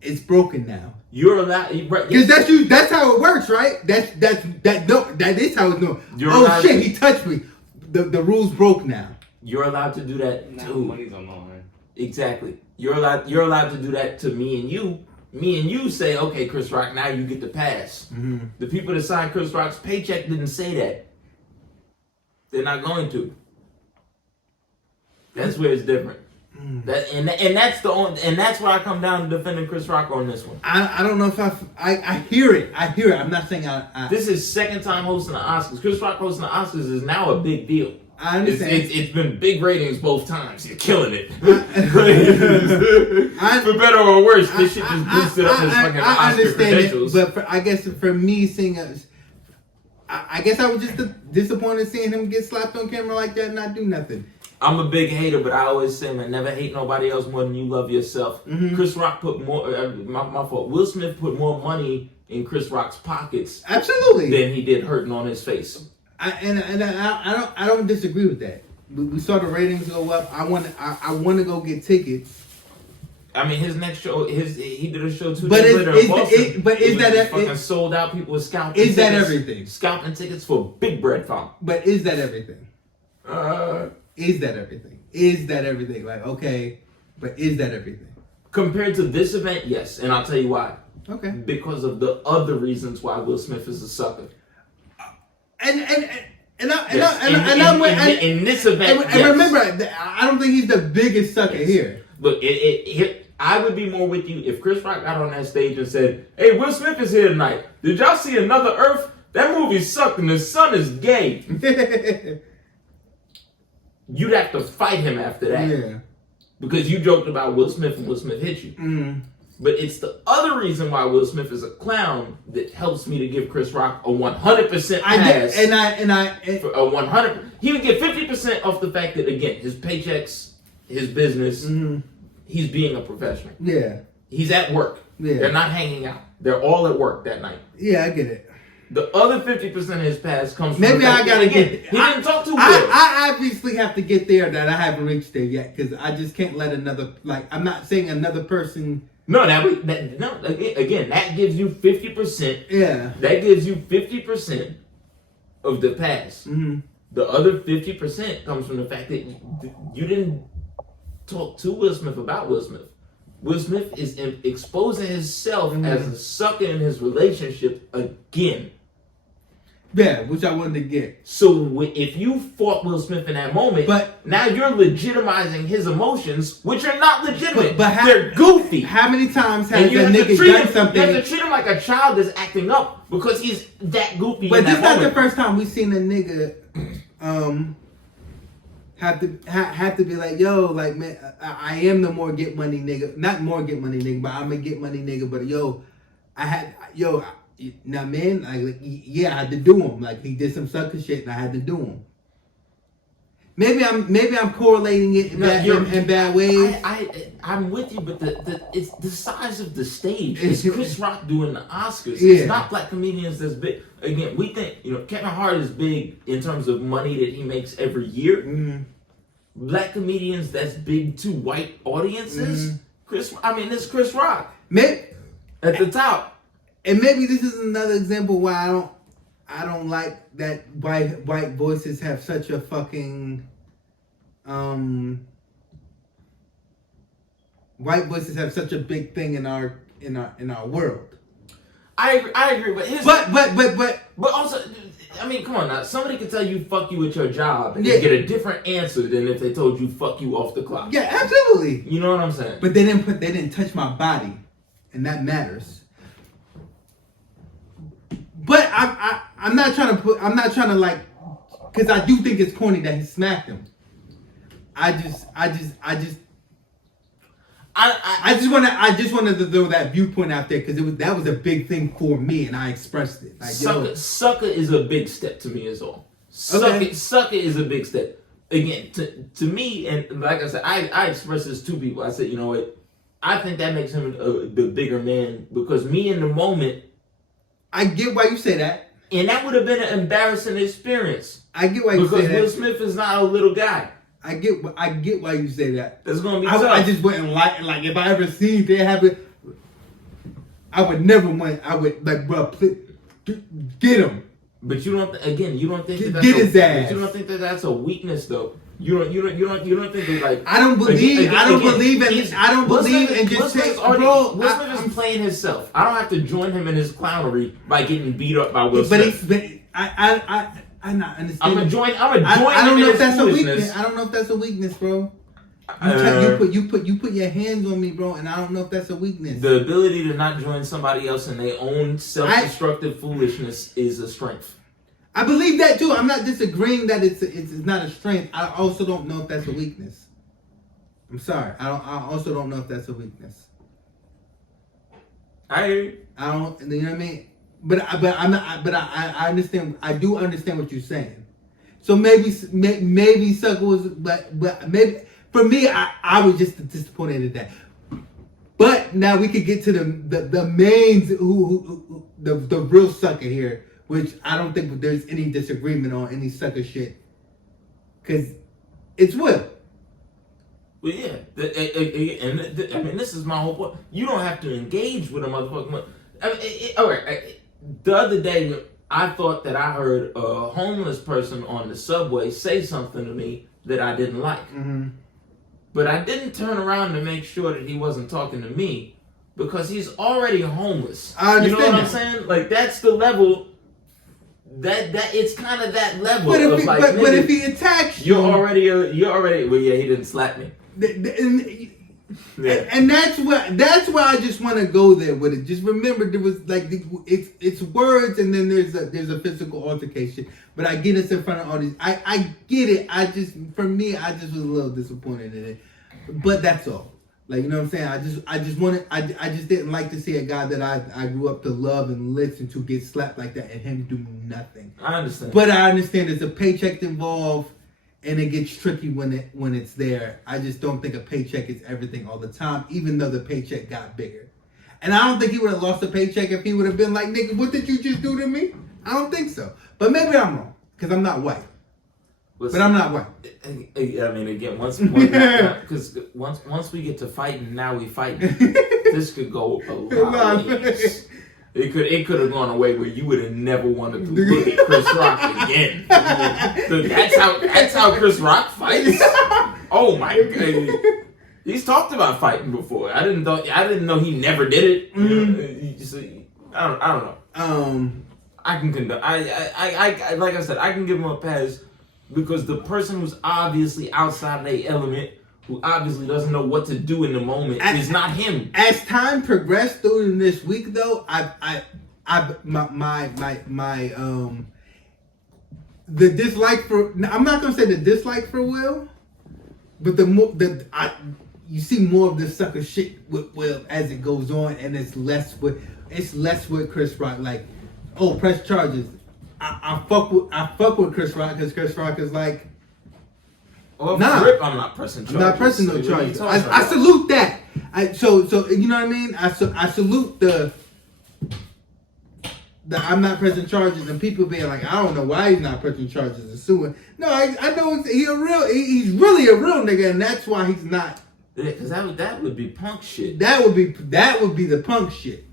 it's broken now. You're allowed because that's how it works, right? That is how it's known. Oh shit, he touched me. The rules broke now. You're allowed to do that Now too. money's on the line. Exactly. You're allowed to do that to me and you. Me and you say, okay, Chris Rock, now you get the pass. Mm-hmm. The people that signed Chris Rock's paycheck didn't say that. They're not going to. That's where it's different. That's where I come down to defending Chris Rock on this one. I don't know if I hear it. I hear it. I'm not saying I This is second time hosting the Oscars. Chris Rock hosting the Oscars is now a big deal. I understand. It's been big ratings both times. You're killing it. For better or worse, this shit just boosted up his fucking Oscar credentials. But I guess for me, seeing I guess I was just disappointed seeing him get slapped on camera like that and not do nothing. I'm a big hater, but I always say, man, never hate nobody else more than you love yourself. Mm-hmm. Chris Rock put more. My fault. Will Smith put more money in Chris Rock's pockets, absolutely, than he did hurting on his face. I don't disagree with that. We saw the ratings go up. I want to go get tickets. I mean, his next show, he did a show 2 days later in Boston. Fucking sold out. People were scalping. Is that everything? Scalping tickets for Big Bread Farm. But is that everything? Is that everything? Is that everything? Like, okay, but is that everything? Compared to this event, yes, and I'll tell you why. Okay. Because of the other reasons why Will Smith is a sucker. In this event, and remember, I don't think he's the biggest sucker here. Look, I would be more with you if Chris Rock got on that stage and said, "Hey, Will Smith is here tonight. Did y'all see Another Earth? That movie sucked and the son is gay." You'd have to fight him after that. Yeah. Because you joked about Will Smith and Will Smith hit you. Mm. But it's the other reason why Will Smith is a clown that helps me to give Chris Rock a 100% pass. A 100. He would get 50% off the fact that, again, his paychecks, his business, he's being a professional. Yeah. He's at work. Yeah. They're not hanging out. They're all at work that night. Yeah, I get it. The other 50% of his pass comes from maybe I gotta get. He didn't talk to Will. I obviously have to get there that I haven't reached there yet because I just can't let another. Like, I'm not saying another person. No, again, that gives you 50%. Yeah. That gives you 50% of the pass. Mm-hmm. The other 50% comes from the fact that you didn't talk to Will Smith about Will Smith. Will Smith is exposing himself as a sucker in his relationship again. Yeah, which I wanted to get. So if you fought Will Smith in that moment, but now you're legitimizing his emotions, which are not legitimate. But they're goofy. How many times has a nigga done something? You have to treat him like a child that's acting up because he's that goofy. But this is not the first time we've seen a nigga have to be like, yo, like, man, I am the more get money nigga. Not more get money nigga, but I'm a get money nigga. But now, man, yeah, I had to do him. Like, he did some sucker shit, and I had to do him. Maybe I'm correlating it in bad ways. I'm with you, but it's the size of the stage. It's Chris Rock doing the Oscars. Yeah. It's not black comedians that's big. Again, we think Kevin Hart is big in terms of money that he makes every year. Mm-hmm. Black comedians that's big to white audiences. Mm-hmm. It's Chris Rock at the top. And maybe this is another example why I don't like that white voices have such a fucking white voices have such a big thing in our world. I agree, but But also, I mean, come on now. Somebody can tell you "fuck you" at your job and Yeah. get a different answer than if they told you "fuck you" off the clock. yeah, absolutely. You know what I'm saying? But they didn't touch my body, and that matters. But I'm not trying to like, because I do think it's corny that he smacked him. I just wanted to throw that viewpoint out there because that was a big thing for me, and I expressed it. Like, Sucker is a big step to me is all. Okay. Sucker is a big step. Again, to me, and like I said, I expressed this to people. I said, you know what? I think that makes him the bigger man because me in the moment. I get why you say that. And that would have been an embarrassing experience. I get why you say that. Because Will Smith is not a little guy. I get why you say that. It's gonna be I tough. just wouldn't like if I ever seen they have it. I would never want. I would like, bro, please, get him. But you don't. Again, you don't think Get his ass. But you don't think that that's a weakness, though. You don't think that like. I don't believe. I don't believe in just saying, bro. Will Smith is playing himself. I don't have to join him in his clownery by getting beat up by Will Smith. I'm not understanding. I'm a join. I don't him know in if that's his a foolishness. weakness. I don't know if that's a weakness, bro. You put your hands on me, bro, and I don't know if that's a weakness. The ability to not join somebody else in their own self-destructive foolishness is a strength. I believe that too. I'm not disagreeing that it's not a strength. I also don't know if that's a weakness. I'm sorry. I also don't know if that's a weakness. I hear you. I don't. You know what I mean? But I understand. I do understand what you're saying. So maybe Sucker was, but maybe for me, I was just disappointed at that. But now we could get to the mains who the real sucker here, which I don't think there's any disagreement on any sucker shit, because it's Will. Well, yeah, I mean, this is my whole point. You don't have to engage with a motherfucker. I mean, all right. The other day, I thought that I heard a homeless person on the subway say something to me that I didn't like. Mm-hmm. But I didn't turn around to make sure that he wasn't talking to me because he's already homeless. I understand. You know what I'm that. saying? Like, that's the level. That it's kind of that level But of like. but if he attacks you, you're already. Well, yeah, he didn't slap me. Yeah. And that's why I just want to go there with it. Just remember, there was like it's words, and then there's a physical altercation. But I get us in front of all these. I get it. I just was a little disappointed in it. But that's all. Like, you know what I'm saying? I just didn't like to see a guy that I grew up to love and listen to get slapped like that and him do nothing. I understand. But I understand there's a paycheck involved. And it gets tricky when it's there. I just don't think a paycheck is everything all the time, even though the paycheck got bigger. And I don't think he would have lost a paycheck if he would have been like, nigga, what did you just do to me? I don't think so. But maybe I'm wrong, because I'm not white. Listen, but I'm not white. I mean, again, once we get to fighting, now we fighting. This could go a lot of ways. It could have gone away where you would have never wanted to look at Chris Rock again. That's how Chris Rock fights. Oh my god, he's talked about fighting before. I didn't know he never did it. Mm-hmm. I don't know. I can condone. I like I said, I can give him a pass because the person who's obviously outside their element, who obviously doesn't know what to do in the moment, is not him. As time progressed through this week, though, the dislike for, I'm not gonna say the dislike for Will, but you see more of this sucker shit with Will as it goes on, and it's less with Chris Rock. Like, oh, press charges. I fuck with Chris Rock because Chris Rock is like, I'm not pressing charges. I'm not pressing no charges. I salute that. So you know what I mean? I salute the I'm not pressing charges, and people being like, I don't know why he's not pressing charges and suing. No, I know he's really a real nigga, and that's why he's not. Yeah, because that would be punk shit. That would be the punk shit.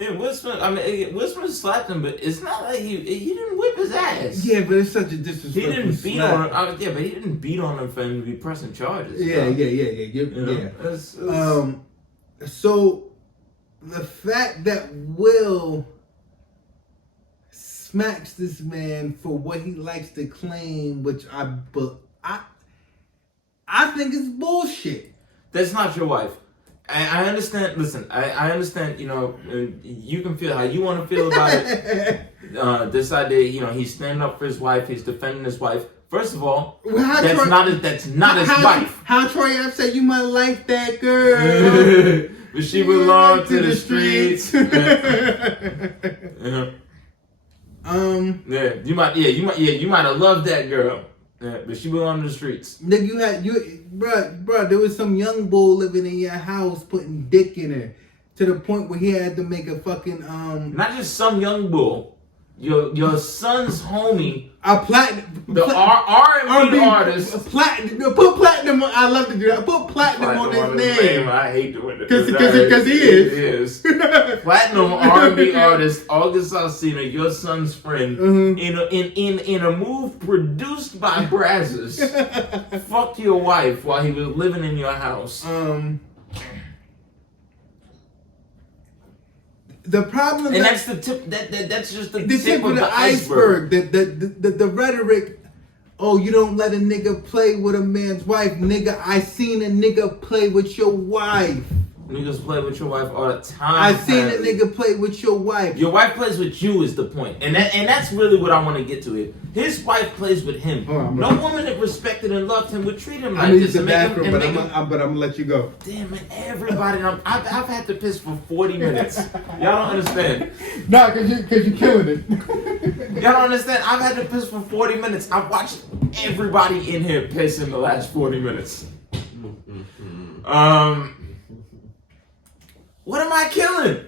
Yeah, Will Smith slapped him, but it's not like he didn't whip his ass. Yeah, but it's such a disrespectful He didn't beat slap. on him. Yeah, but he didn't beat on him for him to be pressing charges. Yeah. You know? Yeah. It's- So the fact that Will smacks this man for what he likes to claim, which I think is bullshit. That's not your wife. I understand. Listen, I understand. You know, you can feel how you want to feel about it. This idea, he's standing up for his wife. He's defending his wife. First of all, that's not his wife. How Troy Ave said, "You might like that girl, but she belonged to the streets." You might have loved that girl. Yeah, but she belonged to the streets. Nigga, bruh, there was some young bull living in your house putting dick in her to the point where he had to make a fucking Not just some young bull. Your son's homie, a platinum, R&B artist. Put platinum on. I love to do that. Put platinum on his name. I hate doing it because he is. He is. Platinum R&B artist August Alsina, your son's friend, in a move produced by Brazzers, fucked your wife while he was living in your house. The problem, and that's the tip. That's just the tip of the iceberg. The rhetoric. Oh, you don't let a nigga play with a man's wife, nigga. I seen a nigga play with your wife. Niggas play with your wife all the time. I seen a nigga play with your wife. Your wife plays with you is the point, and that's really what I want to get to here. His wife plays with him. No woman that respected and loved him would treat him like this. The bathroom, but I'm gonna let you go. Damn man, everybody. I've had to piss for 40 minutes. Y'all don't understand. Nah, cause you're killing it. Y'all don't understand. I've had to piss for 40 minutes. I've watched everybody in here piss in the last 40 minutes. What am I killing?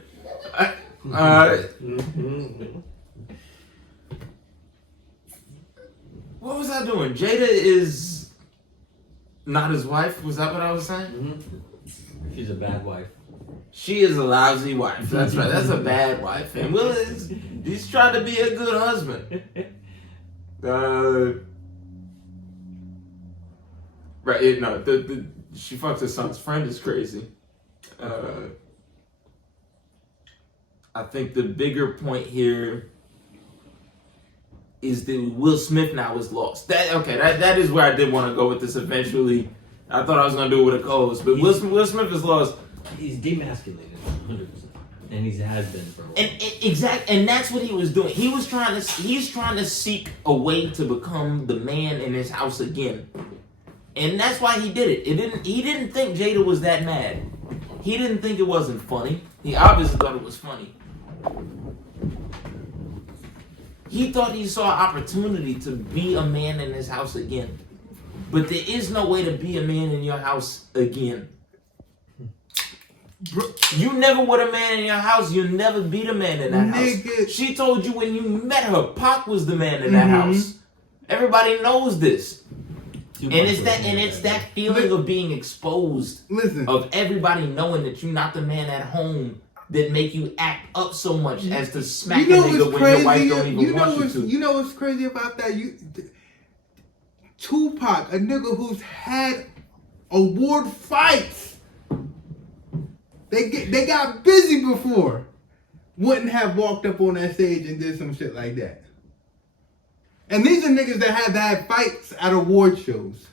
What was I doing? Jada is not his wife. Was that what I was saying? Mm-hmm. She's a bad wife. She is a lousy wife. That's right. That's a bad wife. And Will he's trying to be a good husband. Right. No. She fucked his son's friend is crazy. I think the bigger point here is that Will Smith now is lost. That is where I did want to go with this eventually. I thought I was going to do it with a co-host, but Will Smith is lost. He's demasculated, 100%. And he has been for a while. And that's what he was doing. He's trying to seek a way to become the man in his house again. And that's why he did it. He didn't think Jada was that mad. He didn't think it wasn't funny. He obviously thought it was funny. He thought he saw an opportunity to be a man in his house again. But there is no way to be a man in your house again. You never were a man in your house. You'll never be the man in that house. She told you when you met her, Pac was the man in that house. Everybody knows this. And it's that feeling of being exposed. Of everybody knowing that you're not the man at home that make you act up so much as to smack a nigga when your wife don't even want you to. You know what's crazy about that? Tupac, a nigga who's had award fights. They got busy before. Wouldn't have walked up on that stage and did some shit like that. And these are niggas that have had fights at award shows.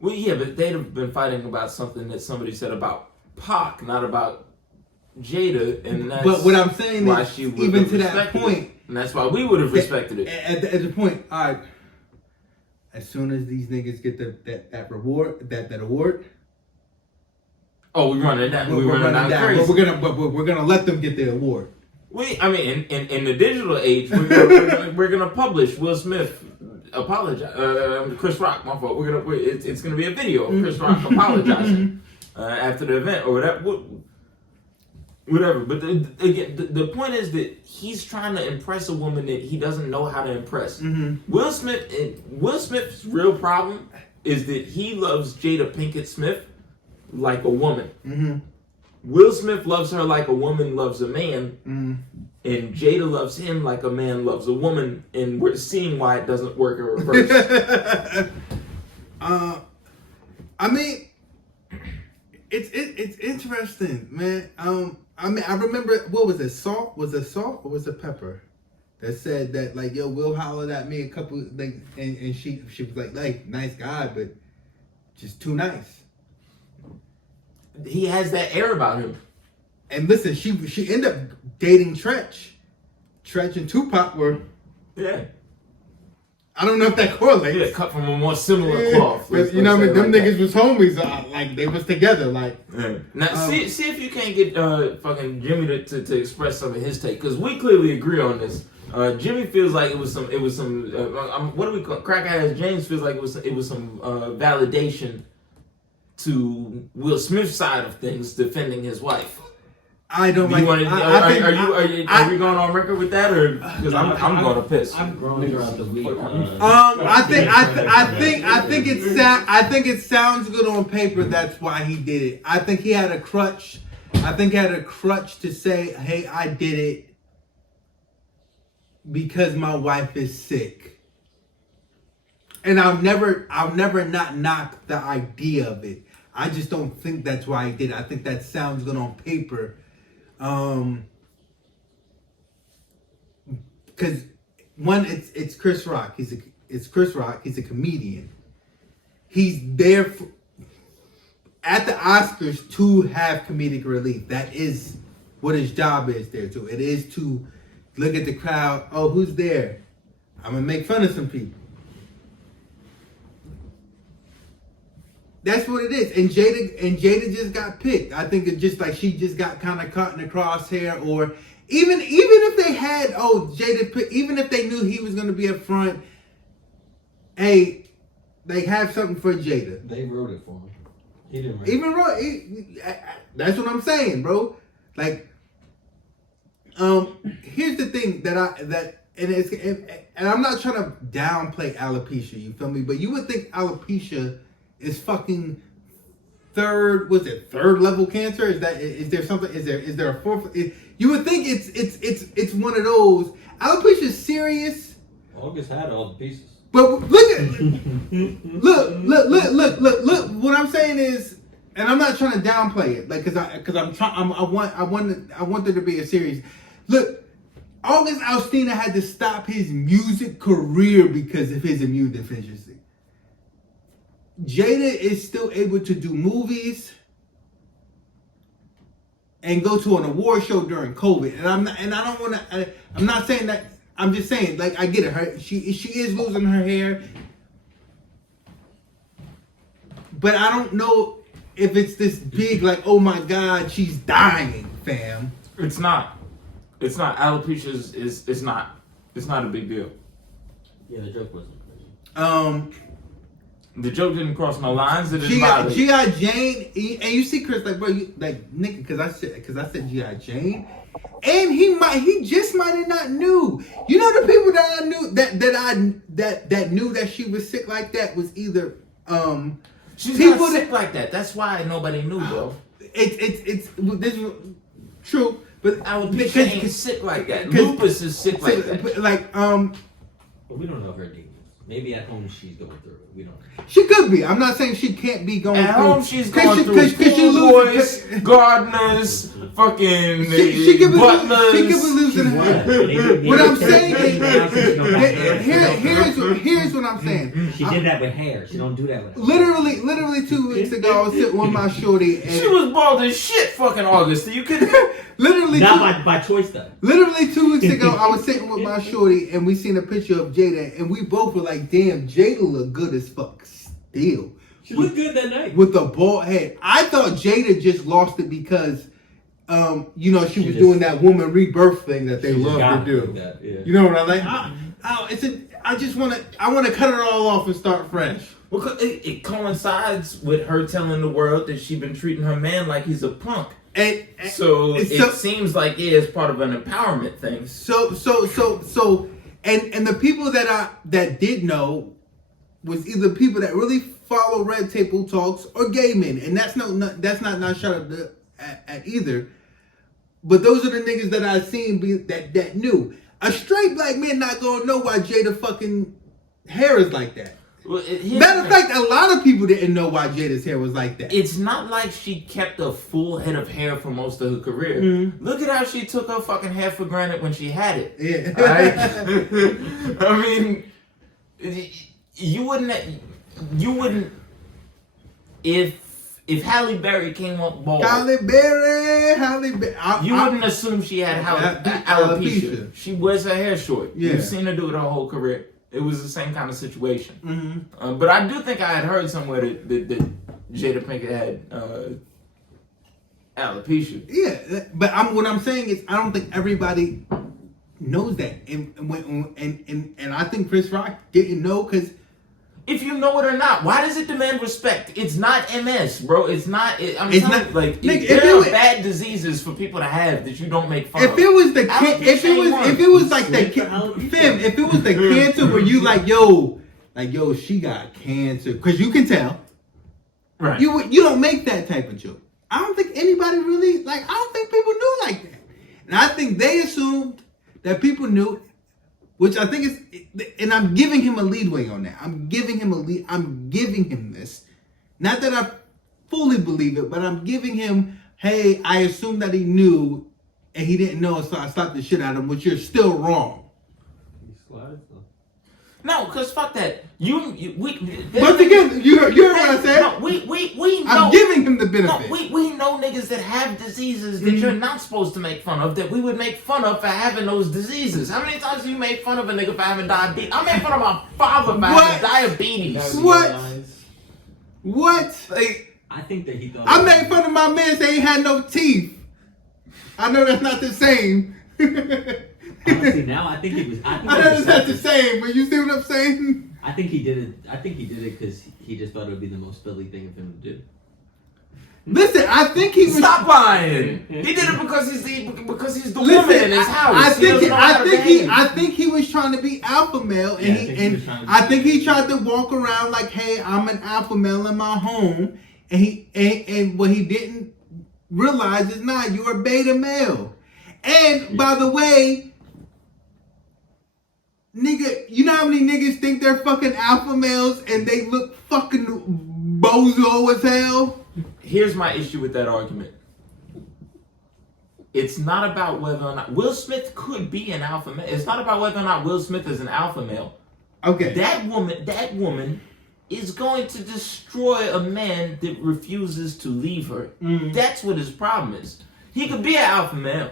Well, yeah, but they'd have been fighting about something that somebody said about Pac, not about Jada, and that's but what I'm saying why is, she would even have to that respected point, it. And that's why we would have respected it. At the point, all right. As soon as these niggas get that reward, that award. Oh, we running down. We're running down crazy. But we're gonna let them get the award. In the digital age, we're gonna publish Will Smith apologize. Chris Rock, my fault. It's gonna be a video of Chris Rock apologizing after the event or whatever. Whatever. But the point is that he's trying to impress a woman that he doesn't know how to impress. Will Smith's real problem is that he loves Jada Pinkett Smith like a woman. Will Smith loves her like a woman loves a man, Mm. and Jada loves him like a man loves a woman, and we're seeing why it doesn't work in reverse. I mean, it's interesting, man. I mean, I remember, what was it? Salt? Was it Salt or was it Pepper? That said that, like, yo, Will hollered at me a couple, like, and she was like, nice guy, but just too nice. He has that air about him. And listen, she ended up dating Tretch. Tretch and Tupac were, Yeah. I don't know if that correlates. Yeah, cut from a more similar cloth. But you know what I mean? Them niggas was homies. Like, they was together. Like, yeah. Now, see if you can't get fucking Jimmy to express some of his take, because we clearly agree on this. Jimmy feels like it was some what do we call crack ass James feels like it was some validation to Will Smith's side of things defending his wife. I don't like. Are we going on record with that, or because I'm going to piss? I'm growing throughout the week. I think it sounds good on paper. That's why he did it. I think he had a crutch. To say, hey, I did it because my wife is sick. And I'll never not knock the idea of it. I just don't think that's why he did it. I think that sounds good on paper. Because one, it's Chris Rock. It's Chris Rock. He's a comedian. He's there at the Oscars to have comedic relief. That is what his job is there to. It is to look at the crowd. Oh, who's there? I'm gonna make fun of some people. That's what it is. And Jada just got picked. I think it's just like she just got kind of caught in the crosshair. Or even if they had, Jada picked, even if they knew he was going to be up front, hey, they have something for Jada. They wrote it for him. He didn't write Even wrote, that's what I'm saying, bro. Like, here's the thing and I'm not trying to downplay alopecia, you feel me? But you would think alopecia is fucking third level cancer? Is there a fourth? You would think it's one of those. Alopecia is serious. August had all the pieces. But look. What I'm saying is, and I'm not trying to downplay it, like, I want there to be a series. Look, August Alsina had to stop his music career because of his immune deficiency. Jada is still able to do movies and go to an award show during COVID. I'm not saying that. I'm just saying, like, I get it. She is losing her hair, but I don't know if it's this big, like, oh my God, she's dying, fam. It's not. Alopecia is not. It's not a big deal. Yeah, the joke wasn't crazy. The joke didn't cross no lines. G.I. Jane, and you see Chris, like, bro, you like nigga, because I said G.I. Jane, and he just might have not knew. You know, the people that I knew that knew that she was sick like that was either she's not sick like that. That's why nobody knew, bro. It's this is true, but alopecia ain't sick like that. Lupus is sick like that. But we don't know her demons. Maybe at home she's going through it. We don't know. She could be. I'm not saying she can't be going at through. At home she's going through schoolboys, gardeners, fucking she could be butlers. She could be losing her. What I'm saying is, here's what I'm saying. She did that with hair. She don't do that with hair. Literally 2 weeks ago, I was sitting with my shorty. And she was bald as shit fucking August. You could literally not by choice though. Literally 2 weeks ago, I was sitting with my shorty and we seen a picture of Jada and we both were like, damn, Jada look good as fuck still. She looked good that night. With a bald head. I thought Jada just lost it because she was doing that woman rebirth thing that they love to do. That, yeah. You know what I'm like? I want to cut it all off and start fresh. Well, it coincides with her telling the world that she's been treating her man like he's a punk. And it seems like it's part of an empowerment thing. So the people that did know was either people that really follow Red Table Talks or gay men, and that's not shut up. at either. But those are the niggas that I seen that knew. A straight black man not gonna know why Jada fucking hair is like that. Well, Matter of fact, a lot of people didn't know why Jada's hair was like that. It's not like she kept a full head of hair for most of her career. Mm-hmm. Look at how she took her fucking hair for granted when she had it. Yeah. Right? I mean, you wouldn't if Halle Berry came up bald. Halle Berry. You wouldn't assume she had alopecia. She wears her hair short. Yeah. You've seen her do it her whole career. It was the same kind of situation. Mm-hmm. But I do think I had heard somewhere that Jada Pinkett had alopecia. Yeah, but what I'm saying is I don't think everybody knows that, and I think Chris Rock didn't know because. If you know it or not, why does it demand respect? It's not MS, bro. It's not. I'm It's telling not- you, like nigga, there are bad diseases for people to have that you don't make fun of. If it was the Alopecia if ain't it was like the Sleep for alopecia. fam, if it was the cancer where you like yo, she got cancer because you can tell. Right. You don't make that type of joke. I don't think anybody really I don't think people knew like that, and I think they assumed that people knew, which I think is, and I'm giving him a leadway on that. I'm giving him this, not that I fully believe it, but I'm giving him. Hey, I assume that he knew, and he didn't know, so I slapped the shit out of him, which you're still wrong. No, cause fuck that. Once again, you heard what I said. No, we know. I'm giving him the No, benefit. we know niggas that have diseases that you're not supposed to make fun of, that we would make fun of for having those diseases. How many times have you made fun of a nigga for having diabetes? I made fun of my father for having diabetes. What? Like, I think that he thought. I made fun of my man saying he had no teeth. I know that's not the same. Honestly, now I think he was. I know that's not the same, but you see what I'm saying? I think he did it. I think he did it because he just thought it would be the most Philly thing of him to do. Listen, I think he was. stop lying. He did it because he's the woman Listen, in his house. I He doesn't know how to behave. think he was trying to be alpha male, and Yeah, I think he tried to walk around like, "Hey, I'm an alpha male in my home," and what he didn't realize is, nah, you're a beta male. And by the way, nigga, you know how many niggas think they're fucking alpha males and they look fucking bozo as hell? Here's my issue with that argument. It's not about whether or not Will Smith could be an alpha male. It's not about whether or not Will Smith is an alpha male. Okay. That woman is going to destroy a man that refuses to leave her. That's what his problem is. He could be an alpha male.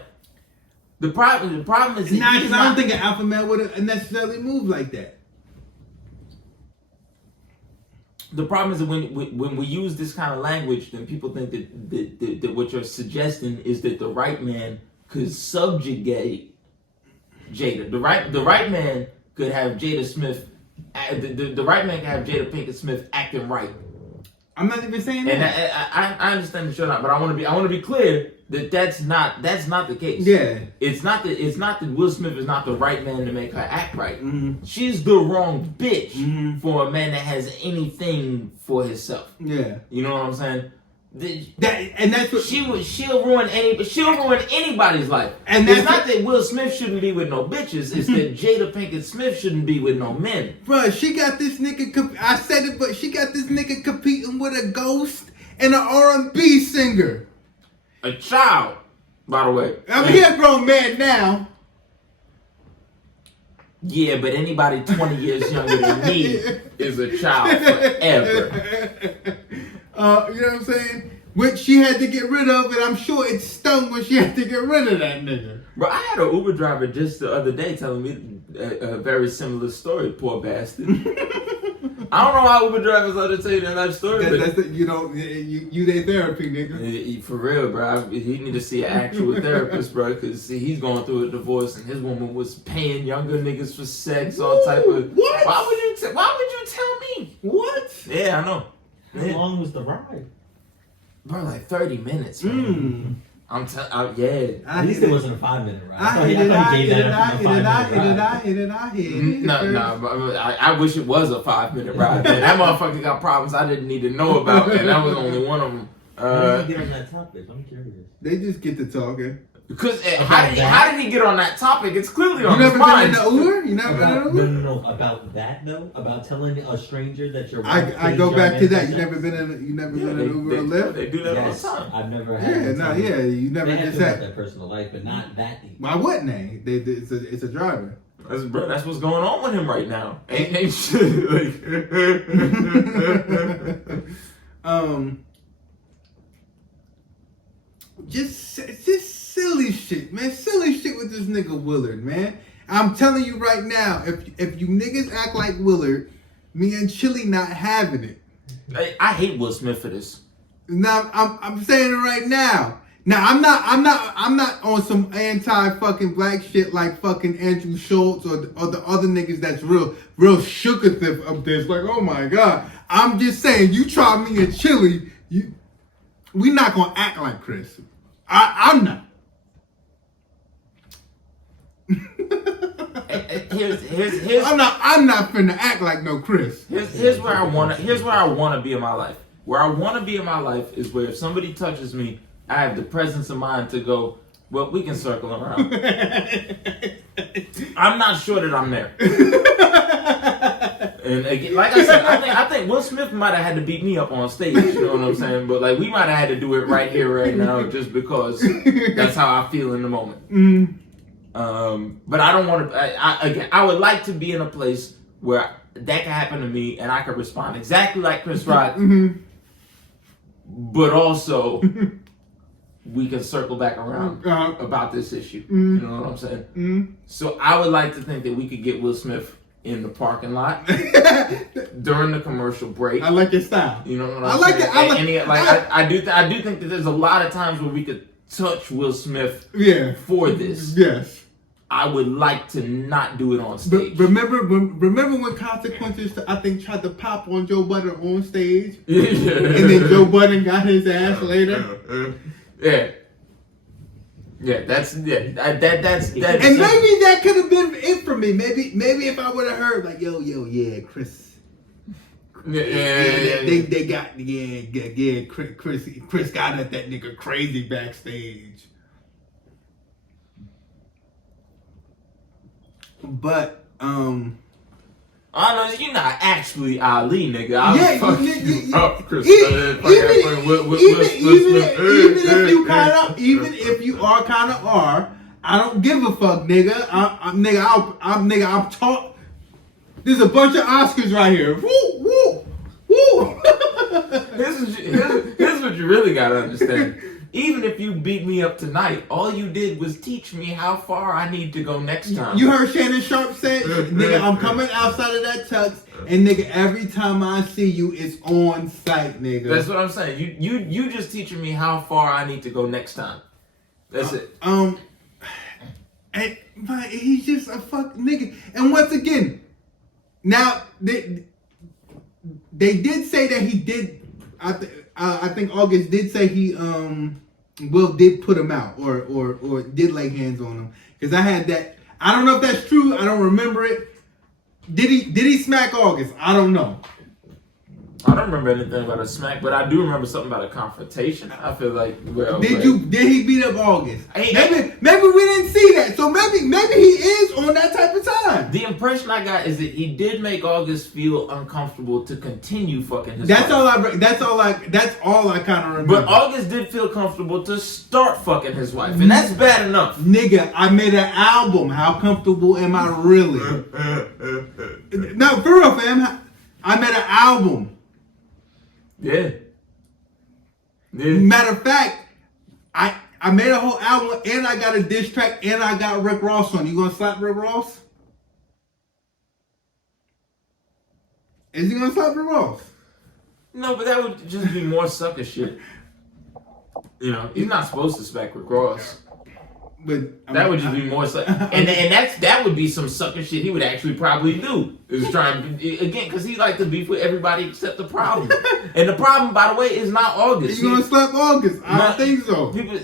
The problem is that Nah, he's because I don't think an alpha male would necessarily move like that. The problem is that when we use this kind of language, then people think that what you're suggesting is that the right man could subjugate Jada. The right man could have Jada Smith. The right man could have Jada Pinkett Smith acting right. I'm not even saying that. And I understand that you're not, but I want to be clear that that's not the case. Yeah. It's not that Will Smith is not the right man to make her act right. Mm-hmm. She's the wrong bitch Mm-hmm. for a man that has anything for himself. Yeah. You know what I'm saying? That's what She'll ruin anybody's life. And It's that's not that Will Smith shouldn't be with no bitches. It's that Jada Pinkett Smith shouldn't be with no men. Bruh, she got this nigga. I said it, but she got this nigga competing with a ghost and an R&B singer. A child, by the way. I mean, he a grown man now. Yeah, but anybody 20 years younger than me is a child forever. You know what I'm saying? Which she had to get rid of, and I'm sure it stung when she had to get rid of that nigga. Bro, I had an Uber driver just the other day telling me a very similar story, poor bastard. I don't know how Uber drivers are to tell you that story, but You their therapy, nigga. for real, bro. He need to see an actual therapist, bro, because he's going through a divorce and his woman was paying younger niggas for sex, all type of. What? Why would you tell me? What? Yeah, I know. How long was the ride? Bro, like 30 minutes, man. Yeah. At least it wasn't a 5-minute ride. No, I wish it was a 5-minute ride. Man. That motherfucker got problems I didn't need to know about, and that was only one of them. How did you get on that topic? I'm curious. They just get to talking. Because how did he get on that topic? It's clearly on his You mind. never been in the Uber? You never been in the Uber? No. About that though, about telling a stranger that you're. I go back to that. You never been in an Uber or Lyft? They do that Yes, all the time. I've never had. You never They have just to had. that personal life, but not that deep. Why wouldn't they? It's a driver. That's what's going on with him right now. Ain't shit like. Just silly shit, man. Silly shit with this nigga Willard, man. I'm telling you right now, if you niggas act like Willard, me and Chili not having it. I hate Will Smith for this. Now I'm saying it right now. Now I'm not on some anti fucking black shit like fucking Andrew Schultz or the other niggas that's real shookative of this. Like, oh my god. I'm just saying, you try me and Chili, we not gonna act like Chris. I'm not. Here's I'm not finna act like no Chris. Here's where I wanna be in my life. Where I wanna be in my life is where if somebody touches me, I have the presence of mind to go, well, we can circle around. I'm not sure that I'm there. And again, like I said, I think Will Smith might have had to beat me up on stage, you know what I'm saying? But like we might have had to do it right here, right now, just because that's how I feel in the moment. But I don't want to. I would like to be in a place where that can happen to me and I can respond exactly like Chris Rock, but also we can circle back around about this issue. You know what I'm saying? So I would like to think that we could get Will Smith in the parking lot during the commercial break. I like your style. You know what I'm saying? I do think that there's a lot of times where we could touch Will Smith for this. Yes. I would like to not do it on stage. Remember when Consequences, I think, tried to pop on Joe Budden on stage? And then Joe Budden got his ass later? That's And maybe that could have been it for me. Maybe if I would have heard like, yo, Chris. They got Chris got at that nigga crazy backstage. But I know you're not actually Ali, nigga. Even if you are kind of are, I don't give a fuck, nigga. I'm taught. There's a bunch of Oscars right here. Woo. Here's what you really gotta understand. Even if you beat me up tonight, all you did was teach me how far I need to go next time. You heard Shannon Sharp say, nigga, I'm coming outside of that tux, and nigga, every time I see you, it's on site, nigga. That's what I'm saying. You just teaching me how far I need to go next time. That's it. But he's just a fuck nigga. And once again, now they did say that he did. I think August did say he Will did put him out or did lay hands on him, because I had that. I don't know if that's true. I don't remember it. Did he smack August? I don't know. I don't remember anything about a smack, but I do remember something about a confrontation. I feel like, did he beat up August? Maybe we didn't see that. So maybe he is on that type of time. The impression I got is that he did make August feel uncomfortable to continue fucking his That's wife. That's all I kind of remember. But August did feel comfortable to start fucking his wife, and that's bad enough. Nigga, I made an album. How comfortable am I really? No, for real, fam. I made an album. Yeah. Matter of fact, I made a whole album and I got a diss track and I got Rick Ross on. You gonna slap Rick Ross? Is he gonna slap Rick Ross? No, but that would just be more sucker shit. You know, he's not supposed to smack Rick Ross. But that would just be more sucker, and that would be some sucker shit he would actually probably do. Is trying again because he like to beef with everybody except the problem. And the problem, by the way, is not August. You gonna slap August? I don't think so. People,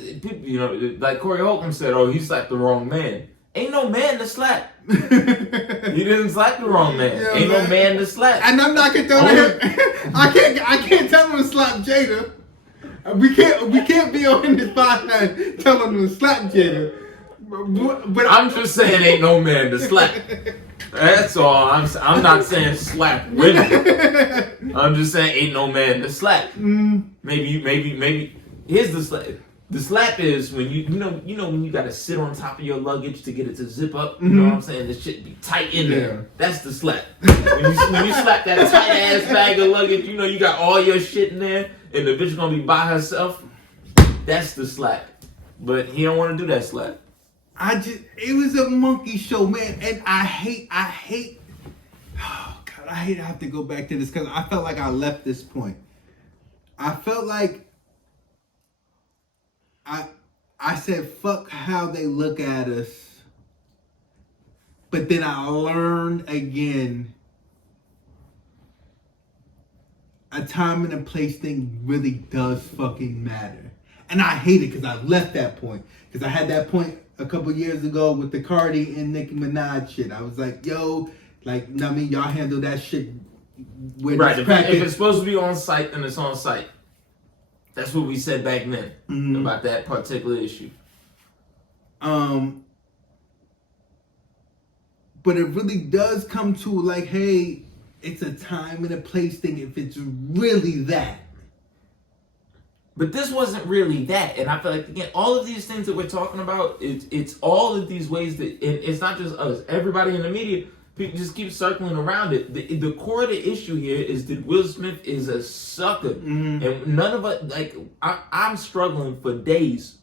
you know, like Corey Holcomb said, "Oh, he slapped the wrong man." Ain't no man to slap. He didn't slap the wrong man. Yeah, ain't no man to slap. And I'm not gonna tell him. I can't tell him to slap Jada. We can't be on this podcast telling them to slap Jada. But I'm just saying, ain't no man to slap. That's all. I'm not saying slap women. I'm just saying, ain't no man to slap. Maybe. Here's the slap. The slap is when you know when you gotta sit on top of your luggage to get it to zip up. You know what I'm saying? The shit be tight in there. That's the slap. when you slap that tight ass bag of luggage, you know you got all your shit in there, and the bitch gonna be by herself. That's the slap. But he don't want to do that slap. It was a monkey show, man, and I hate. Oh God, I hate to have to go back to this because I felt like I left this point. I felt like I said, fuck how they look at us. But then I learned again, a time and a place thing really does fucking matter. And I hate it because I left that point. Because I had that point a couple years ago with the Cardi and Nicki Minaj shit. I was like, yo, like, I mean, y'all handle that shit with right. If it's supposed to be on site, then it's on site. That's what we said back then about that particular issue. But it really does come to like, hey, it's a time and a place thing if it's really that. But this wasn't really that. And I feel like, again, all of these things that we're talking about, it's all of these ways that, it's not just us. Everybody in the media, people just keep circling around it. The core of the issue here is that Will Smith is a sucker. And none of us, like, I'm struggling for days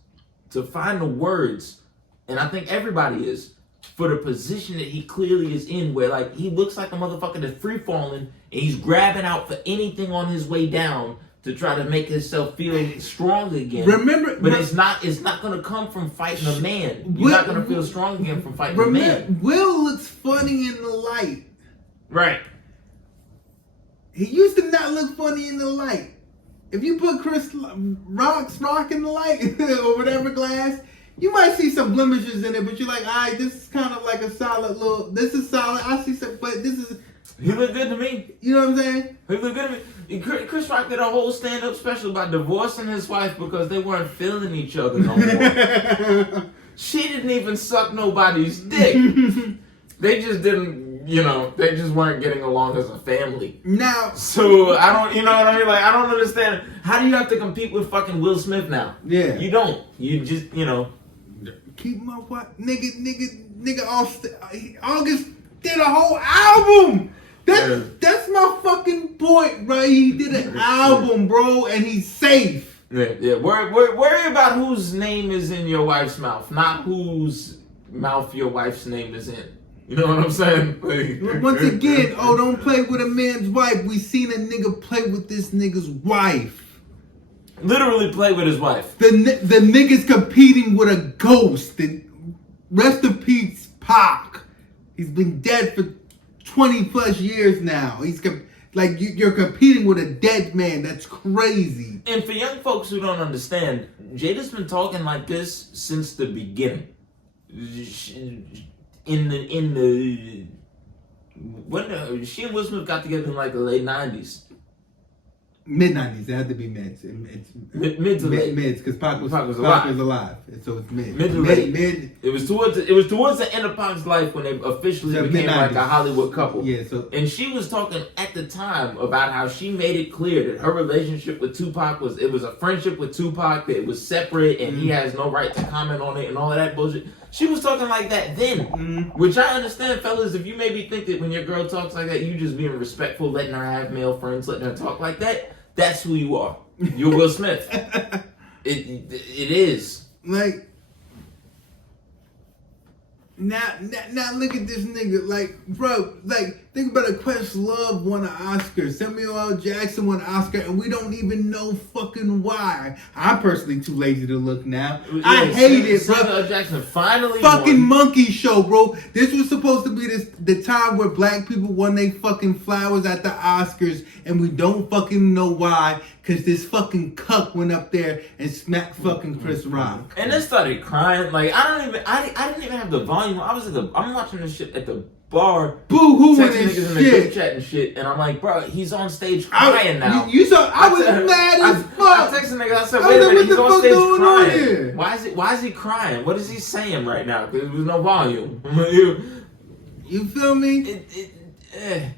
to find the words, and I think everybody is, for the position that he clearly is in, where, like, he looks like a motherfucker that's free-falling, and he's grabbing out for anything on his way down to try to make himself feel strong again. But it's not going to come from fighting a man. You're not going to feel strong again from fighting a man. Will looks funny in the light. Right. He used to not look funny in the light. If you put Chris Rock in the light or whatever glass, you might see some blemishes in it, but you're like, all right, this is kind of like a solid little. This is solid. I see some, but this is. He looked good to me. You know what I'm saying? He looked good to me. Chris Rock did a whole stand-up special about divorcing his wife because they weren't feeling each other no more. She didn't even suck nobody's dick. They just didn't, they just weren't getting along as a family. Now, so I don't, you know what I mean? Like, I don't understand. How do you have to compete with fucking Will Smith now? Yeah. You don't. You just, Keep my what? Nigga, August did a whole album. That's my fucking point, bro. He did an album, bro, and he's safe. Yeah. Worry about whose name is in your wife's mouth, not whose mouth your wife's name is in. You know what I'm saying? Like, once again, don't play with a man's wife. We seen a nigga play with this nigga's wife. Literally play with his wife. The nigga's competing with a ghost. Rest in peace, Pac. He's been dead for 20 plus years now. You're competing with a dead man. That's crazy. And for young folks who don't understand, Jada's been talking like this since the beginning. When she and Will Smith got together in like the late 90s. Mid-90s. It had to be mids. Mid to late. Mids, because Pac was alive. So it's mid. Mid to late. It was towards the end of Pac's life when they officially became like a Hollywood couple. Yeah. And she was talking at the time about how she made it clear that her relationship with Tupac was a friendship with Tupac, that it was separate and he has no right to comment on it and all of that bullshit. She was talking like that then, which I understand, fellas. If you maybe think that when your girl talks like that, you just being respectful, letting her have male friends, letting her talk like that. That's who you are. You're Will Smith. It is. Like, now look at this nigga. Like, bro, think about it. Questlove won an Oscar. Samuel L. Jackson won an Oscar, and we don't even know fucking why. I'm personally too lazy to look now. Yeah, I hate it, bro. Samuel L. Jackson finally fucking won. monkey show, bro. This was supposed to be the time where black people won they fucking flowers at the Oscars, and we don't fucking know why. Cause this fucking cuck went up there and smacked fucking Chris Rock. And then started crying. Like, I didn't even have the volume. I'm watching this shit at the bar, boo-hooing texting and niggas in the group shit. chat and shit, and I'm like, bro, he's on stage crying now. You saw? I was mad as I fuck. texted niggas. I said, I wait was a like, minute, he's what the on fuck stage going on crying. here? Why is he crying? What is he saying right now? Because there's no volume. You feel me? And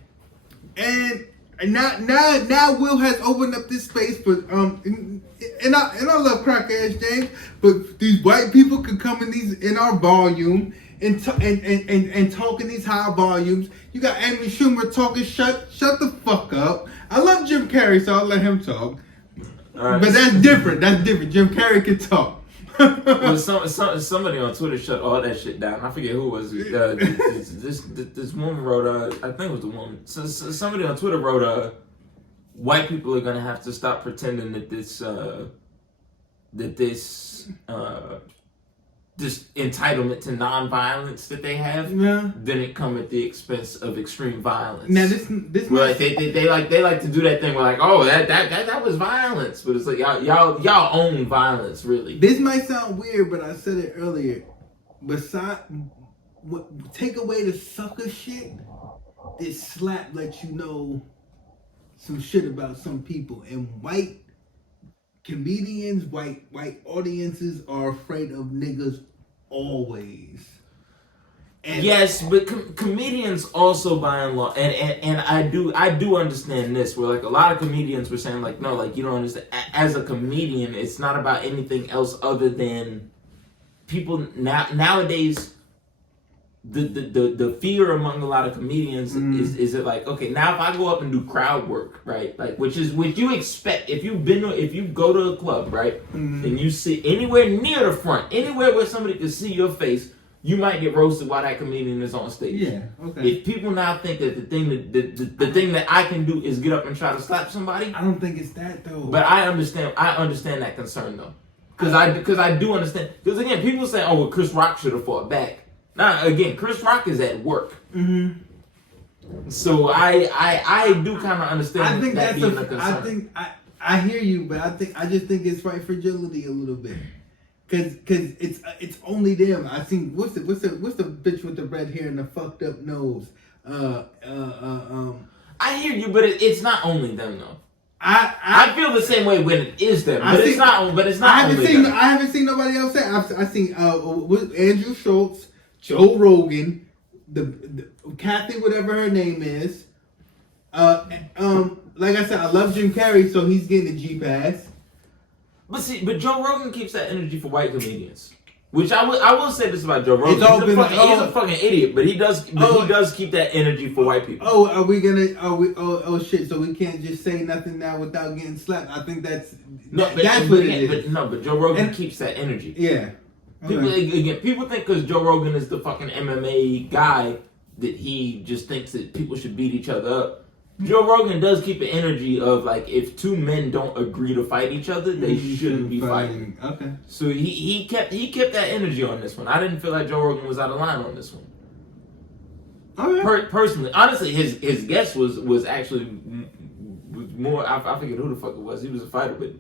now Will has opened up this space for and I love crack ass James, but these white people could come in our volume and talk in these high volumes. You got Amy Schumer talking shut the fuck up. I love Jim Carrey, so I'll let him talk. But that's different. That's different. Jim Carrey can talk. Well, somebody on Twitter shut all that shit down. I forget who it was. This woman wrote. I think it was the woman. So somebody on Twitter wrote. White people are gonna have to stop pretending that this entitlement to non-violence that they have didn't come at the expense of extreme violence. Now this like they like to do that thing where like, oh, that was violence, but it's like y'all own violence, really. This might sound weird, but I said it earlier. Take away the sucker shit. This slap lets you know some shit about some people, and white comedians, white audiences are afraid of niggas always. And yes, but comedians also, by and large, and I do understand this. Where like a lot of comedians were saying like, no, like you don't understand. As a comedian, it's not about anything else other than people nowadays. The fear among a lot of comedians is it like, okay, now if I go up and do crowd work, right, like which you expect if you go to a club, right, and you sit anywhere near the front, anywhere where somebody can see your face, you might get roasted while that comedian is on stage. Yeah, okay. If people now think that the thing that I can do is get up and try to slap somebody, I don't think it's that though. but I understand that concern though, because I do understand, because again, people say, oh well, Chris Rock should have fought back. Now again, Chris Rock is at work, so I do kind of understand. I think that being a concern. I hear you, but I just think it's white fragility a little bit, cause it's only them. I seen what's the bitch with the red hair and the fucked up nose. I hear you, but it's not only them though. I feel the same way when it is them, but it's not. But it's not. I haven't seen nobody else say. I've seen Andrew Schultz, Joe Rogan, the Kathy, whatever her name is. Like I said, I love Jim Carrey, so he's getting a G pass. But Joe Rogan keeps that energy for white comedians, which I will say this about Joe Rogan. He's a fucking idiot, but he does keep that energy for white people. Oh, are we gonna? Oh shit! So we can't just say nothing now without getting slapped. I think that's what it is. But Joe Rogan keeps that energy. Yeah. People think because Joe Rogan is the fucking MMA guy that he just thinks that people should beat each other up. Joe Rogan does keep an energy of like, if two men don't agree to fight each other, they shouldn't be fighting. Okay. So he kept that energy on this one. I didn't feel like Joe Rogan was out of line on this one. Okay. Personally, honestly, his guest was actually more. I forget who the fuck it was. He was a fighter, but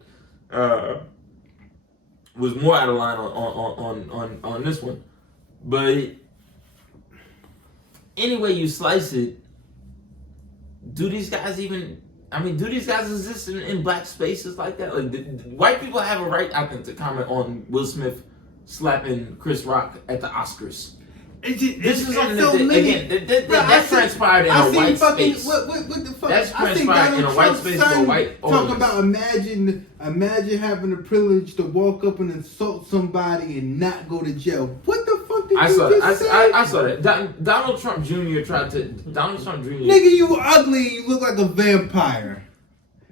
was more out of line on this one. But anyway you slice it, do these guys exist in black spaces like that? Like, white people have a right, I think, to comment on Will Smith slapping Chris Rock at the Oscars. This is something that transpired in a white space. What the fuck? That's transpired in a white space for a white audience. Talking about imagine having the privilege to walk up and insult somebody and not go to jail. What the fuck did you just say? I saw that. Donald Trump Jr. Nigga, you ugly. You look like a vampire.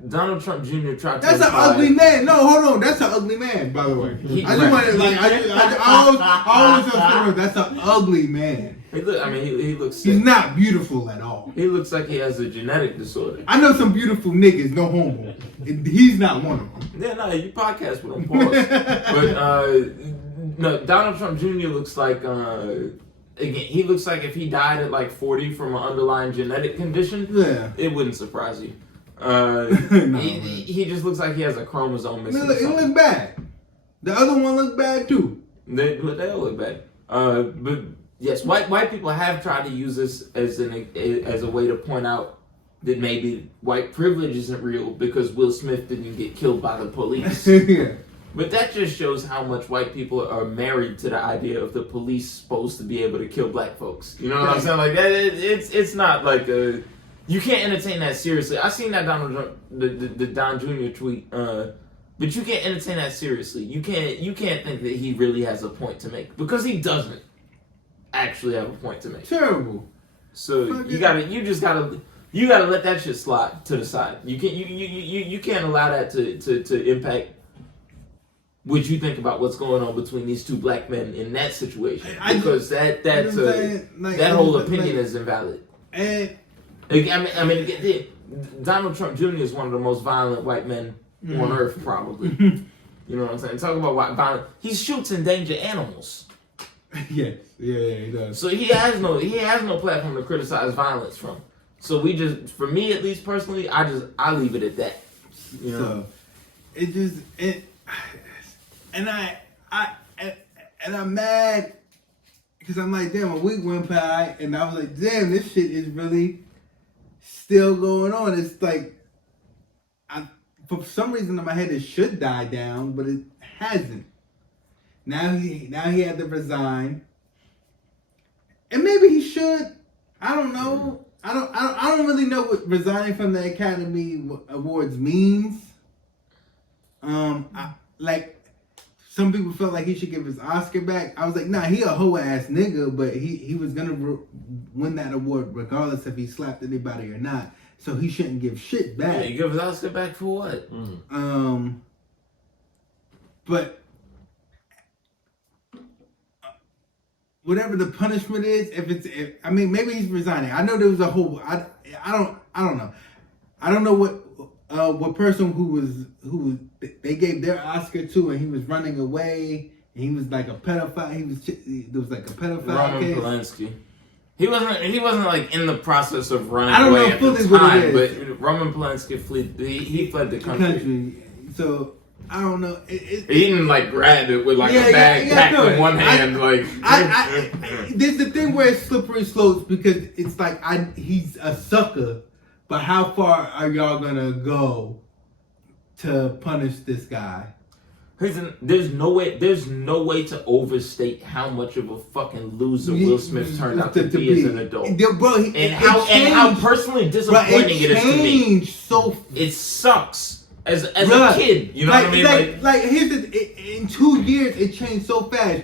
Donald Trump Jr. tried to. That's an ugly man. No, hold on. That's an ugly man, by the way. I just wanted, like, I always feel that's an ugly man. He looks sick. He's not beautiful at all. He looks like he has a genetic disorder. I know some beautiful niggas, no homo. He's not one of them. Yeah, no, you podcast with him, pause. But, no, Donald Trump Jr. looks like, again, he looks like if he died at like 40 from an underlying genetic condition, it wouldn't surprise you. He just looks like he has a chromosome missing. It look bad. The other one looked bad too. They all look bad. But yes, white people have tried to use this as a way to point out that maybe white privilege isn't real because Will Smith didn't get killed by the police. Yeah. But that just shows how much white people are married to the idea of the police supposed to be able to kill black folks. You know what I'm saying? Like that, it's not like you can't entertain that seriously. I seen that the Don Jr. tweet, but you can't entertain that seriously. You can't think that he really has a point to make because he doesn't actually have a point to make. Terrible. So you gotta let that shit slide to the side. You can't allow that to impact what you think about what's going on between these two black men in that situation, because that whole opinion is invalid. And I mean, Donald Trump Jr. is one of the most violent white men on earth, probably. You know what I'm saying? Talk about violent. He shoots endangered animals. yes, yeah, he does. So he has no platform to criticize violence from. So for me at least personally, I leave it at that. You know, so and I'm mad because I'm like, damn, a week went by, and I was like, damn, this shit is really still going on. It's like, for some reason in my head it should die down, but it hasn't. Now he had to resign, and maybe he should. I don't know. I don't really know what resigning from the Academy Awards means. Some people felt like he should give his Oscar back. I was like, nah, he a hoe ass nigga, but he was gonna win that award regardless if he slapped anybody or not. So he shouldn't give shit back. Yeah, you give his Oscar back for what? But whatever the punishment is, maybe he's resigning. I know there was a whole. I don't know. I don't know what person who they gave their Oscar to, and he was running away, and he was like a pedophile. There was like a pedophile Roman case. Polanski. He wasn't like in the process of running I don't away know at fully the what time, it is. but Roman Polanski he fled the country. So I don't know. He didn't like grab it with like a bag packed in one hand. There's the thing where it's slippery slopes because it's like he's a sucker, but how far are y'all gonna go to punish this guy? There's no way to overstate how much of a fucking loser Will Smith turned out to be as an adult, and how personally disappointing it is to me. It sucks as a kid. You know what I mean? Here's in 2 years it changed so fast.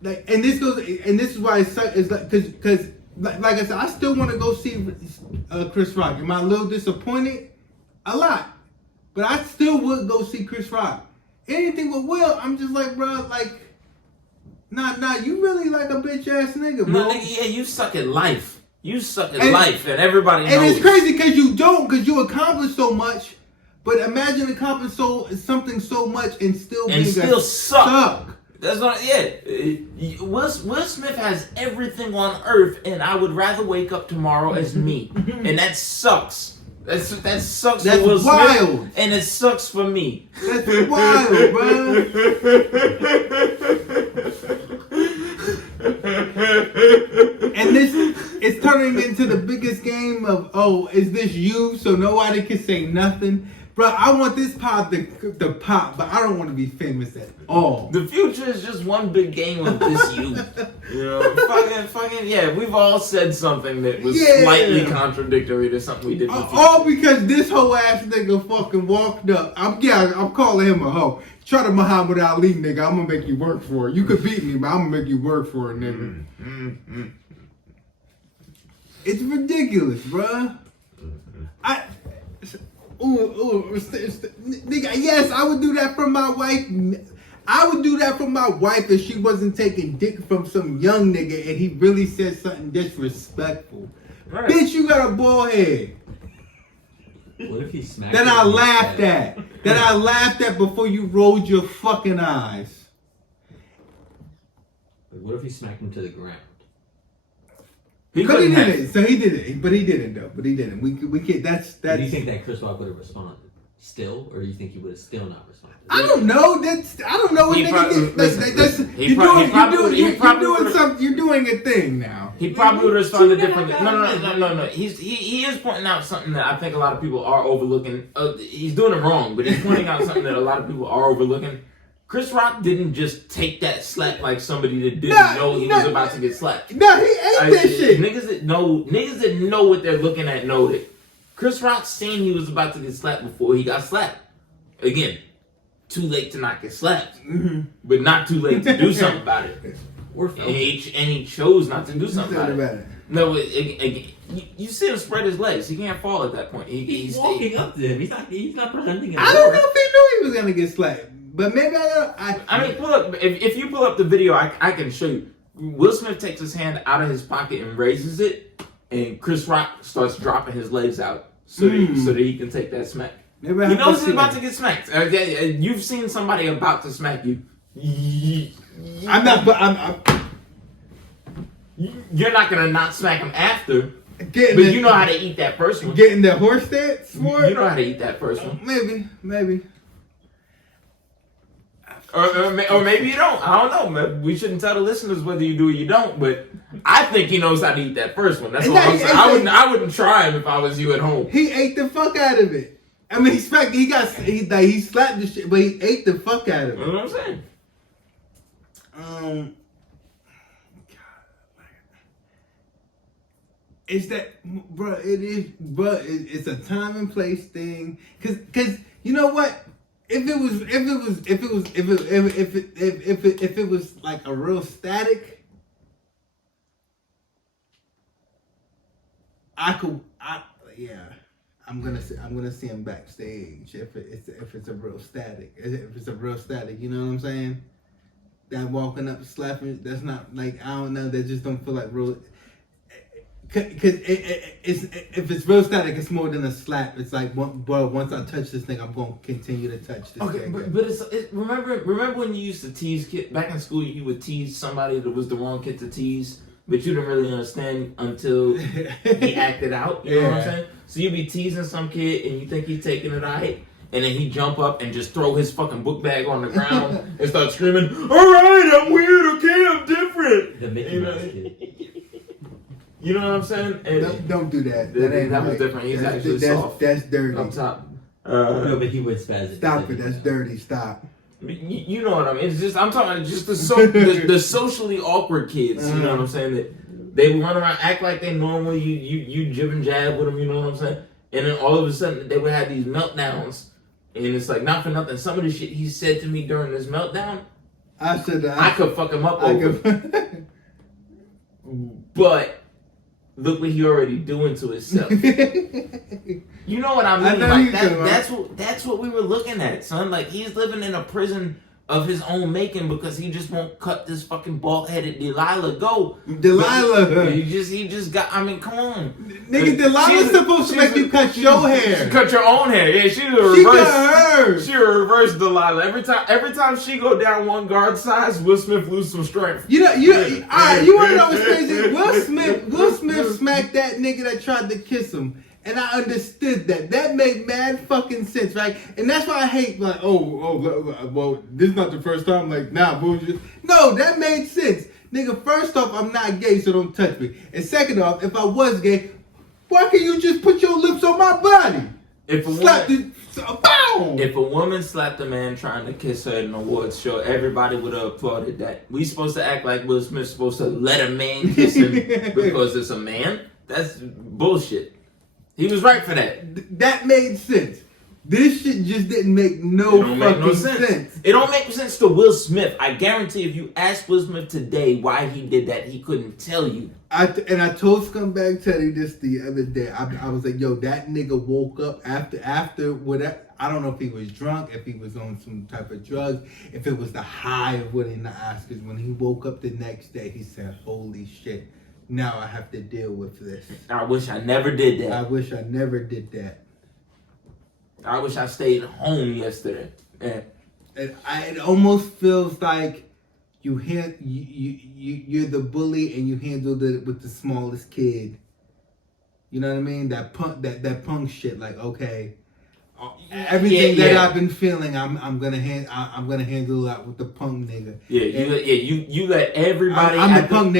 And this is why it sucks. It's like because like I said, I still want to go see Chris Rock. Am I a little disappointed? A lot. But I still would go see Chris Rock. Anything with Will, I'm just like, bro, nah, you really like a bitch ass nigga, bro. No, nigga, yeah, you suck at life. You suck at life, and everybody knows. And it's crazy because you don't, because you accomplish so much. But imagine accomplishing something so much and still suck. That's what. Yeah, Will Smith has everything on earth, and I would rather wake up tomorrow as me, and that sucks. That sucks for Will Smith, and it sucks for me. That's wild, bro. And it's turning into the biggest game of, is this you? So nobody can say nothing. Bro, I want this pop to pop, but I don't want to be famous at all. The future is just one big game of this you. You know, fucking, yeah, we've all said something that was slightly contradictory to something we did before. All because this whole ass nigga fucking walked up. I'm calling him a hoe. Try to Muhammad Ali, nigga, I'm gonna make you work for it. You could beat me, but I'm gonna make you work for it, nigga. It's ridiculous, bruh. Nigga, yes, I would do that for my wife. I would do that for my wife if she wasn't taking dick from some young nigga and he really said something disrespectful. Right. Bitch, you got a bald head. What if he smacked that I laughed at. That I laughed at before you rolled your fucking eyes. But what if he smacked him to the ground? He didn't. So he did it, but he didn't though. But he didn't. We can't. That's. Do you think that Chris Rock would have responded? still, or do you think he would have still not responded? I don't know. I don't know what He nigga prob- that's he probably you're doing a thing now. He probably would have responded See, differently. No. He is pointing out something that I think a lot of people are overlooking. He's doing it wrong, but he's pointing out something that a lot of people are overlooking. Chris Rock didn't just take that slap like somebody that didn't know he was about to get slapped. No, he ate that shit. Niggas that know what they're looking at know that Chris Rock seen he was about to get slapped before he got slapped. Again, too late to not get slapped, but not too late to do something about it. And he chose not to do something about it. No, you see him spread his legs. He can't fall at that point. He's walking up to him. He's not presenting it. I don't know if he knew he was gonna get slapped, but maybe I mean, pull up. If you pull up the video, I can show you. Will Smith takes his hand out of his pocket and raises it, and Chris Rock starts dropping his legs out so that he can take that smack. He knows he's about to get smacked. You've seen somebody about to smack you. I'm not, but I'm You're not gonna not smack him after, but you know how to eat that first one. Getting the horse stance for it? You know how to eat that first one. Maybe. Or maybe you don't. I don't know. We shouldn't tell the listeners whether you do or you don't, but I think he knows how to eat that first one. That's all I'm saying. I wouldn't try him if I was you at home. He ate the fuck out of it. I mean, he slapped the shit, but he ate the fuck out of it. You know what I'm saying? It's that, bro. It is, bro. It's a time and place thing. Cause you know what? If it was like a real static, I'm gonna see him backstage. If it's a real static, you know what I'm saying? That walking up slapping, that's not like, I don't know. That just don't feel like real. Cause if it's real static, it's more than a slap. It's like, bro, once I touch this thing, I'm gonna continue to touch this Okay, thing. but remember when you used to tease kids back in school? You would tease somebody that was the wrong kid to tease, but you didn't really understand until he acted out. You know what I'm saying? So you be teasing some kid and you think he's taking it right, and then he jump up and just throw his fucking book bag on the ground and start screaming, "All right, I'm weird. Okay, I'm different." The Mickey Mouse kid. You know what I'm saying? And don't do that. That was different. He's actually soft. That's dirty. Up top. No, but he would spaz. Stop it. That's dirty. Stop. You know what I mean? It's just, I'm talking about just the socially awkward kids. You know what I'm saying? That they run around, act like they normal. You jib and jab with them. You know what I'm saying? And then all of a sudden they would have these meltdowns, and it's like, not for nothing. Some of the shit he said to me during this meltdown, I could fuck him up over. But look what he already doing to himself. You know what I mean? Like that's what we were looking at, son. Like, he's living in a prison of his own making because he just won't cut this fucking bald-headed Delilah go. Delilah. He just got, I mean, come on. Nigga, Delilah's supposed to make you cut your hair. She cut your own hair. Yeah, she a reverse. She cut hers. She a reverse Delilah. Every time she go down one guard size, Will Smith lose some strength. You wanna know what's crazy? Will Smith smacked that nigga that tried to kiss him. And I understood that. That made mad fucking sense, right? And that's why I hate, like, well, this is not the first time. Like, nah, bullshit. No, that made sense. Nigga, first off, I'm not gay, so don't touch me. And second off, if I was gay, why can't you just put your lips on my body? If a woman slapped a man trying to kiss her at an awards show, everybody would have applauded that. We supposed to act like Will Smith's supposed to let a man kiss him because it's a man? That's bullshit. He was right for that. That made sense. This shit just didn't make no sense. It don't make sense to Will Smith. I guarantee if you ask Will Smith today why he did that, he couldn't tell you. I told Scumbag Teddy this the other day. I was like, yo, that nigga woke up after whatever. I don't know if he was drunk, if he was on some type of drugs, if it was the high of winning the Oscars. When he woke up the next day, he said, holy shit. Now I have to deal with this. I wish I never did that. I wish I never did that. I wish I stayed home yesterday. Yeah. It almost feels like you're the bully and you handled it with the smallest kid. You know what I mean? That punk shit. Like, okay, everything that I've been feeling, I'm gonna handle that with the punk nigga. You let everybody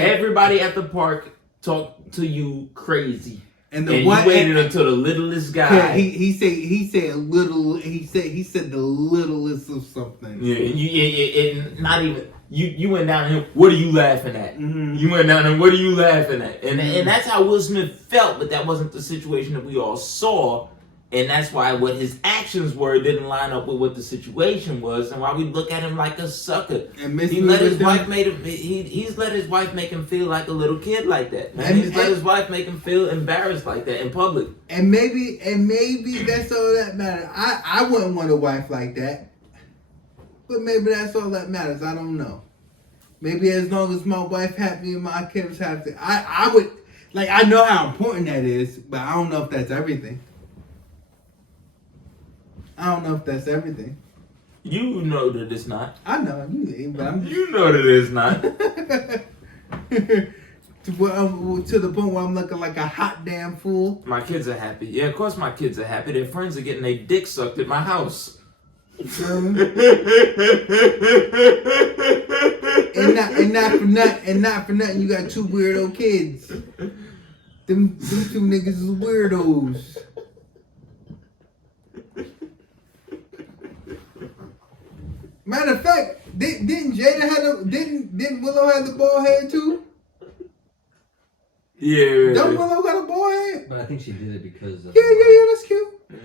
everybody at the park talk to you crazy. And you waited until the littlest guy. He said the littlest of something. And not even you went down to him. What are you laughing at? Mm-hmm. You went down and what are you laughing at? And that's how Will Smith felt, but that wasn't the situation that we all saw. And that's why what his actions were didn't line up with what the situation was, and why we look at him like a sucker. And he's let his wife make him feel like a little kid like that. Man. He's let his wife make him feel embarrassed like that in public. And maybe that's all that matters. I wouldn't want a wife like that, but maybe that's all that matters. I don't know. Maybe as long as my wife happy and my kids happy, I would like. I know how important that is, but I don't know if that's everything. I don't know if that's everything. You know that it's not. I know you, but I'm. You know that it's not. To the point where I'm looking like a hot damn fool. My kids are happy. Yeah, of course my kids are happy. Their friends are getting their dick sucked at my house. And not for nothing, you got two weirdo kids. Them two niggas is weirdos. Matter of fact, didn't Willow have the bald head too? Yeah. Don't Willow got a bald head? But I think she did it because of... Yeah, that's cute. She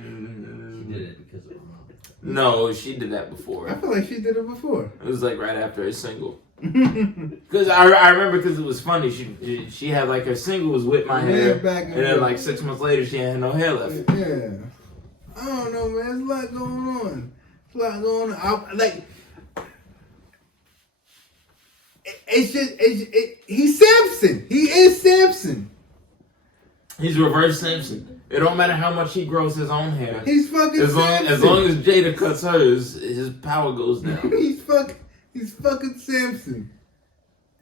did it because of her mom. No, she did that before. I feel like she did it before. It was like right after her single. Because I remember because it was funny. She had like her single was Whip My Hair. And then like 6 months later she had no hair left. Yeah. I don't know, man. There's a lot going on. He's Samson. He is Samson. He's reverse Samson. It don't matter how much he grows his own hair. He's fucking Samson. As long as Jada cuts hers, his power goes down. He's fucking Samson.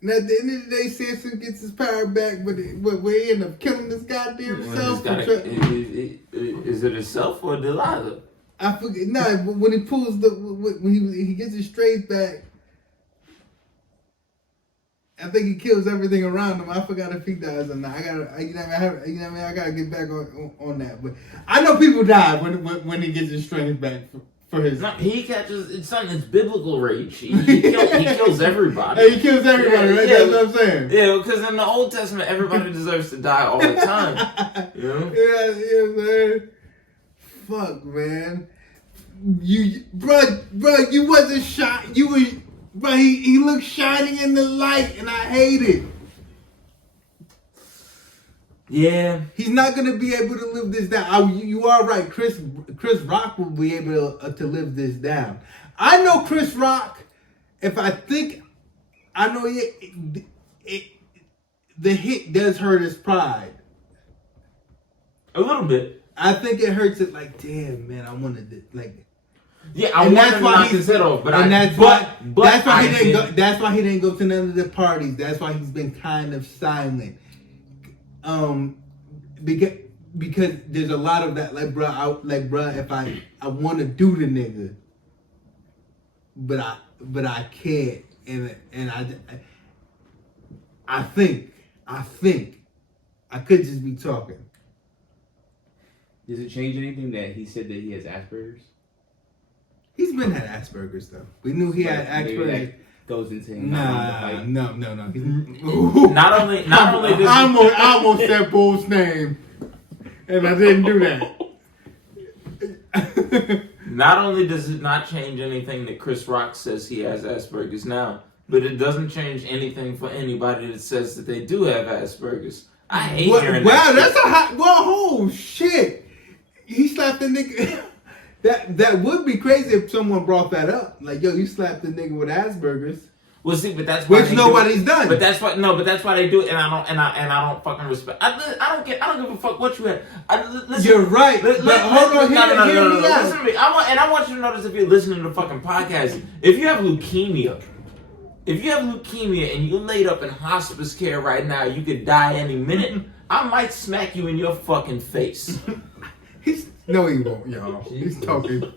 And at the end of the day, Samson gets his power back, but we end up killing this goddamn self. Is it himself or Delilah? I forget. No, but when he pulls when he gets his straight back, I think he kills everything around him. I forgot if he dies or not. I gotta get back on that. But I know people die when he gets his strength back for his. No, he catches. It's something. It's biblical rage. He kills everybody. Hey, he kills everybody, right? Yeah, that's what I'm saying. Yeah, because in the Old Testament, everybody deserves to die all the time. You know? Yeah, man. Fuck, man. Bro, you wasn't shot. You were, bro. He looked shining in the light, and I hate it. Yeah, he's not gonna be able to live this down. You are right. Chris Rock will be able to live this down. I know Chris Rock. If I think, I know the hit does hurt his pride. A little bit. I think it hurts it. Like, damn, man, I wanted to like. Yeah, I wanted to knock his head off, that's why he didn't go to none of the parties. That's why he's been kind of silent. Because there's a lot of that, like, bro, if I want to do the nigga, but I can't, and I think I could just be talking. Does it change anything that he said that he has Asperger's? He's been had Asperger's though. We knew he had Asperger's. Goes into him. No. Not only does I almost said Bull's name, and I didn't do that. Not only does it not change anything that Chris Rock says he has Asperger's now, but it doesn't change anything for anybody that says that they do have Asperger's. I hate hearing that. Wow, that's a hot. Well, oh shit! He slapped the nigga. That would be crazy if someone brought that up. Like, yo, you slapped the nigga with Asperger's. Well, see, but that's why nobody's done. But that's why they do it, and I don't fucking respect. I don't give a fuck what you have. Listen, you're right. But hold on, hear me out. Listen to me. I want you to notice if you're listening to the fucking podcast. If you have leukemia and you're laid up in hospice care right now, you could die any minute. I might smack you in your fucking face. No, he won't, y'all. He's talking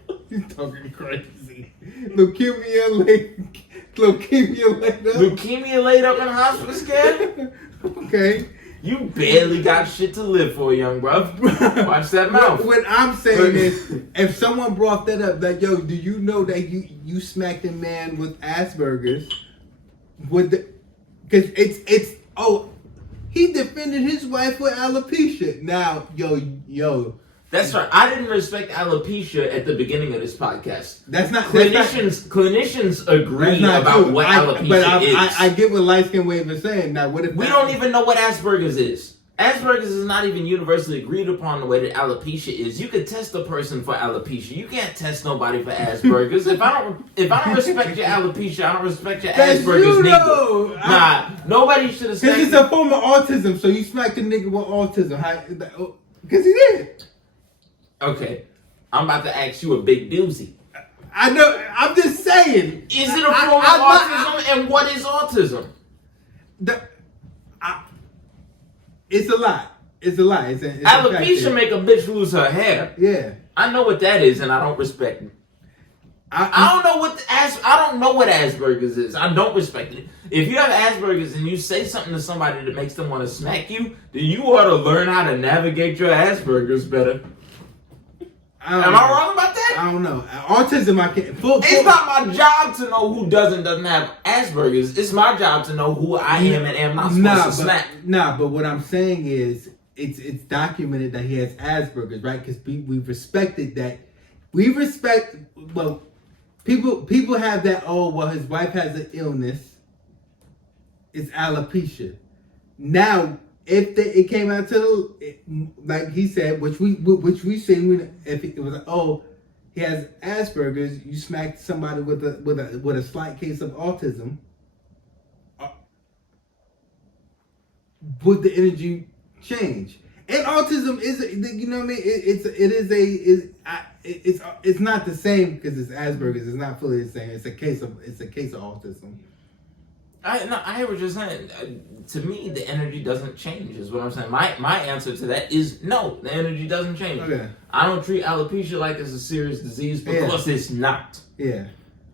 crazy. Leukemia laid up. Leukemia laid up in hospice care? Okay. You barely got shit to live for, young bruv. Watch that mouth. What I'm saying is, if someone brought that up, like, yo, do you know that you smacked a man with Asperger's? Because he defended his wife with alopecia. Now, yo. That's right. I didn't respect alopecia at the beginning of this podcast. That's not Clinicians agree about true. what alopecia is. I get what light skin wave is saying. Now, what if we don't even know what Asperger's is? Asperger's is not even universally agreed upon the way that alopecia is. You could test a person for alopecia. You can't test nobody for Asperger's. If I don't respect your alopecia, I don't respect your Asperger's neither. Nah, nobody should have. Because it's a form of autism. So you smacked a nigga with autism. Because he did. Okay, I'm about to ask you a big doozy. I know. I'm just saying. Is it a form of autism? And what is autism? It's a lot. It's a lot. It's alopecia make a bitch lose her hair. Yeah. I know what that is, and I don't respect it. I don't know I don't know what Asperger's is. I don't respect it. If you have Asperger's and you say something to somebody that makes them want to smack you, then you ought to learn how to navigate your Asperger's better. Am I wrong about that? I don't know. Autism, I can't. It's not my job to know who doesn't have Asperger's. It's my job to know who I am and am not supposed to smack. But what I'm saying is, it's documented that he has Asperger's, right? Because we respected that. We respect. Well, people have that. Oh, well, his wife has an illness. It's alopecia. Now, if it came out to like he said, which we seen, if it was he has Asperger's, you smacked somebody with a slight case of autism, would the energy change? And autism is, you know what I mean? It's not the same because it's Asperger's. It's not fully the same. It's a case of autism. I hear what you're saying. To me, the energy doesn't change, is what I'm saying. My answer to that is no, the energy doesn't change. Okay. I don't treat alopecia like it's a serious disease because it's not. Yeah.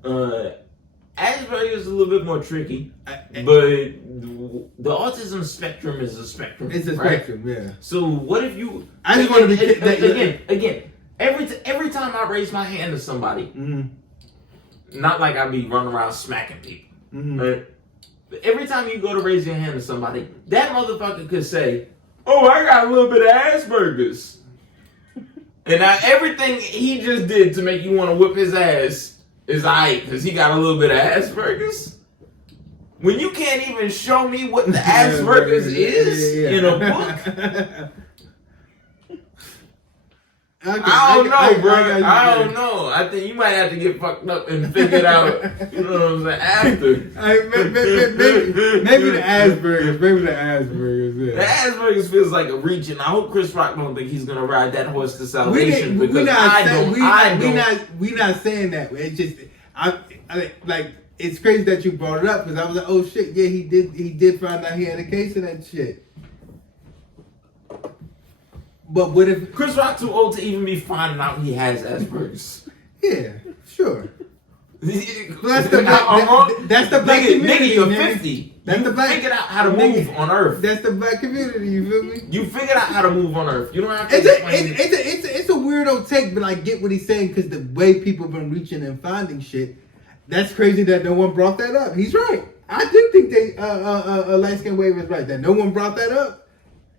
Asperger's is a little bit more tricky, but the autism spectrum is a spectrum. It's a right? spectrum, yeah. So what if you? I just want to be again. Every time I raise my hand to somebody, not like I be running around smacking people. Right? But every time you go to raise your hand to somebody, that motherfucker could say, "Oh, I got a little bit of Asperger's," and now everything he just did to make you want to whip his ass is aight because he got a little bit of Asperger's. When you can't even show me what the Asperger's is in a book. Okay, I don't know, bro. I don't know. I think you might have to get fucked up and figure it out. You know what I'm saying? After. Maybe the Asperger's. Yeah. The Asperger's feels like a reach, and I hope Chris Rock don't think he's gonna ride that horse to salvation because we're not saying that. It's just I like it's crazy that you brought it up because I was like, oh shit, yeah, he did find out he had a case of that shit. But what if Chris Rock too old to even be finding out he has Asperger's? Yeah, sure. That's the black community. Nigga, you're 50. That's you figured out how to move on Earth. That's the black community. You feel me? You figured out how to move on Earth. You don't have to. It's a weirdo take, but I get what he's saying because the way people been reaching and finding shit. That's crazy that no one brought that up. He's right. I do think light skin wave is right that no one brought that up.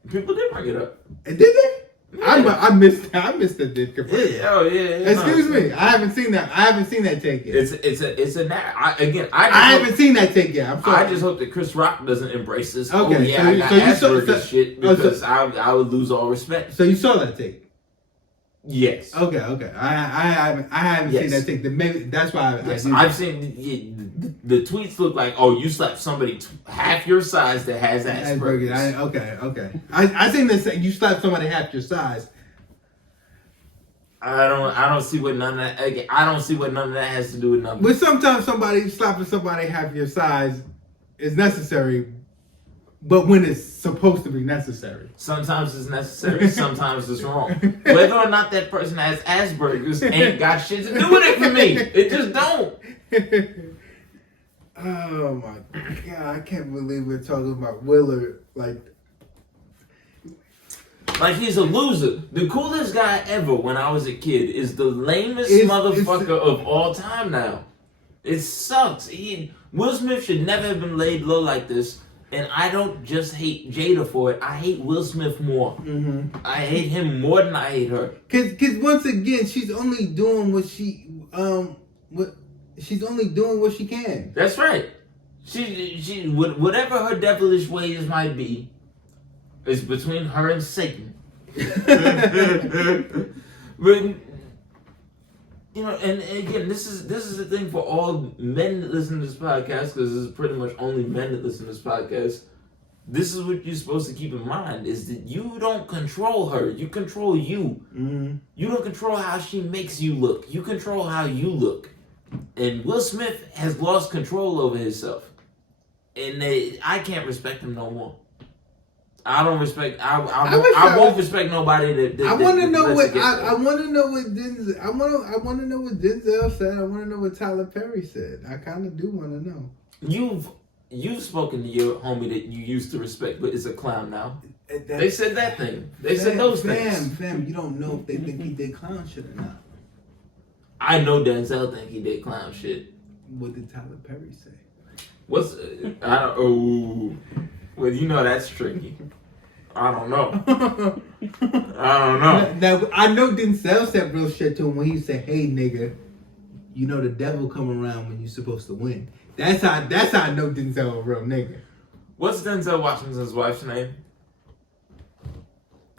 People did bring it up. And did they? Yeah. I missed it completely. Yeah, Excuse me. I haven't seen that. I haven't seen that take yet. I haven't seen that take yet. I'm sorry. I just hope that Chris Rock doesn't embrace this. Okay, I got Asperger's shit because I would lose all respect. So you saw that take? Yes. Okay. I haven't seen that take. Maybe that's why I've seen the tweets look like, oh, you slapped somebody half your size that has Asperger's. Okay. I seen this. You slapped somebody half your size. I don't see what none of that. I don't see what none of that has to do with nothing. But sometimes slapping somebody half your size is necessary. but when it's supposed to be necessary. Sometimes it's necessary, sometimes it's wrong. Whether or not that person has Asperger's ain't got shit to do with it for me. It just don't. Oh my god, I can't believe we're talking about Willard like he's a loser. The coolest guy ever when I was a kid is the lamest motherfucker of all time now. It sucks. Will Smith should never have been laid low like this. And I don't just hate Jada for it. I hate Will Smith more. Mm-hmm. I hate him more than I hate her. Cause once again, she's only doing what she's only doing what she can. That's right. She whatever her devilish ways might be, is between her and Satan. But you know, and again, this is the thing for all men that listen to this podcast, because this is pretty much only men that listen to this podcast. This is what you're supposed to keep in mind, is that you don't control her. You control you. Mm-hmm. You don't control how she makes you look. You control how you look. And Will Smith has lost control over himself. And I can't respect him no more. I don't respect. I won't respect nobody that. I want to know what I want to know what Denzel. I want to know what Denzel said. I want to know what Tyler Perry said. I kind of do want to know. You've spoken to your homie that you used to respect, but is a clown now. They said that thing. They said those things. Fam, you don't know if they think he did clown shit or not. I know Denzel think he did clown shit. What did Tyler Perry say? Well, you know that's tricky. I don't know. Now, I know Denzel said real shit to him when he said, "Hey, nigga, you know the devil come around when you're supposed to win." That's how I know Denzel a real nigga. What's Denzel Washington's wife's name?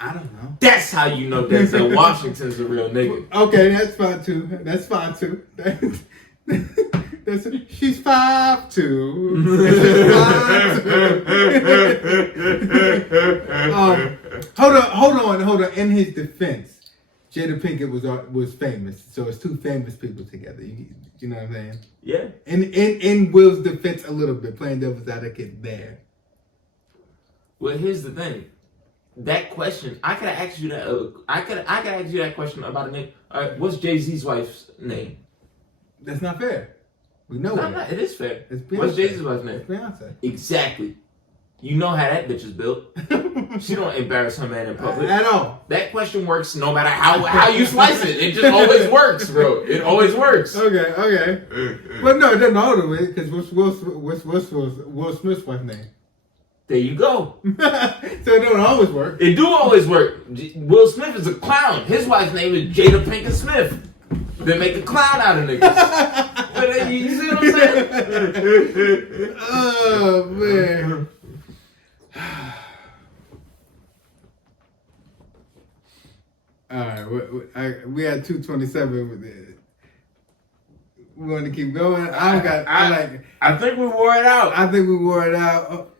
I don't know. That's how you know Denzel Washington's a real nigga. Okay, that's fine too. She's 5'2". Hold on. In his defense, Jada Pinkett was famous, so it's two famous people together. You know what I'm saying? Yeah. In Will's defense, a little bit, playing devil's advocate there. Well, here's the thing. That question, I could ask you that. I could ask you that question about a name. What's Jay-Z's wife's name? That's not fair. We know it. It is fair. It's Beyonce. What's Jay-Z's wife's name? It's Beyonce. Exactly. You know how that bitch is built. She don't embarrass her man in public. At all. That question works no matter how you slice it. It just always works, bro. It always works. Okay. But no, it doesn't hold of it, because what's Will Smith's wife's name? There you go. So it don't always work. It do always work. Will Smith is a clown. His wife's name is Jada Pinkett Smith. They make a clown out of niggas. But you see what I'm saying? Oh, man. All right, we had 2:27. We want to keep going. I think we wore it out. I think we wore it out.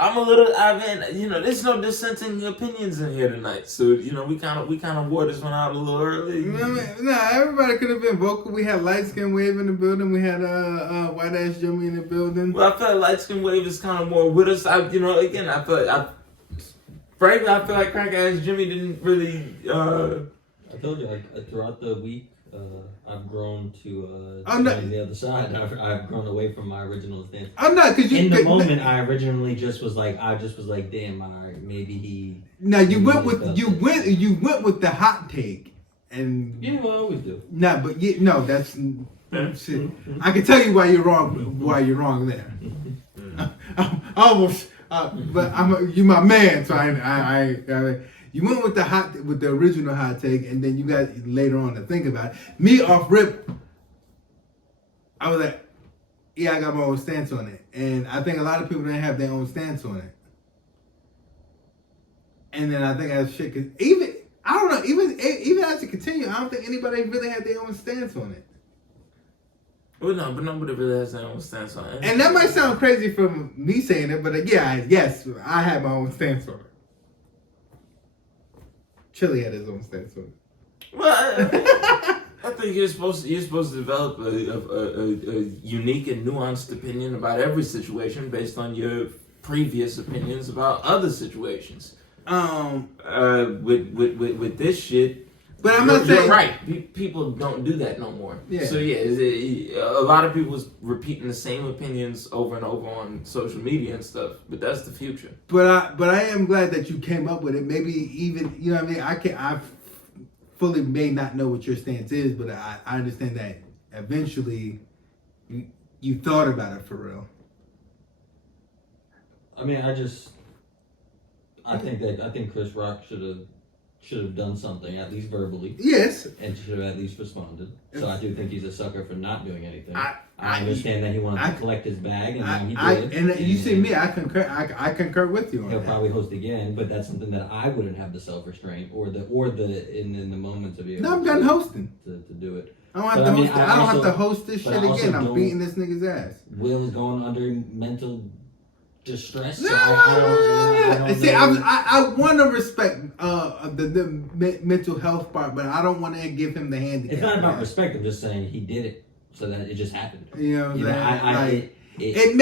I'm a little. There's no dissenting opinions in here tonight, so we kind of wore this one out a little early. Nah, everybody could have been vocal. We had Light Skin Wave in the building. We had White Ass Jimmy in the building. Well, I feel like Light Skin Wave is kind of more with us. Frankly, I feel like Crack Ass Jimmy didn't really. I told you, throughout the week, I've grown to the other side. I've grown away from my original stance. I'm not, because in the moment I originally just was like, damn, maybe he. Now you went with the hot take, and yeah, well, I always do. Nah, but that's shit. I can tell you why you're wrong. Why you're wrong there. I almost, but you my man, so I you went with the original hot take, and then you got later on to think about it. Me off rip, I was like, yeah, I got my own stance on it, and I think a lot of people didn't have their own stance on it. And then I think as shit, even as it continued, I don't think anybody really had their own stance on it. Well, no, but nobody really has their own stance on it. And that might sound crazy from me saying it, but yes, I had my own stance on it. Chili had his own stance on it. Well, I think you're supposed to develop a unique and nuanced opinion about every situation based on your previous opinions about other situations. With this shit. But I'm not saying you're right. People don't do that no more. Yeah. So a lot of people's repeating the same opinions over and over on social media and stuff. But that's the future. But I am glad that you came up with it. Maybe even you know what I mean. I fully may not know what your stance is, but I understand that eventually you thought about it for real. I mean, I think Chris Rock should have done something, at least verbally. Yes. And should have at least responded. So I do think he's a sucker for not doing anything. I understand that he wanted to collect his bag, and now he did. And you see me, I concur. I concur with you on He'll that. probably host again, but that's something that I wouldn't have the self restraint or the in the moment to be able No, I'm done hosting. to do it. I don't have to host. I don't have to host this shit again. I'm beating this nigga's ass. Will is going under mental distress. No, so I don't see, know. I want to respect the mental health part, but I don't want to give him the handicap. It's not about respect. I'm just saying he did it so that it just happened. You know what I'm saying? It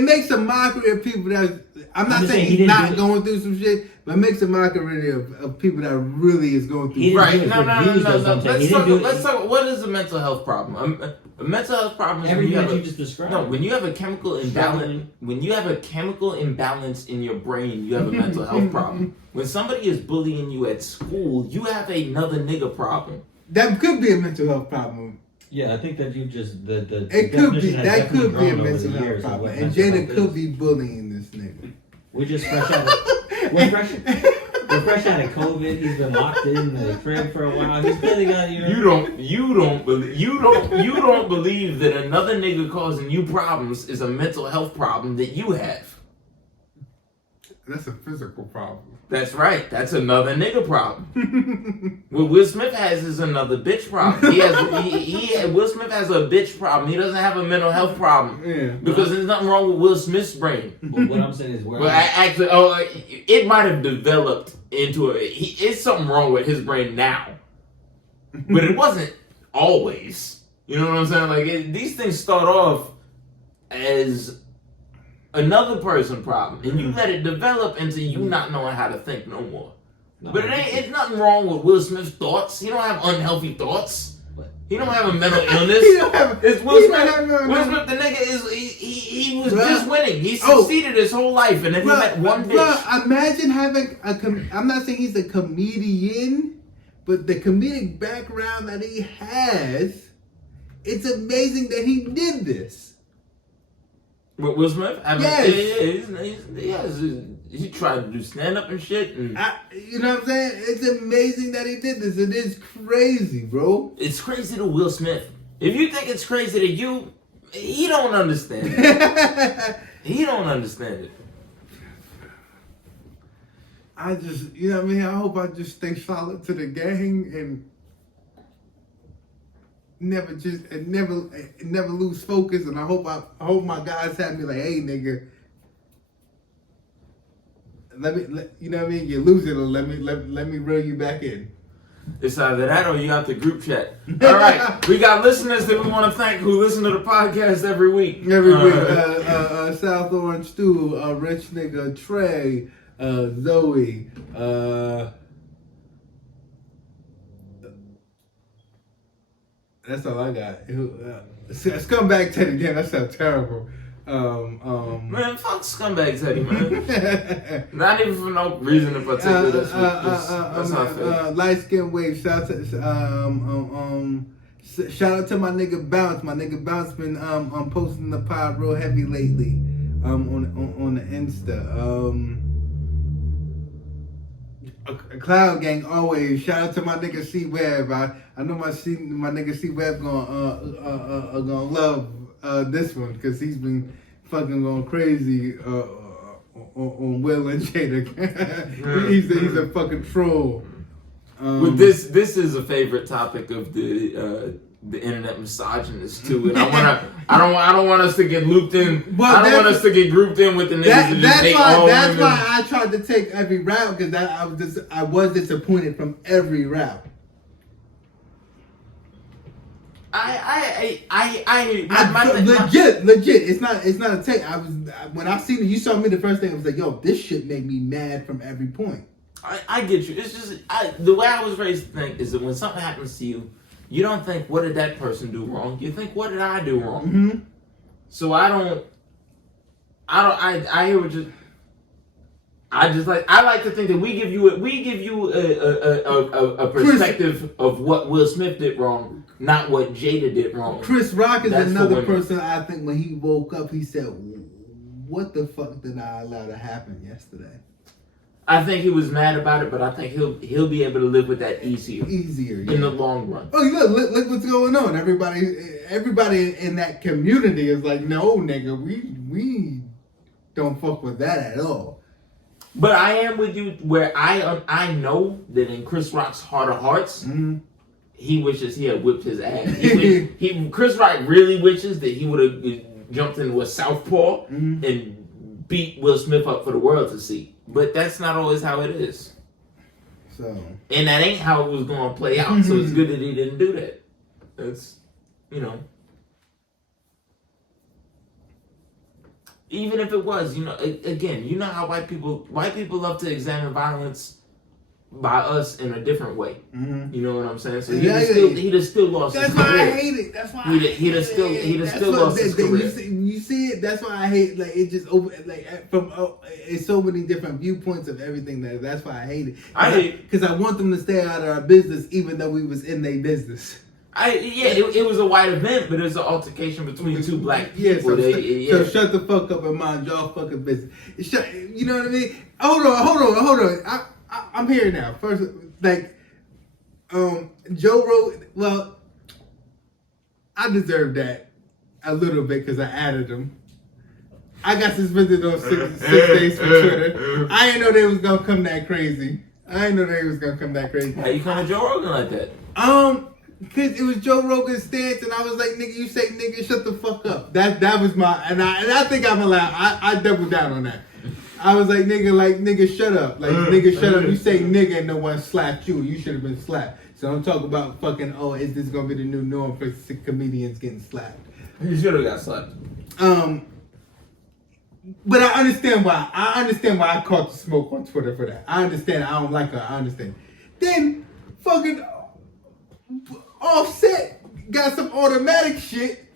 makes a mockery of people that I'm not saying he's not going through some shit, but it makes a mockery of people that really is going through. Right? No. Let's talk. What is a mental health problem? A mental health problem is everything that you just described. No, when you have a chemical imbalance. When you have a chemical imbalance in your brain, you have a mental health problem. When somebody is bullying you at school, you have another nigga problem. That could be a mental health problem. Yeah, I think that you just it could be that could be a mental health problem, and Jada could be bullying this nigga. We're just fresh out of we're fresh out of COVID. He's been locked in the crib for a while. He's clearly got your. You don't believe that another nigga causing you problems is a mental health problem that you have. That's a physical problem. That's right. That's another nigga problem. What Will Smith has is another bitch problem. Will Smith has a bitch problem. He doesn't have a mental health problem. Yeah. Because there's nothing wrong with Will Smith's brain. But what I'm saying is, it might have developed into it's something wrong with his brain now, but it wasn't always. You know what I'm saying? Like these things start off as another person problem, and you let it develop into you not knowing how to think no more. No, but it's nothing wrong with Will Smith's thoughts. He don't have unhealthy thoughts. He don't have a mental illness. It's Will Smith. Will Smith, the nigga he was just winning. He succeeded his whole life, and then he met one bitch. Imagine having I'm not saying he's a comedian, but the comedic background that he has, it's amazing that he did this. Will Smith? Yes. He tried to do stand-up and shit. And you know what I'm saying? It's amazing that he did this. It is crazy, bro. It's crazy to Will Smith. If you think it's crazy to you, he don't understand it. He don't understand it. I just, you know what I mean? I hope I just stay solid to the gang and never lose focus, and I hope my guys have me like, hey nigga, you know what I mean? You lose it, or let me reel you back in. It's either that or you got the group chat. All right, we got listeners that we want to thank who listen to the podcast every week. South Orange Stew, Rich Nigga Trey, Zoe, that's all I got. Scumbag Teddy, damn, that sounds terrible. Man, fuck Scumbag Teddy, man. Not even for no reason in particular. That's not fair. Light Skin Wave, shout out to my nigga Bounce. My nigga Bounce been posting the pod real heavy lately. On the Insta. Cloud Gang always. Shout out to my nigga C Web. I know my nigga C Web gonna love this one because he's been fucking going crazy on Will and Jada. he's a fucking troll. But this is a favorite topic of the internet misogynists too, and I don't want us to get looped in. I don't want us to get grouped in with the niggas that just hate all women. That's why I tried to take every route because I was disappointed from every route. Legit. It's not a take. When I seen it, you saw me the first thing. I was like, yo, this shit made me mad from every point. I get you. It's just the way I was raised to think is that when something happens to you, you don't think, what did that person do wrong? You think, what did I do wrong? Mm-hmm. So I hear what you. I like to think that we give you a perspective of what Will Smith did wrong, not what Jada did wrong. Chris Rock is another person. I think when he woke up, he said, "What the fuck did I allow to happen yesterday?" I think he was mad about it, but I think he'll be able to live with that easier in the long run. Oh, look what's going on. Everybody in that community is like, no, nigga, we don't fuck with that at all. But I am with you where I know that in Chris Rock's heart of hearts, he wishes he had whipped his ass. Chris Rock really wishes that he would have jumped into a southpaw and beat Will Smith up for the world to see. But that's not always how it is. So, and that ain't how it was going to play out. So it's good that he didn't do that. That's, even if it was, again, you know how white people love to examine violence by us in a different way. You know what I'm saying? So he'd have still lost his career. That's why I hate it. That's why he'd have still lost his career. You see it? That's why I hate it. Like, it just from it's so many different viewpoints of everything. That's why I hate it. Because I want them to stay out of our business, even though we was in their business. It was a white event, but it was an altercation between two black people. So shut the fuck up and mind y'all fucking business. You know what I mean? Hold on. I'm here now. First, Joe Rogan. Well, I deserve that a little bit because I added him. I got suspended on 6 days for Twitter. I didn't know they was gonna come that crazy. How you come to Joe Rogan like that? Because it was Joe Rogan's stance, and I was like, nigga, you say nigga, shut the fuck up. That was my, and I think I'm allowed. I doubled down on that. I was like, nigga, shut up. Like, nigga, shut up. You say nigga and no one slapped you. You should have been slapped. So don't talk about fucking, is this going to be the new norm for comedians getting slapped? You should have got slapped. But I understand why. I caught the smoke on Twitter for that. I understand. I don't like her. I understand. Then, fucking Offset got some automatic shit.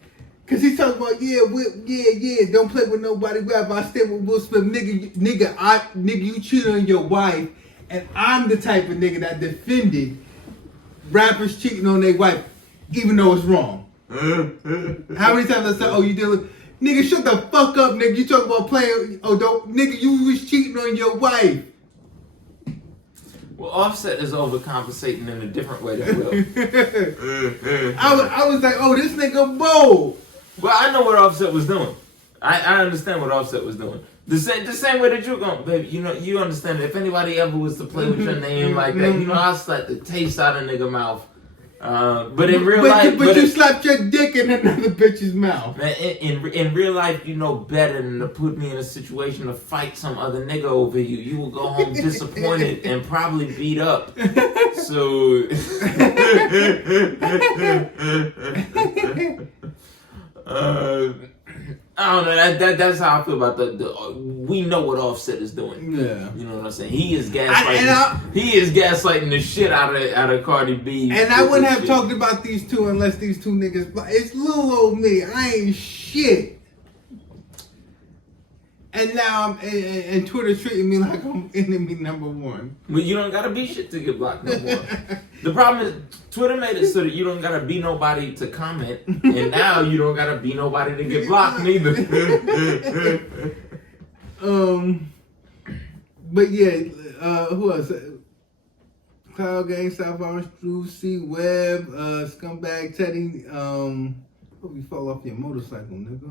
Cause he talking about don't play with nobody. Wherever I stay with Will Smith, nigga, you cheated on your wife, and I'm the type of nigga that defended rappers cheating on their wife, even though it's wrong. How many times I said, you dealing? Nigga, shut the fuck up, nigga. You talking about playing? Nigga, you was cheating on your wife. Well, Offset is overcompensating in a different way than Will. I was like, this nigga bold. Well, I know what Offset was doing. I understand what Offset was doing. The same way that you're going, baby. You understand that if anybody ever was to play with your name like that, I'll slap the taste out of nigga mouth. But in real life, you slapped your dick in another bitch's mouth. In real life, you know better than to put me in a situation to fight some other nigga over you. You will go home disappointed and probably beat up. So. I don't know. That's how I feel about we know what Offset is doing. Yeah. You know what I'm saying? He is gaslighting the shit out of Cardi B. And I wouldn't have talked about these two unless these two niggas. It's little old me. I ain't shit. And now and Twitter's treating me like I'm enemy number one. Well, you don't gotta be shit to get blocked no more. The problem is Twitter made it so that you don't gotta be nobody to comment, and now you don't gotta be nobody to get blocked neither. But yeah, who else? Cloud Gang, South Orange, Drew, C Web, Scumbag, Teddy. Hope you fall off your motorcycle, nigga.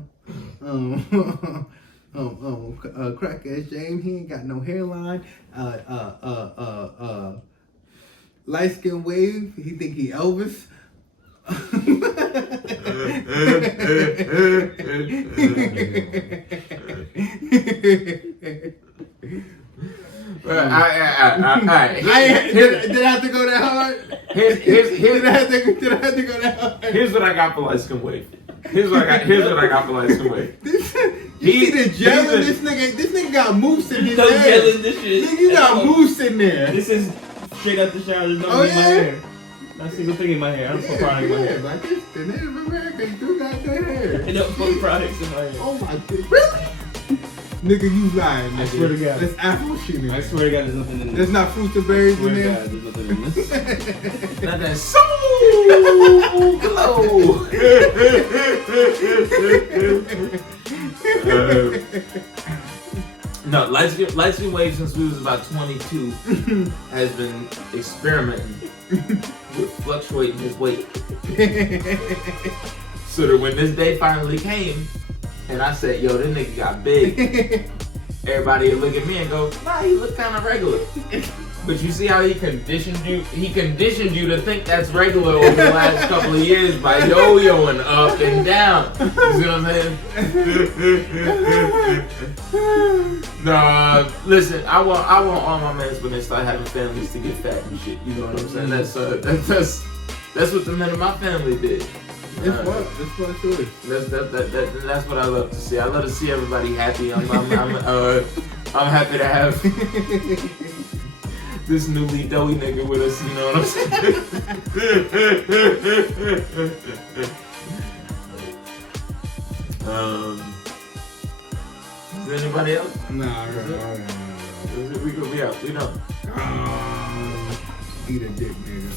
Crack ass James, he ain't got no hairline. Light skin wave, he think he Elvis. Alright. Did I have to go that hard? Did I have to go that hard? Here's what I got for light skin wave. Here's what I got for light skin wave. You see the gel in this nigga? This nigga got mousse in his No hair. gel in this shit. Nigga, you got mousse in there. This is straight out the shower. There's nothing Oh, in my yeah? hair. Not a single thing in my hair. I don't put product in my hair. Like this, the Native Americans do got their hair. I don't put products in my hair. Oh my god. Really? Nigga, you lying, nigga. I swear to God. That's apple shit in there. I swear to God, there's nothing in this. There's not fruits and berries I swear in to there. God, there's nothing in this. Not that soul glow. No, light skin wave since we was about 22 has been experimenting with fluctuating his weight. So that when this day finally came, and I said, yo, this nigga got big, everybody would look at me and go, nah, he look kind of regular. But you see how he conditioned you? He conditioned you to think that's regular over the last couple of years by yo-yoing up and down. You see what I'm saying? Nah, listen, I want all my men when they start having families to get fat and shit. You know what I'm saying? That's what the men of my family did. That's what it is. That's what I love to see. I love to see everybody happy. I'm happy to have this newly doughy nigga with us. You know what I'm saying? Is there anybody else? Nah, We could be out. We done. Eat a dick, nigga.